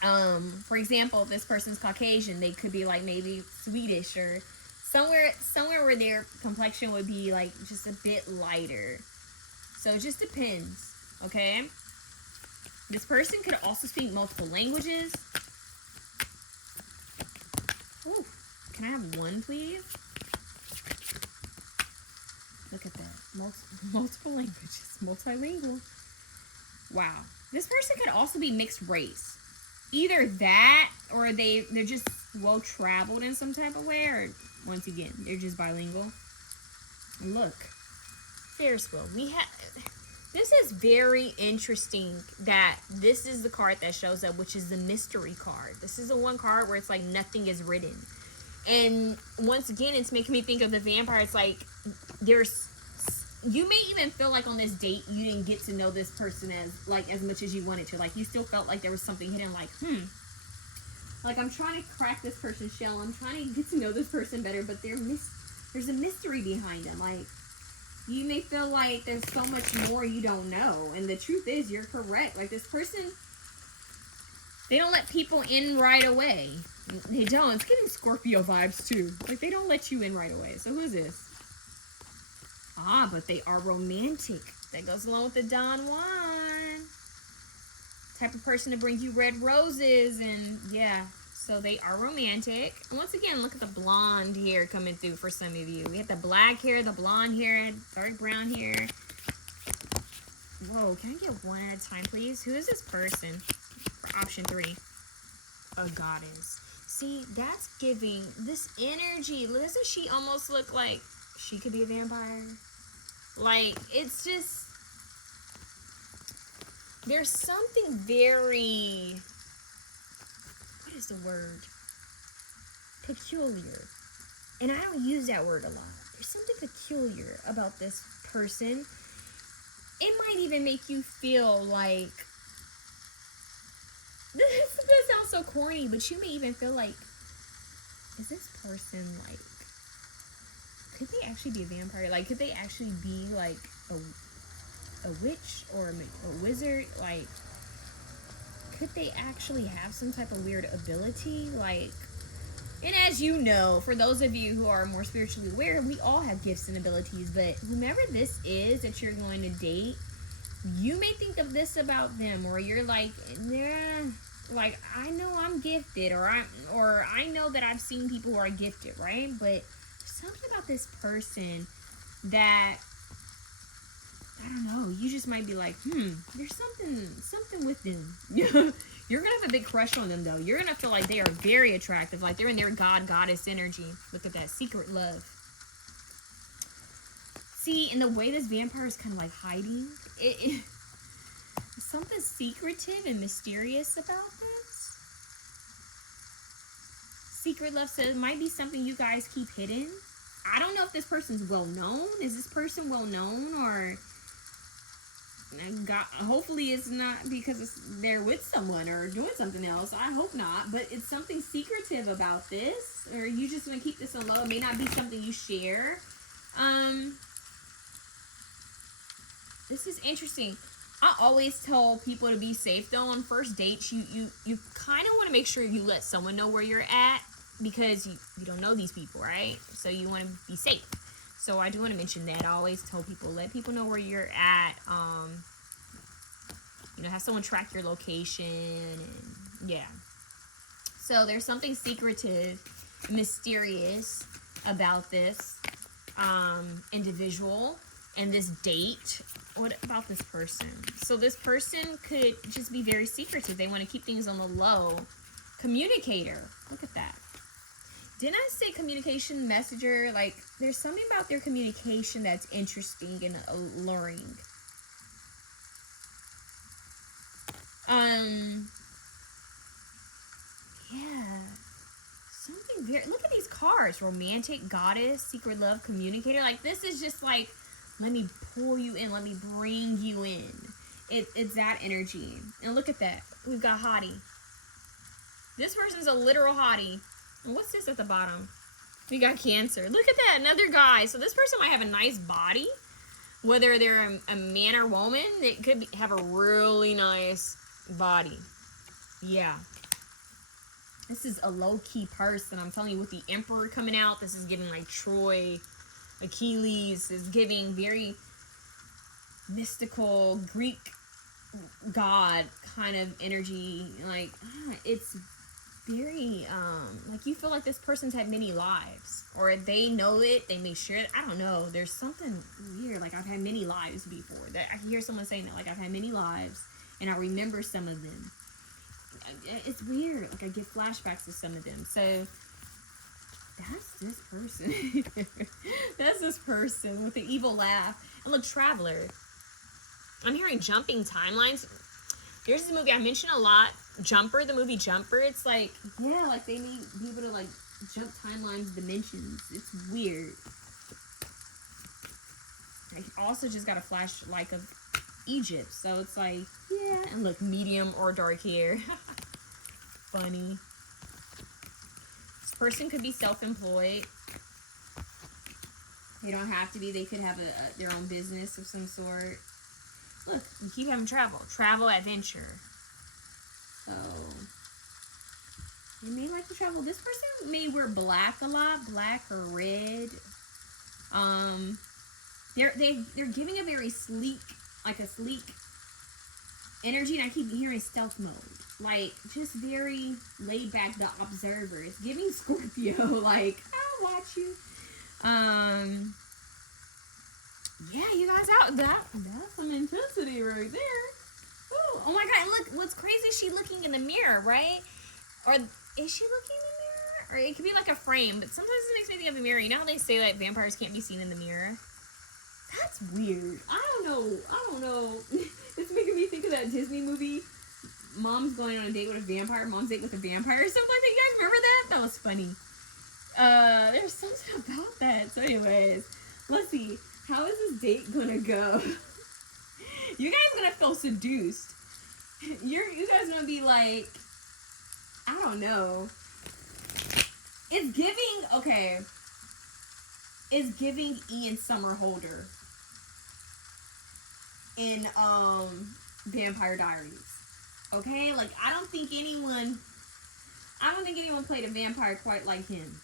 For example, if this person's Caucasian, they could be like maybe Swedish or somewhere where their complexion would be like just a bit lighter. So it just depends, okay? This person could also speak multiple languages. Ooh, can I have one, please? Look at that. Multiple languages. Multilingual. Wow. This person could also be mixed race. Either that, or they're just well-traveled in some type of way, or once again, they're just bilingual. Look. Ferris wheel. This is very interesting that this is the card that shows up, which is the mystery card. This is the one card where it's like nothing is written. And once again, it's making me think of the vampire. It's like you may even feel like on this date you didn't get to know this person as much as you wanted to. Like, you still felt like there was something hidden, like I'm trying to crack this person's shell. I'm trying to get to know this person better, but there's a mystery behind them. Like, you may feel like there's so much more you don't know, and the truth is, you're correct. Like, this person, They don't let people in right away. They don't. It's getting Scorpio vibes too. Like they don't let you in right away. So who is this? Ah, but they are romantic. That goes along with the Don Juan. Type of person to bring you red roses and yeah. So they are romantic. And once again, look at the blonde hair coming through for some of you. We have the black hair, the blonde hair, dark brown hair. Whoa, can I get one at a time, please? Who is this person? For option 3. A goddess. See, that's giving this energy. Doesn't she almost look like she could be a vampire? Like, it's just... There's something very... What is the word? Peculiar. And I don't use that word a lot. There's something peculiar about this person. It might even make you feel like... This sounds so corny, but you may even feel like, is this person like, could they actually be a vampire? Like, could they actually be like a witch or a wizard? Like, could they actually have some type of weird ability? Like, and as you know, for those of you who are more spiritually aware, we all have gifts and abilities, but whomever this is that you're going to date, you may think of this about them, or you're like, yeah, like I know I'm gifted, or I know that I've seen people who are gifted, right? But there's something about this person that I don't know. You just might be like, there's something with them. You're gonna have a big crush on them, though. You're gonna feel like they are very attractive, like they're in their goddess energy. Look at that secret love. See, and the way this vampire is kind of like hiding, it something secretive and mysterious about this. Secret love says it might be something you guys keep hidden. I don't know if this person's well known. Is this person well known, or hopefully it's not because they're with someone or doing something else. I hope not, but it's something secretive about this, or you just want to keep this on low. It may not be something you share. This is interesting. I always tell people to be safe though on first dates. You kind of want to make sure you let someone know where you're at, because you don't know these people, right? So you want to be safe. So I do want to mention that. I always tell people, let people know where you're at. Have someone track your location, and yeah. So there's something secretive, mysterious about this individual and this date. What about this person? So this person could just be very secretive. They want to keep things on the low. Communicator. Look at that. Didn't I say communication messenger? Like, there's something about their communication that's interesting and alluring. Yeah. Something very... Look at these cards. Romantic, goddess, secret love, communicator. Like, this is just like, let me pull you in. Let me bring you in. It's that energy. And look at that. We've got hottie. This person's a literal hottie. And what's this at the bottom? We got Cancer. Look at that. Another guy. So this person might have a nice body. Whether they're a man or woman, they could have a really nice body. Yeah. This is a low-key person. I'm telling you, with the Emperor coming out, this is giving like Troy, Achilles. Is giving very mystical Greek god kind of energy. Like, it's very like you feel like this person's had many lives, or they know it, they make sure. I don't know, there's something weird. Like, I've had many lives before. That I can hear someone saying that, like, I've had many lives and I remember some of them. It's weird. Like, I get flashbacks to some of them. So that's this person. That's this person with the evil laugh. And look, Traveler. I'm hearing jumping timelines. There's this movie I mention a lot, Jumper, the movie Jumper. It's like, yeah, like they may be able to like jump timelines, dimensions. It's weird. I also just got a flash like of Egypt, so it's like, yeah. And look, medium or dark hair. Funny. This person could be self-employed. They don't have to be. They could have their own business of some sort. Look, you keep having travel, adventure. So They may like to travel. This person may wear black a lot, black or red. They're giving a very sleek, like a sleek energy, and I keep hearing stealth mode. Like, just very laid back, the observer. It's giving Scorpio, like, I'll watch you. Yeah, you guys that's some intensity right there. Ooh, oh my god, look, what's crazy is she looking in the mirror, right? Or is she looking in the mirror? Or it could be like a frame, but sometimes it makes me think of a mirror. You know how they say that vampires can't be seen in the mirror? That's weird. I don't know. It's making me think of that Disney movie, Mom's going on a date with a vampire, Mom's date with a vampire, or something like that. You guys remember that? That was funny. There's something about that. So anyways, let's see. How is this date gonna go? You guys gonna feel seduced. You guys gonna be like, I don't know. It's giving, okay. It's giving Ian Somerhalder in Vampire Diaries. Okay? Like, I don't think anyone played a vampire quite like him.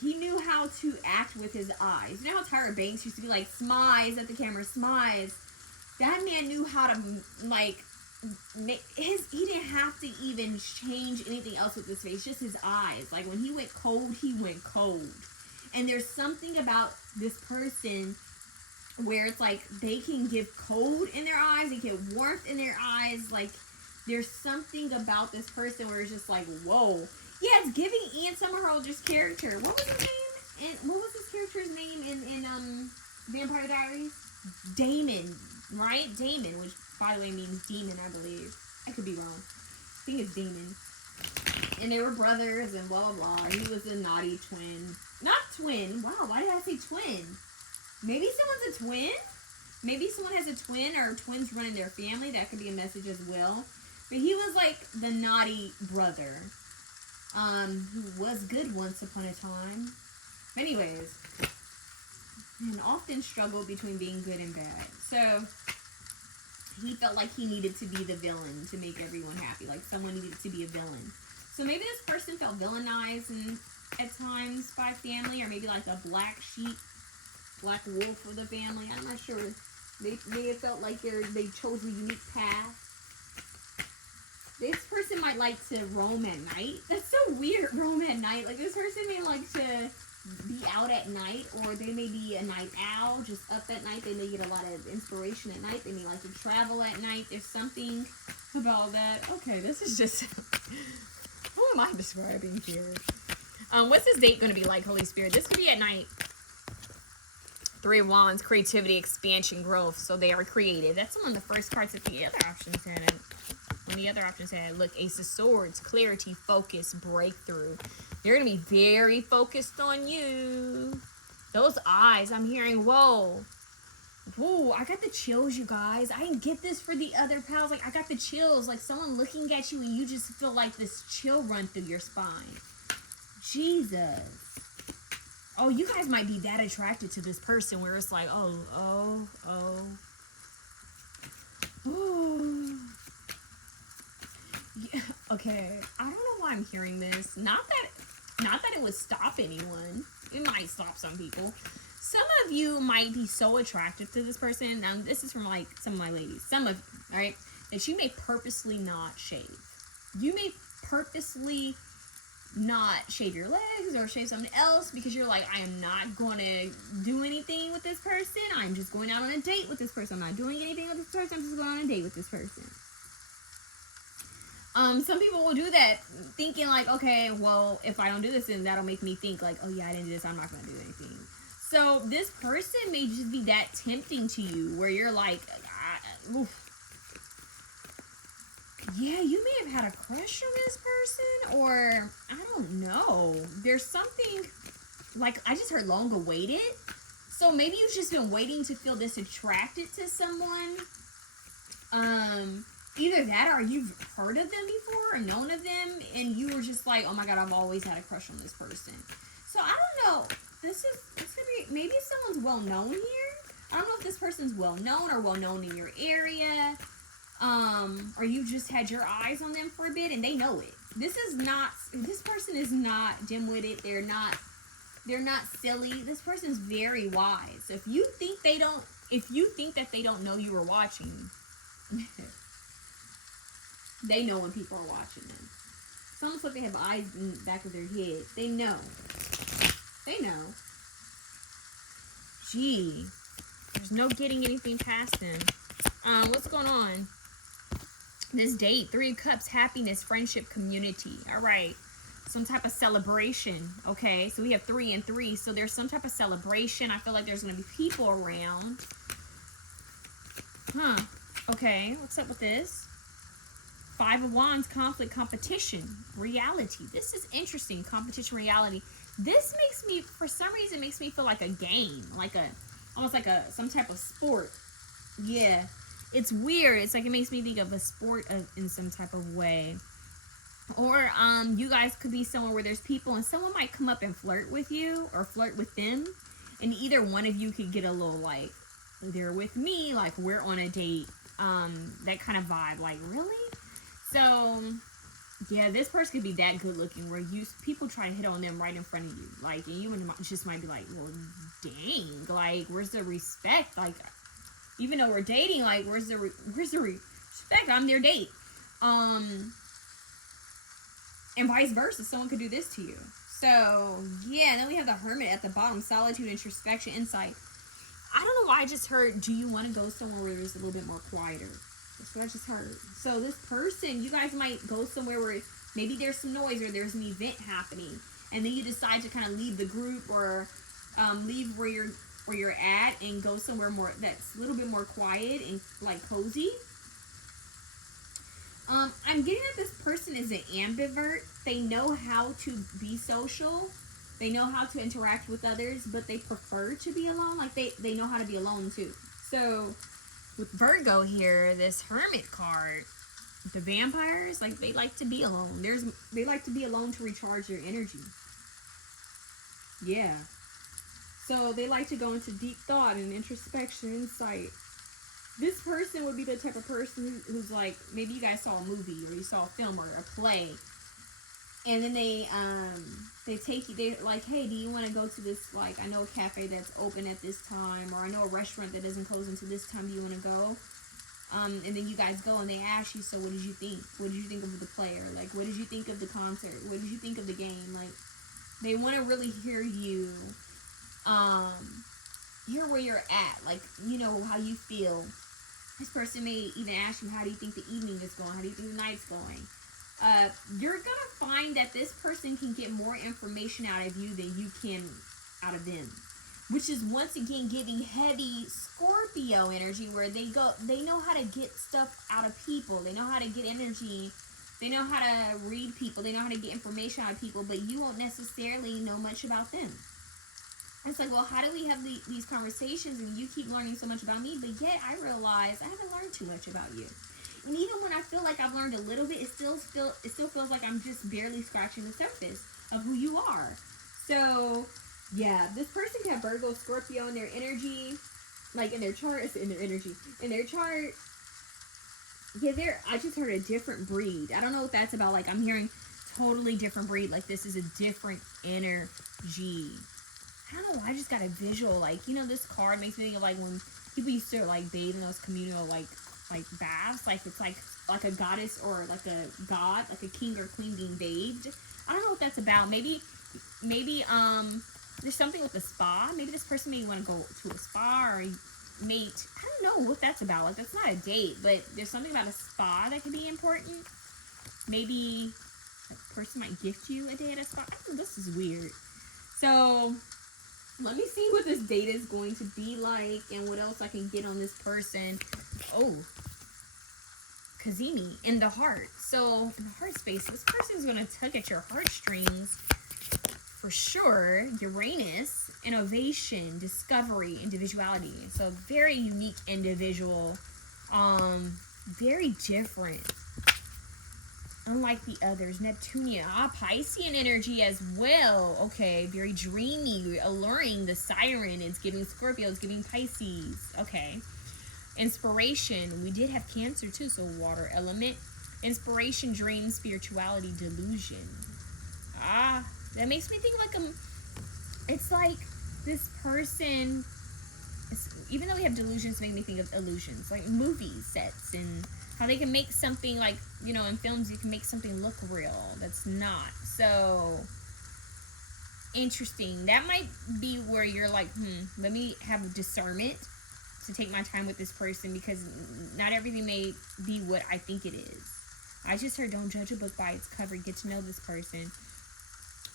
He knew how to act with his eyes. You know how Tyra Banks used to be like, smize at the camera, smize. That man knew how to, like, he didn't have to even change anything else with his face, just his eyes. Like, when he went cold, he went cold. And there's something about this person where it's like they can give cold in their eyes, they get warmth in their eyes. Like, there's something about this person where it's just like, whoa. Yeah, it's giving Ian Somerhalder's character. What was his name? And what was his character's name in Vampire Diaries? Damon, right? Damon, which by the way means demon, I believe. I could be wrong. I think it's Damon. And they were brothers and blah blah blah. He was a naughty twin. Not twin. Wow, why did I say twin? Maybe someone's a twin? Maybe someone has a twin or twins running their family. That could be a message as well. But he was like the naughty brother. Who was good once upon a time. Anyways. And often struggled between being good and bad. So, he felt like he needed to be the villain to make everyone happy. Like, someone needed to be a villain. So, maybe this person felt villainized at times by family. Or maybe like a black sheep, black wolf of the family. I'm not sure. They may have felt like they chose a unique path. This person might like to roam at night. That's so weird, roam at night. Like, this person may like to be out at night, or they may be a night owl, just up at night. They may get a lot of inspiration at night. They may like to travel at night. There's something about that. Okay, this is just... Who am I describing here? What's this date going to be like, Holy Spirit? This could be at night. Three of Wands, creativity, expansion, growth. So they are creative. That's one of the first cards that the other options had. When the other options had, look, Ace of Swords, clarity, focus, breakthrough. They're going to be very focused on you. Those eyes, I'm hearing, whoa. Whoa, I got the chills, you guys. I didn't get this for the other pals. Like, I got the chills. Like, someone looking at you and you just feel like this chill run through your spine. Jesus. Oh, you guys might be that attracted to this person where it's like, oh. Yeah, okay, I don't know why I'm hearing this. Not that it would stop anyone. It might stop some people. Some of you might be so attracted to this person. Now, this is from like some of my ladies. Some of you, all right, that you may purposely not shave. You may purposely not shave your legs or shave something else because you're like, I am not going to do anything with this person. I'm just going out on a date with this person. I'm not doing anything with this person. I'm just going on a date with this person. Some people will do that thinking like, okay, well, if I don't do this, then that'll make me think like, oh yeah, I didn't do this, I'm not going to do anything. So this person may just be that tempting to you where you're like, oof. Yeah, you may have had a crush on this person, or I don't know. There's something, like, I just heard long awaited. So maybe you've just been waiting to feel this attracted to someone. Either that or you've heard of them before or known of them, and you were just like, oh my God, I've always had a crush on this person. So I don't know. It's gonna be, maybe someone's well known here. I don't know if this person's well known or well known in your area. Or you just had your eyes on them for a bit and they know it. This person is not dim-witted. They're not silly. This person's very wise. So if you think that they don't know you were watching, they know when people are watching them. It's almost like they have eyes in the back of their head. They know. They know. Gee. There's no getting anything past them. What's going on? This date, 3 of Cups, happiness, friendship, community. All right. Some type of celebration. Okay. So we have 3 and 3. So there's some type of celebration. I feel like there's going to be people around. Huh. Okay. What's up with this? 5 of Wands, conflict, competition, reality. This is interesting. Competition, reality. This makes me, for some reason, makes me feel like a game, almost like some type of sport. Yeah, it's weird. It's like it makes me think of a sport in some type of way. Or you guys could be somewhere where there's people and someone might come up and flirt with you or flirt with them, and either one of you could get a little like, they're with me, like we're on a date, that kind of vibe. Like, really? So, yeah, this person could be that good looking where people try to hit on them right in front of you. Like, and you just might be like, well, dang, like, where's the respect? Like, even though we're dating, like, where's the respect? I'm their date. And vice versa, someone could do this to you. So, yeah, then we have the Hermit at the bottom, solitude, introspection, insight. I don't know why I just heard, do you want to go somewhere where there's a little bit more quieter? That's what I just heard. So this person, you guys might go somewhere where maybe there's some noise or there's an event happening, and then you decide to kind of leave the group or leave where you're at and go somewhere more that's a little bit more quiet and like cozy. I'm getting that this person is an ambivert. They know how to be social. They know how to interact with others, but they prefer to be alone. Like they know how to be alone too. So with Virgo here, this Hermit card, the vampires, like they like to be alone. They like to be alone to recharge their energy. Yeah. So they like to go into deep thought and introspection, insight. This person would be the type of person who's like, maybe you guys saw a movie or you saw a film or a play, and then they take you, they're like, hey, do you want to go to this, like, I know a cafe that's open at this time, or I know a restaurant that doesn't close until this time, do you want to go? And then you guys go and they ask you, so what did you think? What did you think of the player? Like, what did you think of the concert? What did you think of the game? Like, they want to really hear you, hear where you're at, like, you know, how you feel. This person may even ask you, how do you think the evening is going? How do you think the night's going? You're going to find that this person can get more information out of you than you can out of them. Which is, once again, giving heavy Scorpio energy, where they know how to get stuff out of people. They know how to get energy. They know how to read people. They know how to get information out of people, but you won't necessarily know much about them. It's like, well, how do we have these conversations and you keep learning so much about me, but yet I realize I haven't learned too much about you. And even when I feel like I've learned a little bit, it still feels like I'm just barely scratching the surface of who you are. So, yeah, this person can have Virgo, Scorpio in their energy, like in their chart, in their chart. Yeah, I just heard a different breed. I don't know what that's about. Like, I'm hearing totally different breed. Like, this is a different energy. I don't know, I just got a visual, like, you know, this card makes me think of, like, when people used to, like, bathe in those communal, like baths, like, it's like a goddess or, like, a god, like a king or queen being bathed. I don't know what that's about. Maybe, there's something with a spa. Maybe this person may want to go to a spa or mate. I don't know what that's about. Like, that's not a date, but there's something about a spa that could be important. Maybe a person might gift you a day at a spa. I don't know, this is weird. So let me see what this date is going to be like and what else I can get on this person. Oh, Cazimi in the heart. So in the heart space, this person is going to tug at your heartstrings for sure. Uranus, innovation, discovery, individuality. So very unique individual, very different. Unlike the others. Neptunian. Piscean energy as well. Okay, very dreamy, alluring. The siren is giving Scorpio, is giving Pisces. Okay. Inspiration, we did have Cancer too, so water element. Inspiration, dream, spirituality, delusion. That makes me think like it's like this person, even though we have delusions, make me think of illusions, like movie sets and how they can make something like, in films you can make something look real that's not. So interesting. That might be where you're like, let me have discernment to take my time with this person, because not everything may be what I think it is. I just heard, don't judge a book by its cover. Get to know this person.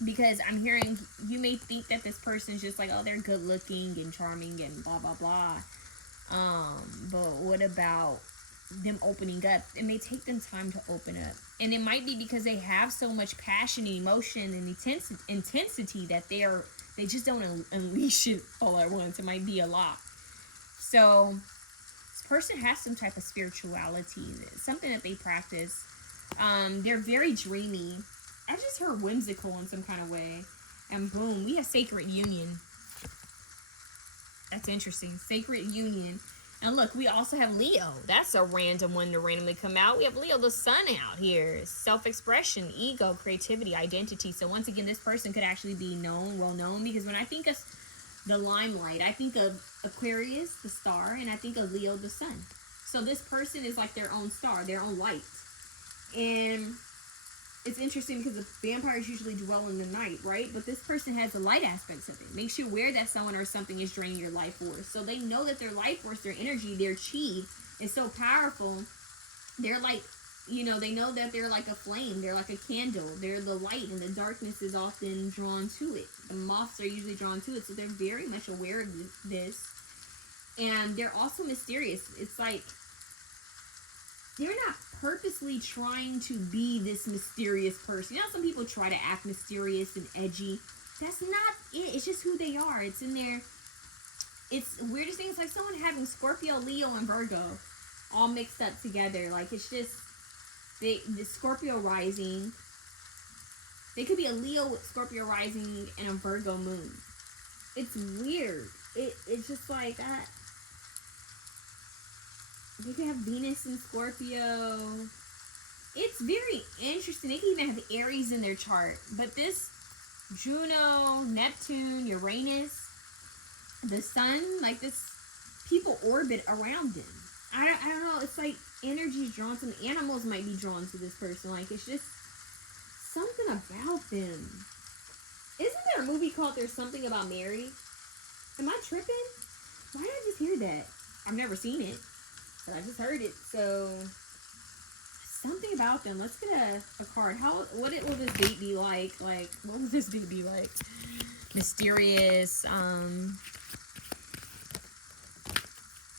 Because I'm hearing, you may think that this person's just like, oh, they're good looking and charming and blah, blah, blah. But what about them opening up? It may take them time to open up. And it might be because they have so much passion and emotion and intensity that they just don't unleash it all at once. It might be a lot. So this person has some type of spirituality, something that they practice. They're very dreamy. I just heard whimsical in some kind of way. And boom, we have sacred union. That's interesting. Sacred union. And look, we also have Leo. That's a random one to randomly come out. We have Leo, the sun out here. Self-expression, ego, creativity, identity. So once again, this person could actually be known, well known, because when I think of the limelight, I think of Aquarius, the star, and I think of Leo, the sun. So this person is like their own star, their own light. And it's interesting because the vampires usually dwell in the night, right? But this person has the light aspects of it. Makes you aware that someone or something is draining your life force. So they know that their life force, their energy, their chi is so powerful. They're like, they know that they're like a flame. They're like a candle. They're the light, and the darkness is often drawn to it. The moths are usually drawn to it. So they're very much aware of this. And they're also mysterious. It's like they're not purposely trying to be this mysterious person. Some people try to act mysterious and edgy. That's not it. It's just who they are. It's in there. It's weirdest things, like someone having Scorpio, Leo, and Virgo all mixed up together. Like, it's just the Scorpio rising. They could be a Leo with Scorpio rising and a Virgo moon. It's weird. It's just like that. They could have Venus and Scorpio. It's very interesting. They can even have Aries in their chart. But this Juno, Neptune, Uranus, the sun, like this, people orbit around them. I don't know. It's like energy's drawn to them. Animals might be drawn to this person. Like, it's just something about them. Isn't there a movie called There's Something About Mary? Am I tripping? Why did I just hear that? I've never seen it, but I just heard it. So something about them. Let's get a card. What will this date be like? Like, what will this date be like? Mysterious,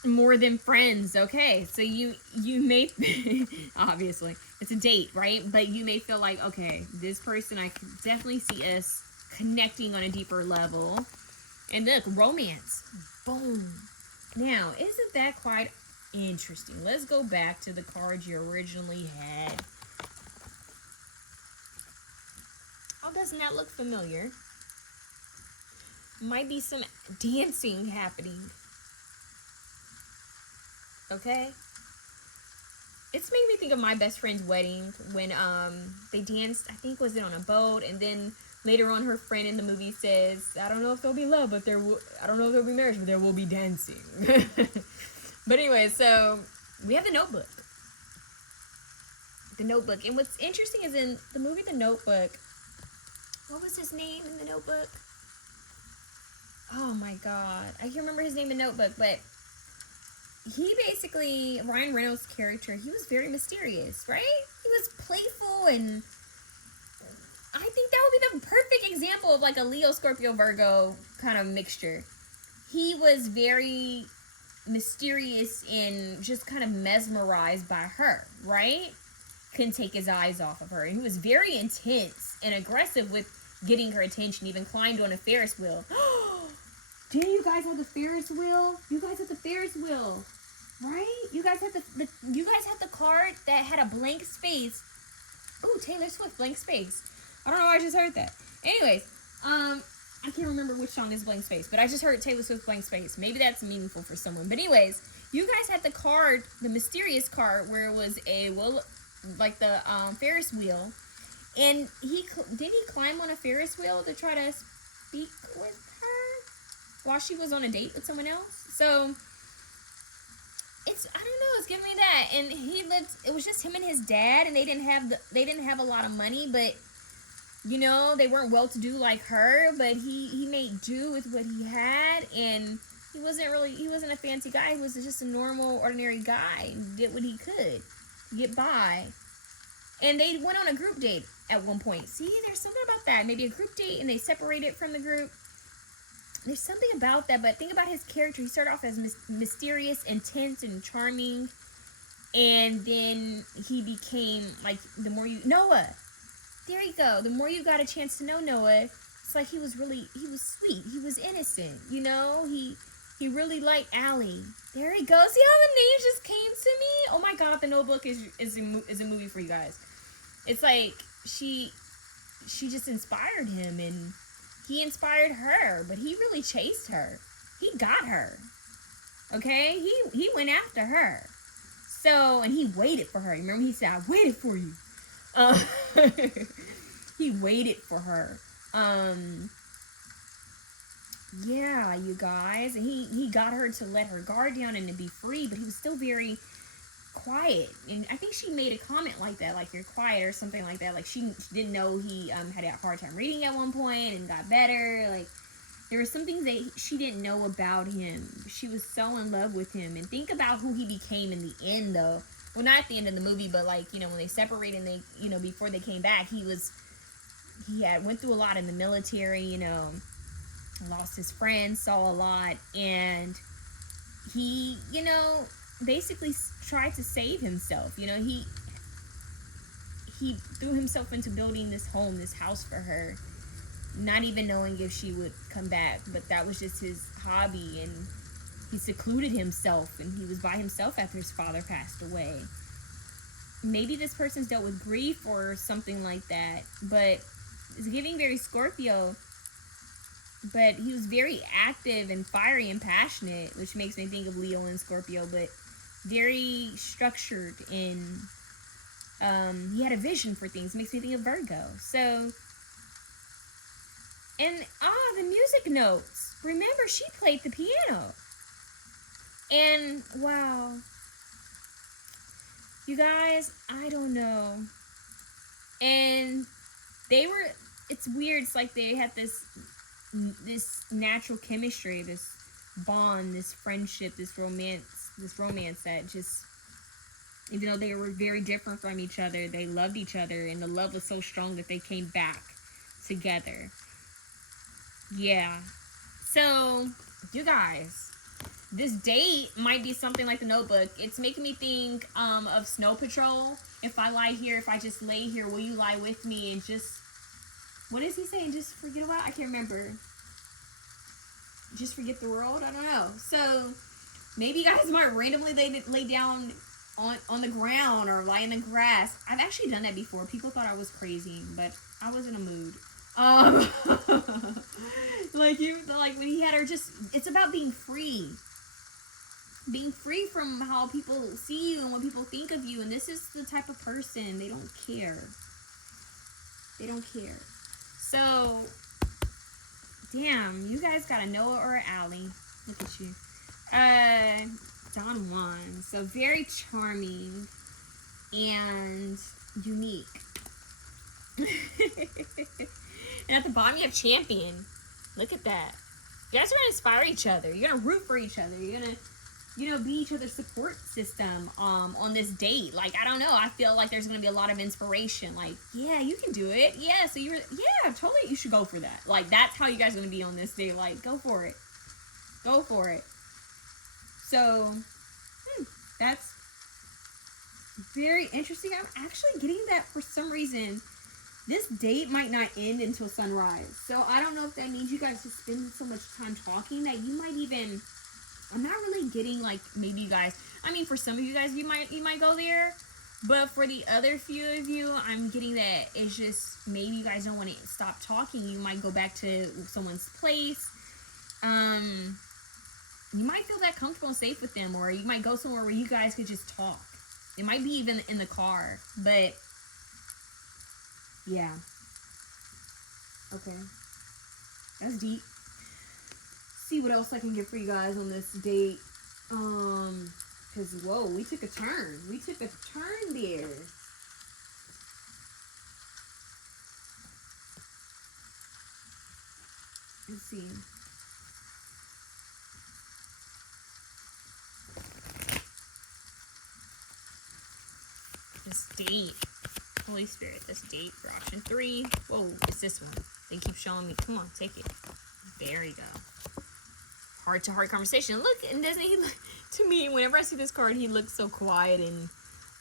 more than friends. Okay, so you may obviously it's a date, right? But you may feel like, okay, this person, I can definitely see us connecting on a deeper level. And look, romance. Boom. Now, isn't that quite interesting? Let's go back to the cards you originally had. Oh, doesn't that look familiar? Might be some dancing happening. Okay? It's made me think of my best friend's wedding when they danced, I think, was it on a boat, and then later on her friend in the movie says, I don't know if there'll be love, but I don't know if there'll be marriage, but there will be dancing. But anyway, so we have The Notebook. The Notebook. And what's interesting is in the movie The Notebook, what was his name in The Notebook? Oh my God. I can't remember his name in The Notebook, but he basically, Ryan Reynolds' character, he was very mysterious, right? He was playful, and I think that would be the perfect example of like a Leo, Scorpio, Virgo kind of mixture. He was very mysterious and just kind of mesmerized by her, right? Couldn't take his eyes off of her. And he was very intense and aggressive with getting her attention, even climbed on a Ferris wheel. Did you guys have the Ferris wheel? You guys had the Ferris wheel, right? You guys had you guys had the card that had a blank space. Ooh, Taylor Swift, blank space. I don't know why I just heard that. Anyways, I can't remember which song is Blank Space, but I just heard Taylor Swift Blank Space. Maybe that's meaningful for someone. But anyways, you guys had the card, the mysterious card, where it was a like the Ferris wheel, and did he climb on a Ferris wheel to try to speak with her while she was on a date with someone else. So it's, I don't know, it's giving me that. And it was just him and his dad, and they didn't have a lot of money, but you know, they weren't well to do like her, but he made do with what he had, and he wasn't a fancy guy. He was just a normal, ordinary guy. He did what he could to get by. And they went on a group date at one point. See, there's something about that. Maybe a group date and they separated from the group. There's something about that, but think about his character. He started off as mysterious, intense, and charming, and then he became, like, Noah. There you go. The more you got a chance to know Noah, it's like he was sweet. He was innocent, you know? He really liked Allie. There he goes. See how the names just came to me? Oh my God, The Notebook is a movie for you guys. It's like she just inspired him, and he inspired her, but he really chased her. He got her. Okay? He went after her. So, and he waited for her. Remember he said, I waited for you. He waited for her. Yeah, you guys. And he got her to let her guard down and to be free, but he was still very quiet. And I think she made a comment like that, like, you're quiet or something like that. Like, she didn't know he had a hard time reading at one point and got better. Like, there were some things that she didn't know about him. She was so in love with him. And think about who he became in the end, though. Well, not at the end of the movie, but, like, you know, when they separated and they, you know, before they came back, he went through a lot in the military, you know, lost his friends, saw a lot, and he, you know, basically tried to save himself. You know, he threw himself into building this home, this house for her, not even knowing if she would come back, but that was just his hobby, and he secluded himself, and he was by himself after his father passed away. Maybe this person's dealt with grief or something like that, but it's giving very Scorpio. But he was very active and fiery and passionate, which makes me think of Leo and Scorpio, but very structured, and he had a vision for things. Makes me think of Virgo. So, and the music notes. Remember, she played the piano. And wow, you guys, I don't know. And it's weird. It's like they had this natural chemistry, this bond, this friendship, this romance that just, even though they were very different from each other, they loved each other, and the love was so strong that they came back together. Yeah. So, you guys, this date might be something like The Notebook. It's making me think of Snow Patrol. If I just lay here, will you lie with me and just, what is he saying? Just forget about it? I can't remember. Just forget the world? I don't know. So, maybe you guys might randomly lay down on the ground or lie in the grass. I've actually done that before. People thought I was crazy, but I was in a mood. Like when he had her, just, it's about being free. Being free from how people see you and what people think of you. And this is the type of person, they don't care. They don't care. So, damn, you guys got a Noah or an Allie. Look at you. Don Juan. So, very charming and unique. And at the bottom, you have Champion. Look at that. You guys are going to inspire each other. You're going to root for each other. You're going to, you know, be each other's support system on this date. Like, I don't know. I feel like there's going to be a lot of inspiration. Like, yeah, you can do it. Yeah, so yeah, totally, you should go for that. Like, that's how you guys are going to be on this date. Like, go for it. Go for it. So, that's very interesting. I'm actually getting that for some reason. This date might not end until sunrise. So, I don't know if that means you guys just spend so much time talking that you might even... I'm not really getting, like, maybe you guys, I mean, for some of you guys, you might go there, But for the other few of you, I'm getting that it's just maybe you guys don't want to stop talking. You might go back to someone's place. You might feel that comfortable and safe with them, or you might go somewhere where you guys could just talk. It might be even in the car, but yeah. Okay. That's deep. See what else I can get for you guys on this date. Because, whoa, we took a turn. We took a turn there. Let's see. This date. Holy Spirit, this date for option 3. Whoa, it's this one. They keep showing me. Come on, take it. There you go. Heart-to-heart conversation. Look, and doesn't he look, to me, whenever I see this card, he looks so quiet and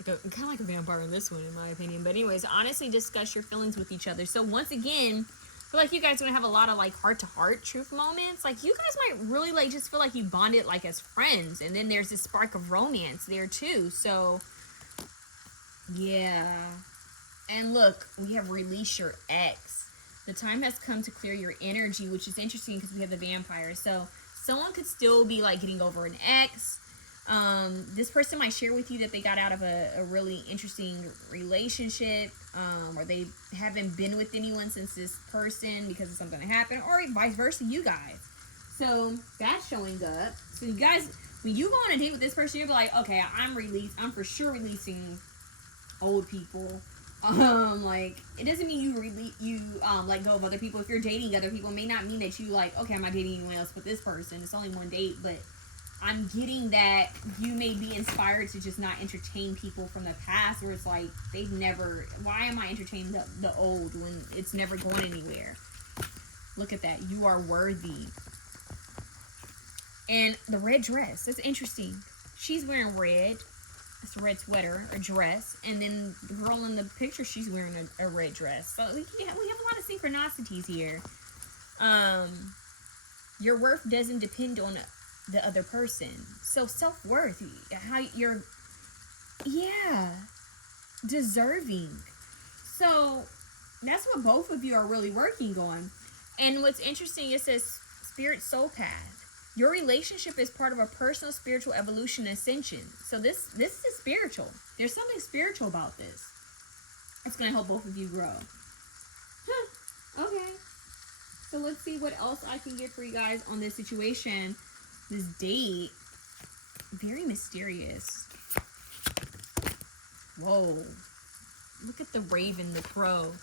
like kind of like a vampire in this one, in my opinion. But anyways, honestly, discuss your feelings with each other. So once again, I feel like you guys are going to have a lot of like heart-to-heart truth moments. Like you guys might really like just feel like you bonded like as friends. And then there's this spark of romance there too. So, yeah. And look, we have release your ex. The time has come to clear your energy, which is interesting because we have the vampire. So someone could still be like getting over an ex. This person might share with you that they got out of a really interesting relationship, or they haven't been with anyone since this person because of something that happened, or vice versa, you guys. So that's showing up. So you guys, when you go on a date with this person, you'll be like, okay, I'm for sure releasing old people. Like it doesn't mean you let go of other people. If you're dating other people, it may not mean that you like, okay, I'm not dating anyone else but this person. It's only one date, but I'm getting that you may be inspired to just not entertain people from the past, where it's like they've never. Why am I entertaining the old when it's never going anywhere? Look at that. You are worthy. And the red dress. That's interesting. She's wearing red. It's a red sweater or dress, and then the girl in the picture, she's wearing a red dress. So we have a lot of synchronicities here. Your worth doesn't depend on the other person. So self-worth, how you're, deserving. So that's what both of you are really working on. And what's interesting, it says spirit soul path. Your relationship is part of a personal spiritual evolution and ascension. So this is spiritual. There's something spiritual about this. It's going to help both of you grow. Okay. So let's see what else I can get for you guys on this situation. This date. Very mysterious. Whoa. Look at the raven, the crow.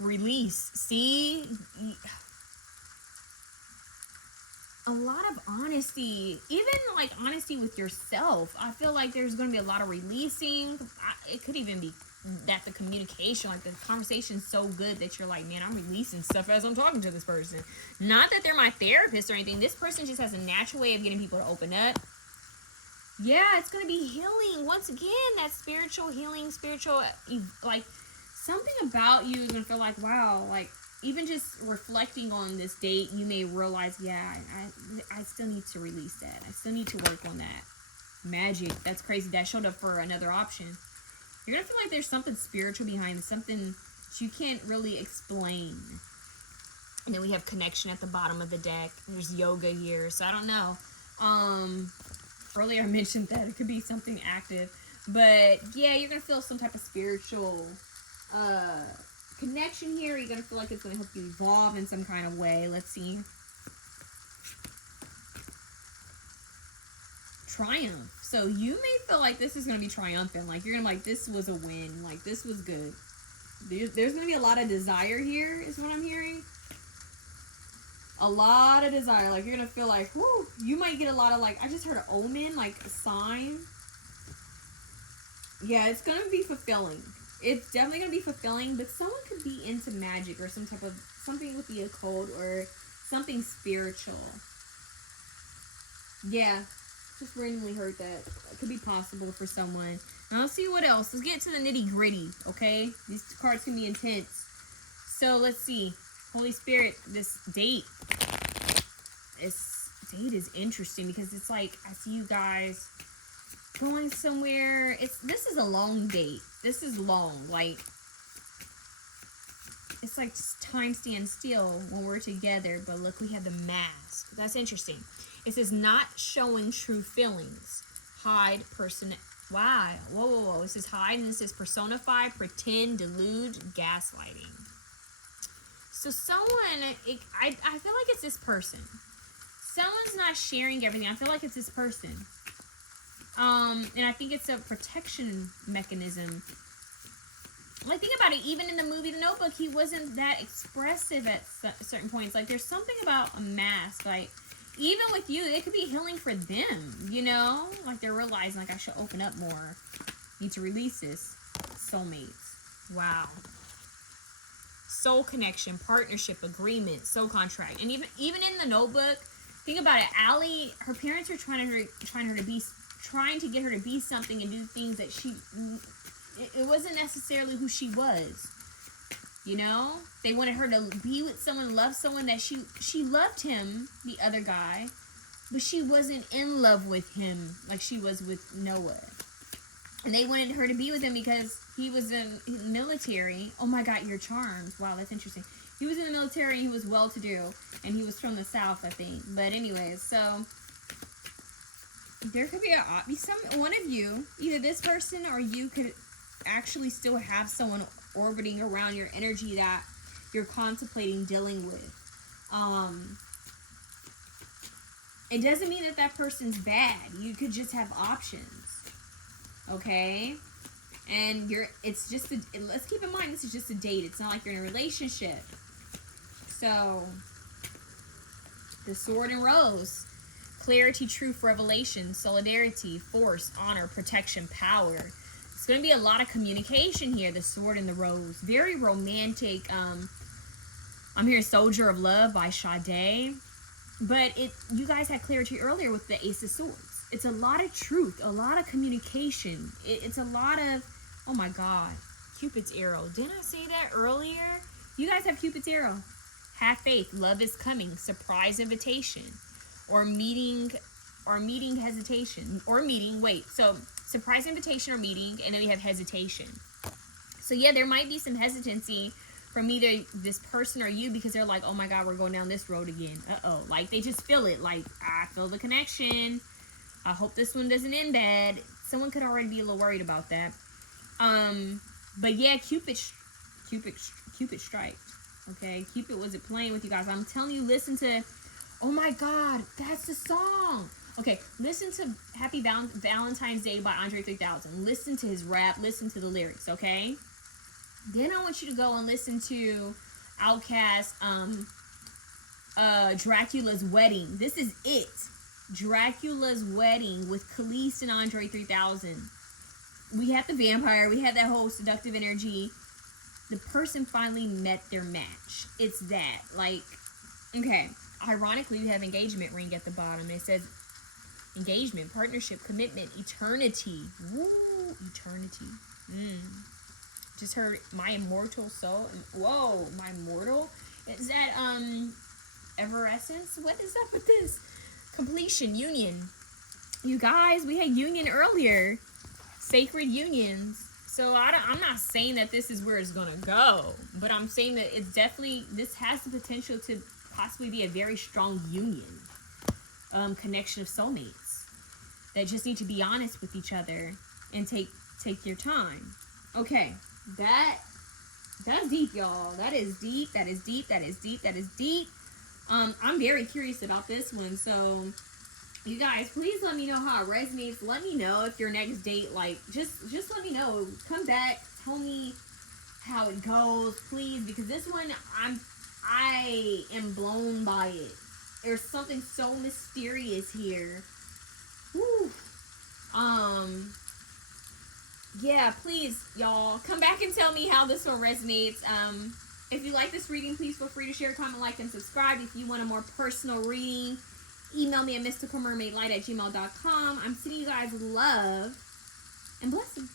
Release. See? A lot of honesty, even like honesty with yourself. I feel like there's going to be a lot of releasing. It could even be that the communication, like the conversation's so good that you're like, man, I'm releasing stuff as I'm talking to this person. Not that they're my therapist or anything. This person just has a natural way of getting people to open up. Yeah, it's going to be healing. Once again, that spiritual healing, spiritual, like something about you is going to feel like, wow, like, even just reflecting on this date, you may realize, yeah, I still need to release that. I still need to work on that. Magic. That's crazy. That showed up for another option. You're going to feel like there's something spiritual behind it, something that you can't really explain. And then we have connection at the bottom of the deck. There's yoga here. So I don't know. Earlier I mentioned that it could be something active. But yeah, you're going to feel some type of spiritual connection here. You're going to feel like it's going to help you evolve in some kind of way. Let's see. Triumph. So you may feel like this is going to be triumphant. Like you're going to be like, this was a win. Like this was good. There's going to be a lot of desire here is what I'm hearing. A lot of desire. Like you're going to feel like, whoo. You might get a lot of like, I just heard an omen, like a sign. Yeah, it's going to be fulfilling. It's definitely going to be fulfilling, but someone could be into magic or some type of, something with the occult or something spiritual. Yeah, just randomly heard that. It could be possible for someone. Now let's see what else. Let's get to the nitty gritty, okay? These cards can be intense. So let's see. Holy Spirit, this date. This date is interesting because it's like, I see you guys going somewhere. This is a long date. This is long. Like, it's like time stands still when we're together, but look, we have the mask. That's interesting. It says not showing true feelings. Hide person. Wow. Whoa, whoa, whoa. It says hide, and it says personify, pretend, delude, gaslighting. So someone, I feel like it's this person. Someone's not sharing everything. I feel like it's this person. And I think it's a protection mechanism. Like, think about it. Even in the movie The Notebook, he wasn't that expressive at certain points. Like, there's something about a mask. Like, even with you, it could be healing for them, you know? Like, they're realizing, like, I should open up more. Need to release this. Soulmates. Wow. Soul connection, partnership, agreement, soul contract. And even in The Notebook, think about it. Allie, her parents are trying to get her to be something and do things that it wasn't necessarily who she was. You know? They wanted her to be with someone, love someone that she loved him, the other guy, but she wasn't in love with him like she was with Noah. And they wanted her to be with him because he was in the military. Oh my God, you're charmed. Wow, that's interesting. He was in the military, he was well-to-do, and he was from the South, I think. But anyways, so there could be one of you, either this person or you, could actually still have someone orbiting around your energy that you're contemplating dealing with. It doesn't mean that person's bad. You could just have options. Okay? And let's keep in mind, this is just a date. It's not like you're in a relationship. So, the Sword and Rose. Clarity, truth, revelation, solidarity, force, honor, protection, power. It's going to be a lot of communication here. The Sword and the Rose. Very romantic. I'm here, Soldier of Love by Sade. But you guys had clarity earlier with the Ace of Swords. It's a lot of truth, a lot of communication. It's a lot of, oh my God, Cupid's arrow. Didn't I say that earlier? You guys have Cupid's arrow. Have faith. Love is coming. Surprise invitation. Or meeting hesitation. Or meeting, wait. So, surprise invitation or meeting, and then we have hesitation. So, yeah, there might be some hesitancy from either this person or you, because they're like, oh my God, we're going down this road again. Uh-oh. Like, they just feel it. Like, I feel the connection. I hope this one doesn't end bad. Someone could already be a little worried about that. But yeah, Cupid striked. Okay, Cupid wasn't playing with you guys. I'm telling you, listen to, oh my God, that's the song. Okay, listen to Happy Valentine's Day by Andre 3000. Listen to his rap. Listen to the lyrics, okay? Then I want you to go and listen to Outkast, Dracula's Wedding. This is it. Dracula's Wedding with Khalees and Andre 3000. We had the vampire. We had that whole seductive energy. The person finally met their match. It's that. Like, okay. Ironically, we have engagement ring at the bottom. It says engagement, partnership, commitment, eternity. Woo, eternity. Just heard my immortal soul. Whoa, my immortal? Is that, Everessence? What is up with this? Completion, union. You guys, we had union earlier. Sacred unions. So I'm not saying that this is where it's going to go. But I'm saying that it's definitely, this has the potential to possibly be a very strong union. Connection of soulmates. That just need to be honest with each other. And take your time. Okay. That's deep, y'all. That is deep. That is deep. That is deep. That is deep. I'm very curious about this one. So, you guys, please let me know how it resonates. Let me know if your next date, like, just let me know. Come back. Tell me how it goes, please. Because this one, I am blown by it. There's something so mysterious here. Whew. Yeah, please, y'all, come back and tell me how this one resonates. If you like this reading, please feel free to share, comment, like, and subscribe. If you want a more personal reading, email me at mysticalmermaidlight@gmail.com. I'm sending you guys love and blessings.